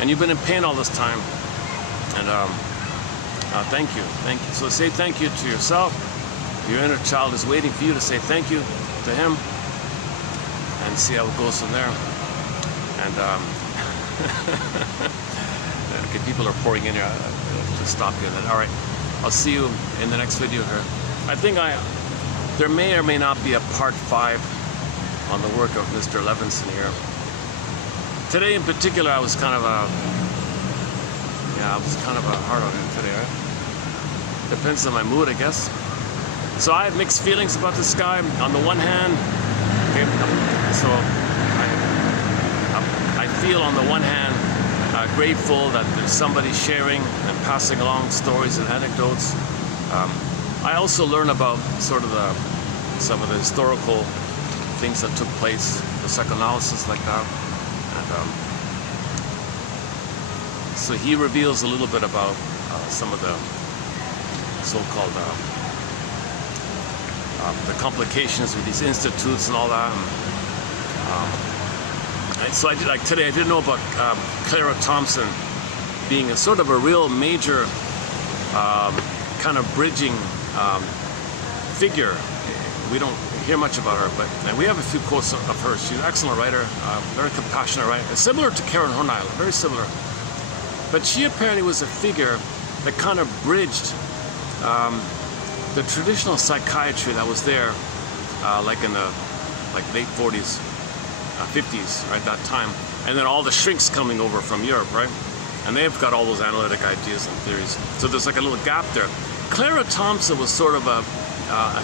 And you've been in pain all this time. And thank you. So say thank you to yourself. Your inner child is waiting for you to say thank you to him, and see how it goes from there. And okay, people are pouring in here to stop you. Then, all right, I'll see you in the next video here. I think there may or may not be a part 5 on the work of Mr. Levinson here. Today in particular, I was kind of hard on him today, right? Depends on my mood, I guess. So I have mixed feelings about this guy. On the one hand, okay, so I feel on the one hand grateful that there's somebody sharing and passing along stories and anecdotes. I also learn about sort of some of the historical things that took place, the psychoanalysis like that. And so he reveals a little bit about some of the so-called the complications with these institutes and all that. And so today I didn't know about Clara Thompson being a sort of a real major kind of bridging figure. We don't hear much about her, but we have a few quotes of hers. She's an excellent writer, very compassionate writer, similar to Karen Hornile, very similar. But she apparently was a figure that kind of bridged the traditional psychiatry that was there, like in the late 40s, 50s, right, that time, and then all the shrinks coming over from Europe, right? And they've got all those analytic ideas and theories. So there's like a little gap there. Clara Thompson was sort of a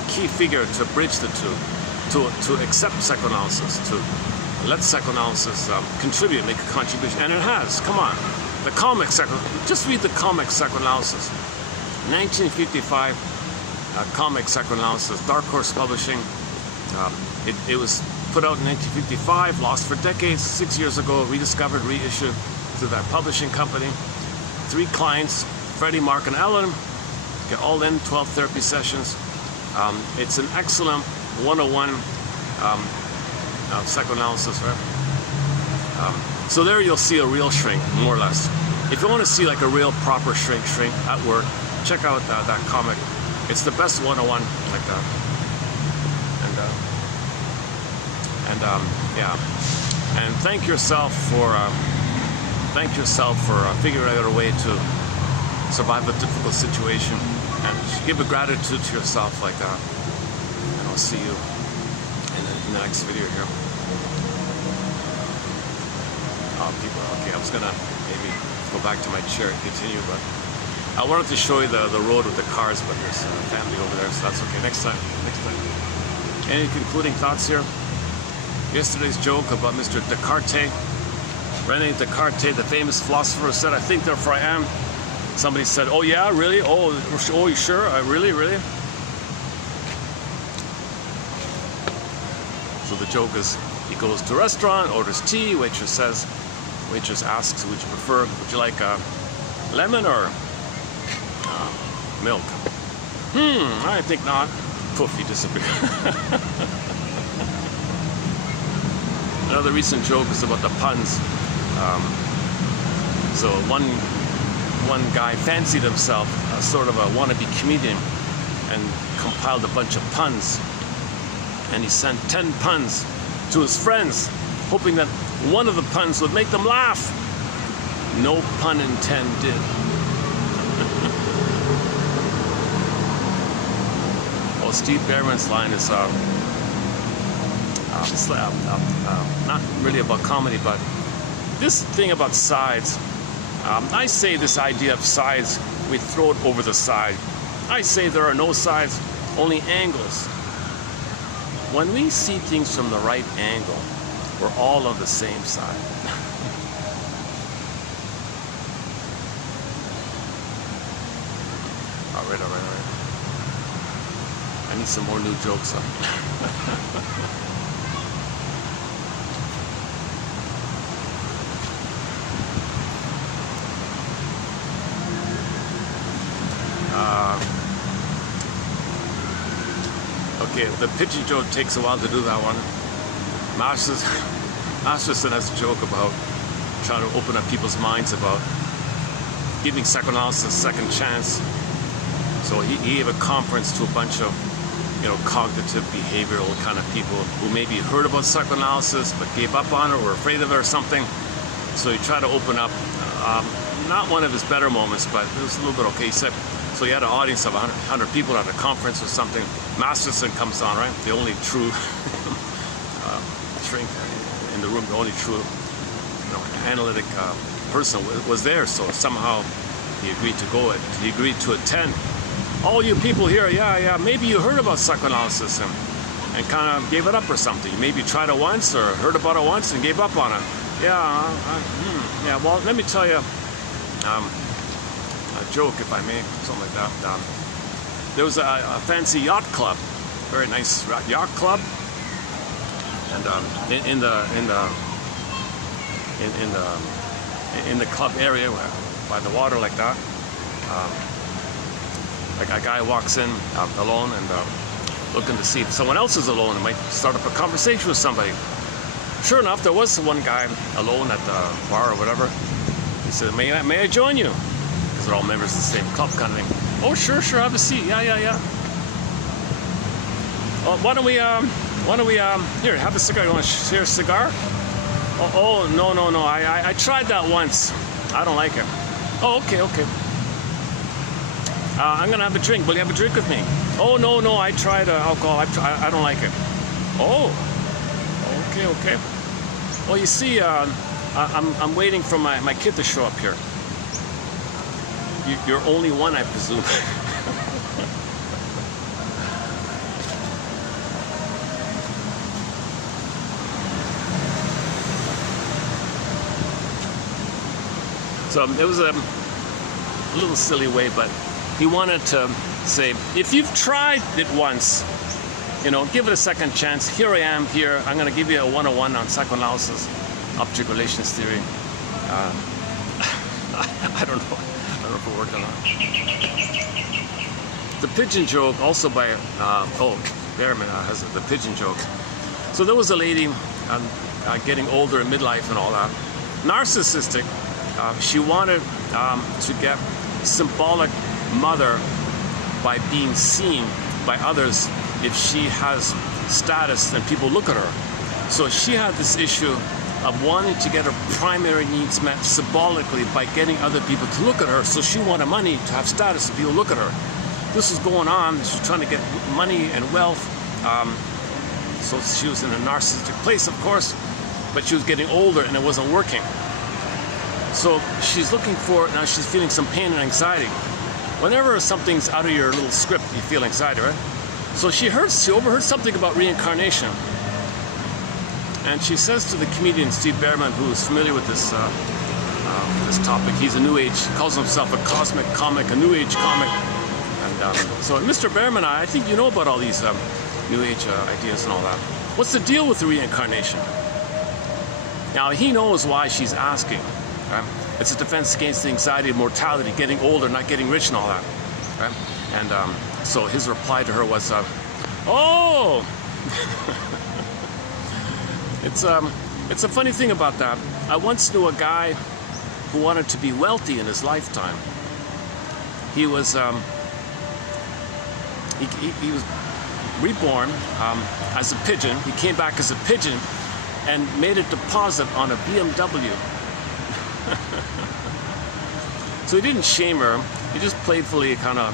key figure to bridge the two, to accept psychoanalysis, to let psychoanalysis contribute, make a contribution, and it has. Come on, the comic just read the comic psychoanalysis, 1955. Comic psychoanalysis, Dark Horse Publishing. It was put out in 1955, lost for decades. 6 years ago, rediscovered, reissued through that publishing company. 3 clients, Freddie, Mark, and Ellen. Get all in 12 therapy sessions. It's an excellent 101 psychoanalysis, right? So there you'll see a real shrink, more or less. If you want to see like a real proper shrink at work, check out that comic. It's the best 101 like that. Yeah. And thank yourself for figuring out a way to survive a difficult situation, and give a gratitude to yourself like that. And I'll see you in the next video here. Okay, I was gonna maybe go back to my chair and continue, but I wanted to show you the road with the cars, but there's a family over there, so that's okay. Next time. Any concluding thoughts here? Yesterday's joke about Mr. Descartes. René Descartes, the famous philosopher, said, "I think, therefore I am." Somebody said, "Oh yeah, really? Oh, you sure? Really? So the joke is, he goes to a restaurant, orders tea, waitress asks, "Would you prefer? Would you like lemon or milk?" I think not. Poof, he disappeared. Another recent joke is about the puns. So one guy fancied himself sort of a wannabe comedian and compiled a bunch of puns. And he sent 10 puns to his friends, hoping that one of the puns would make them laugh. No pun intended. Well, Steve Behrman's line is, it's not really about comedy, but this thing about sides. I say this idea of sides, we throw it over the side. I say there are no sides, only angles. When we see things from the right angle, we're all on the same side. All right. I need some more new jokes. Okay, the pigeon joke takes a while to do that one. Masterson has a joke about trying to open up people's minds about giving psychoanalysis a second chance. So he gave a conference to a bunch of, cognitive behavioral kind of people who maybe heard about psychoanalysis but gave up on it or were afraid of it or something. So he tried to open up, not one of his better moments, but it was a little bit okay. He said, so he had an audience of 100 people at a conference or something. Masterson comes on, right? The only true shrink in the room, the only true analytic person was there. So somehow he agreed to go. He agreed to attend. All you people here, yeah, maybe you heard about psychoanalysis and kind of gave it up or something. Maybe tried it once or heard about it once and gave up on it. Yeah, well, let me tell you a joke, if I may, something like that. There was a fancy yacht club, very nice yacht club, and in the club area by the water like that, like a guy walks in alone and looking to see if someone else is alone and might start up a conversation with somebody. Sure enough, there was one guy alone at the bar or whatever. He said, may I join you? Because they're all members of the same club kind of thing. Oh, sure, have a seat. Yeah. Oh, why don't we, here, have a cigar. You want to share a cigar? Oh, no. I tried that once. I don't like it. Oh, okay. I'm going to have a drink. Will you have a drink with me? Oh, no, I tried alcohol. I don't like it. Oh, okay. Well, you see, I'm waiting for my kid to show up here. You're only one, I presume. So it was a little silly way, but he wanted to say, if you've tried it once, give it a second chance. Here I am here. I'm going to give you a 101 on psychoanalysis, object relations theory. I don't know if it worked or not. The pigeon joke, also by Behrman has the pigeon joke. So there was a lady getting older in midlife and all that, narcissistic. She wanted to get symbolic mother by being seen by others if she has status and people look at her. So she had this issue of wanting to get her primary needs met symbolically by getting other people to look at her. So she wanted money to have status and people look at her. This was going on. She was trying to get money and wealth. So she was in a narcissistic place, of course, but she was getting older and it wasn't working. So she's looking for, now she's feeling some pain and anxiety. Whenever something's out of your little script, you feel anxiety, right? So she overheard something about reincarnation. And she says to the comedian Steve Behrman, who is familiar with this topic, he's a New Age, calls himself a cosmic comic, a New Age comic. And so Mr. Behrman, I think you know about all these New Age ideas and all that. What's the deal with the reincarnation? Now he knows why she's asking. Right? It's a defense against the anxiety of mortality, getting older, not getting rich and all that. Right? And so his reply to her was, oh! It's a funny thing about that. I once knew a guy who wanted to be wealthy in his lifetime. He was he was reborn as a pigeon. He came back as a pigeon and made a deposit on a BMW. So he didn't shame her. He just playfully kind of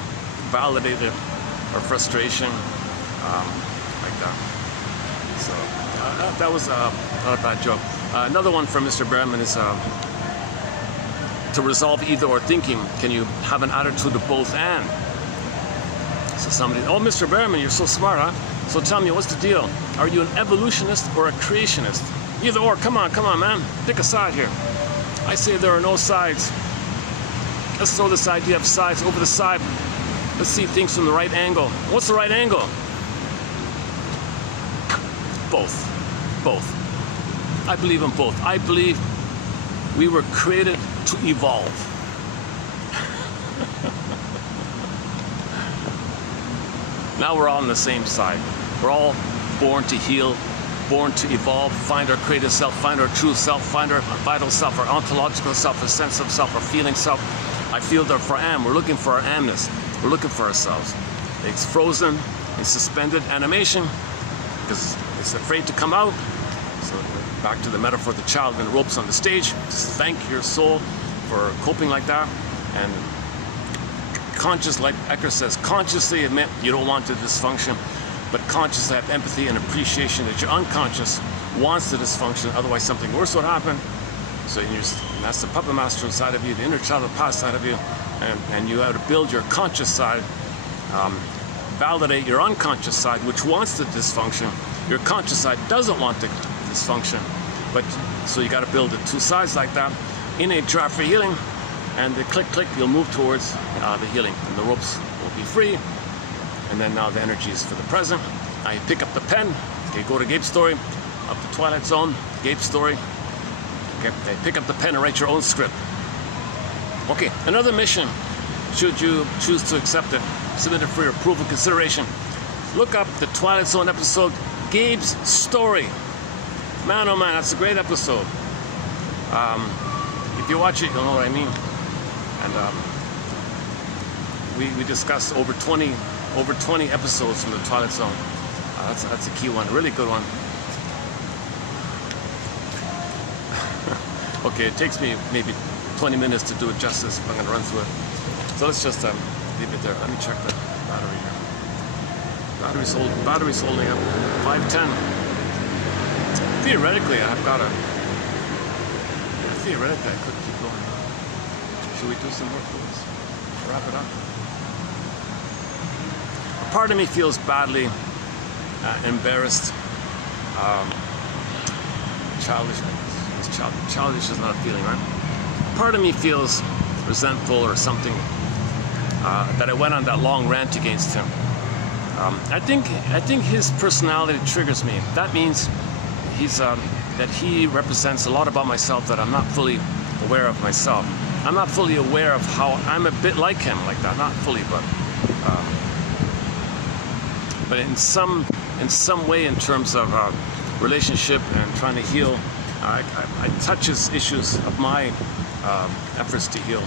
validated her frustration, like that. So that was not a bad joke. Another one from Mr. Berman is to resolve either or thinking, can you have an attitude of both and? So somebody, oh, Mr. Berman, you're so smart, huh? So tell me, what's the deal? Are you an evolutionist or a creationist? Either or, come on, man. Pick a side here. I say there are no sides. Let's throw this idea of sides over the side. Let's see things from the right angle. What's the right angle? Both. I believe in both. I believe we were created to evolve. Now we're all on the same side. We're all born to heal, born to evolve, find our creative self, find our true self, find our vital self, our ontological self, our sense of self, our feeling self. I feel therefore am. We're looking for our amness. We're looking for ourselves. It's frozen in suspended animation because it's afraid to come out. So back to the metaphor of the child in the ropes on the stage. Just thank your soul for coping like that. And conscious, like Ecker says, consciously admit you don't want the dysfunction, but consciously have empathy and appreciation that your unconscious wants the dysfunction, otherwise something worse would happen. So that's the puppet master inside of you, the inner child of the past side of you, and you have to build your conscious side, validate your unconscious side, which wants the dysfunction. Your conscious side doesn't want the dysfunction, but so you got to build the two sides like that. Innate drive for healing, and the click, you'll move towards the healing, and the ropes will be free. And then now the energy is for the present. Now you pick up the pen. Okay, go to Gabe's story, up the Twilight Zone, Gabe's story. Okay, pick up the pen and write your own script. Okay, another mission, should you choose to accept it, submit it for your approval consideration. Look up the Twilight Zone episode, Gabe's Story. Man, oh man, that's a great episode. If you watch it, you'll know what I mean. And we discussed over 20 episodes from the Twilight Zone. That's a key one, a really good one. Okay, it takes me maybe 20 minutes to do it justice if I'm going to run through it. So let's just leave it there. Let me check the battery here. Battery's holding up. 510. Theoretically, I could keep going. Should we do some more please? Wrap it up. A part of me feels badly embarrassed, childish. Childish is not a feeling, right? Part of me feels resentful or something that I went on that long rant against him. I think his personality triggers me. That means that he represents a lot about myself that I'm not fully aware of myself. I'm not fully aware of how I'm a bit like him, like that. Not fully, but in some way, in terms of relationship and trying to heal. I touch his issues of my efforts to heal.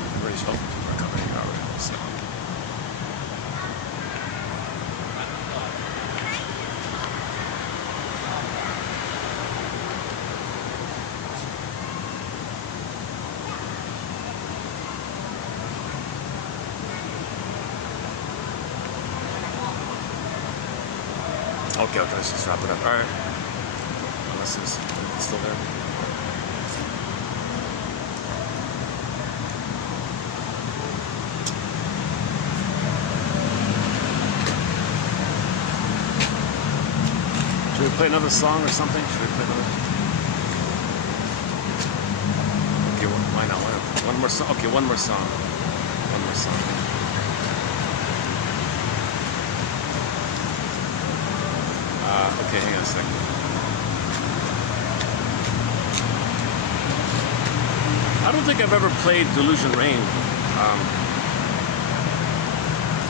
Okay, let's just wrap it up. All right. Unless it's still there. Should we play another song or something? Should we play another? Okay, why not? One more song. Okay, one more song. One more song. Okay, hang on a second. I don't think I've ever played Delusion Rain.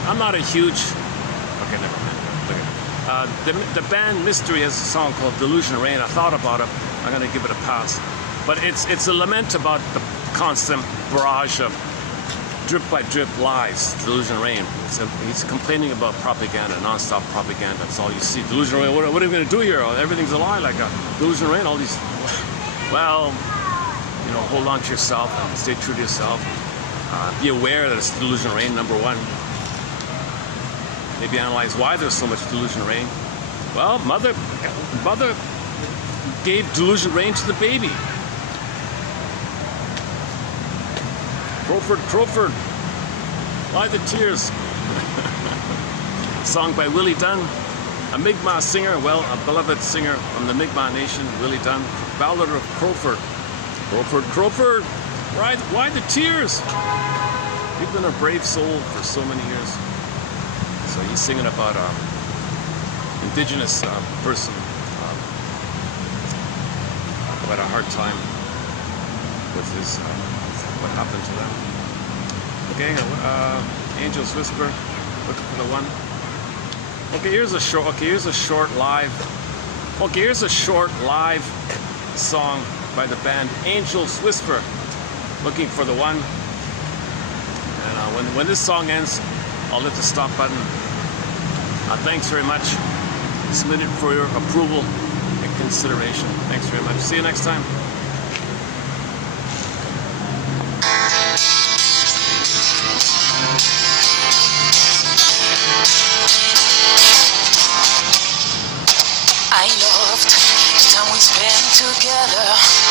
I'm not a huge... Okay, never mind. The band Mystery has a song called Delusion Rain. I thought about it. I'm going to give it a pass. But it's a lament about the constant barrage of drip-by-drip lies, Delusion Rain. He's complaining about propaganda, non-stop propaganda. That's all you see. Delusion Rain, what are we going to do here? Everything's a lie, like Delusion Rain, all these... Well, you know, hold on to yourself and stay true to yourself. Be aware that it's Delusion Rain, number one. Maybe analyze why there's so much Delusion Rain. Well, mother gave delusion reign to the baby. Crowford, why the tears? Song by Willie Dunn, a Mi'kmaq singer, well, a beloved singer from the Mi'kmaq Nation, Willie Dunn, Ballad of Crowford. Crowford, why the tears? You've been a brave soul for so many years. So he's singing about indigenous person who had a hard time with his what happened to them. Okay, Angel's Whisper, looking for the one. Okay, here's a short live song by the band Angel's Whisper, looking for the one. And when this song ends, I'll hit the stop button. Thanks very much. Submit it for your approval and consideration. Thanks very much. See you next time. I loved the time we spent together.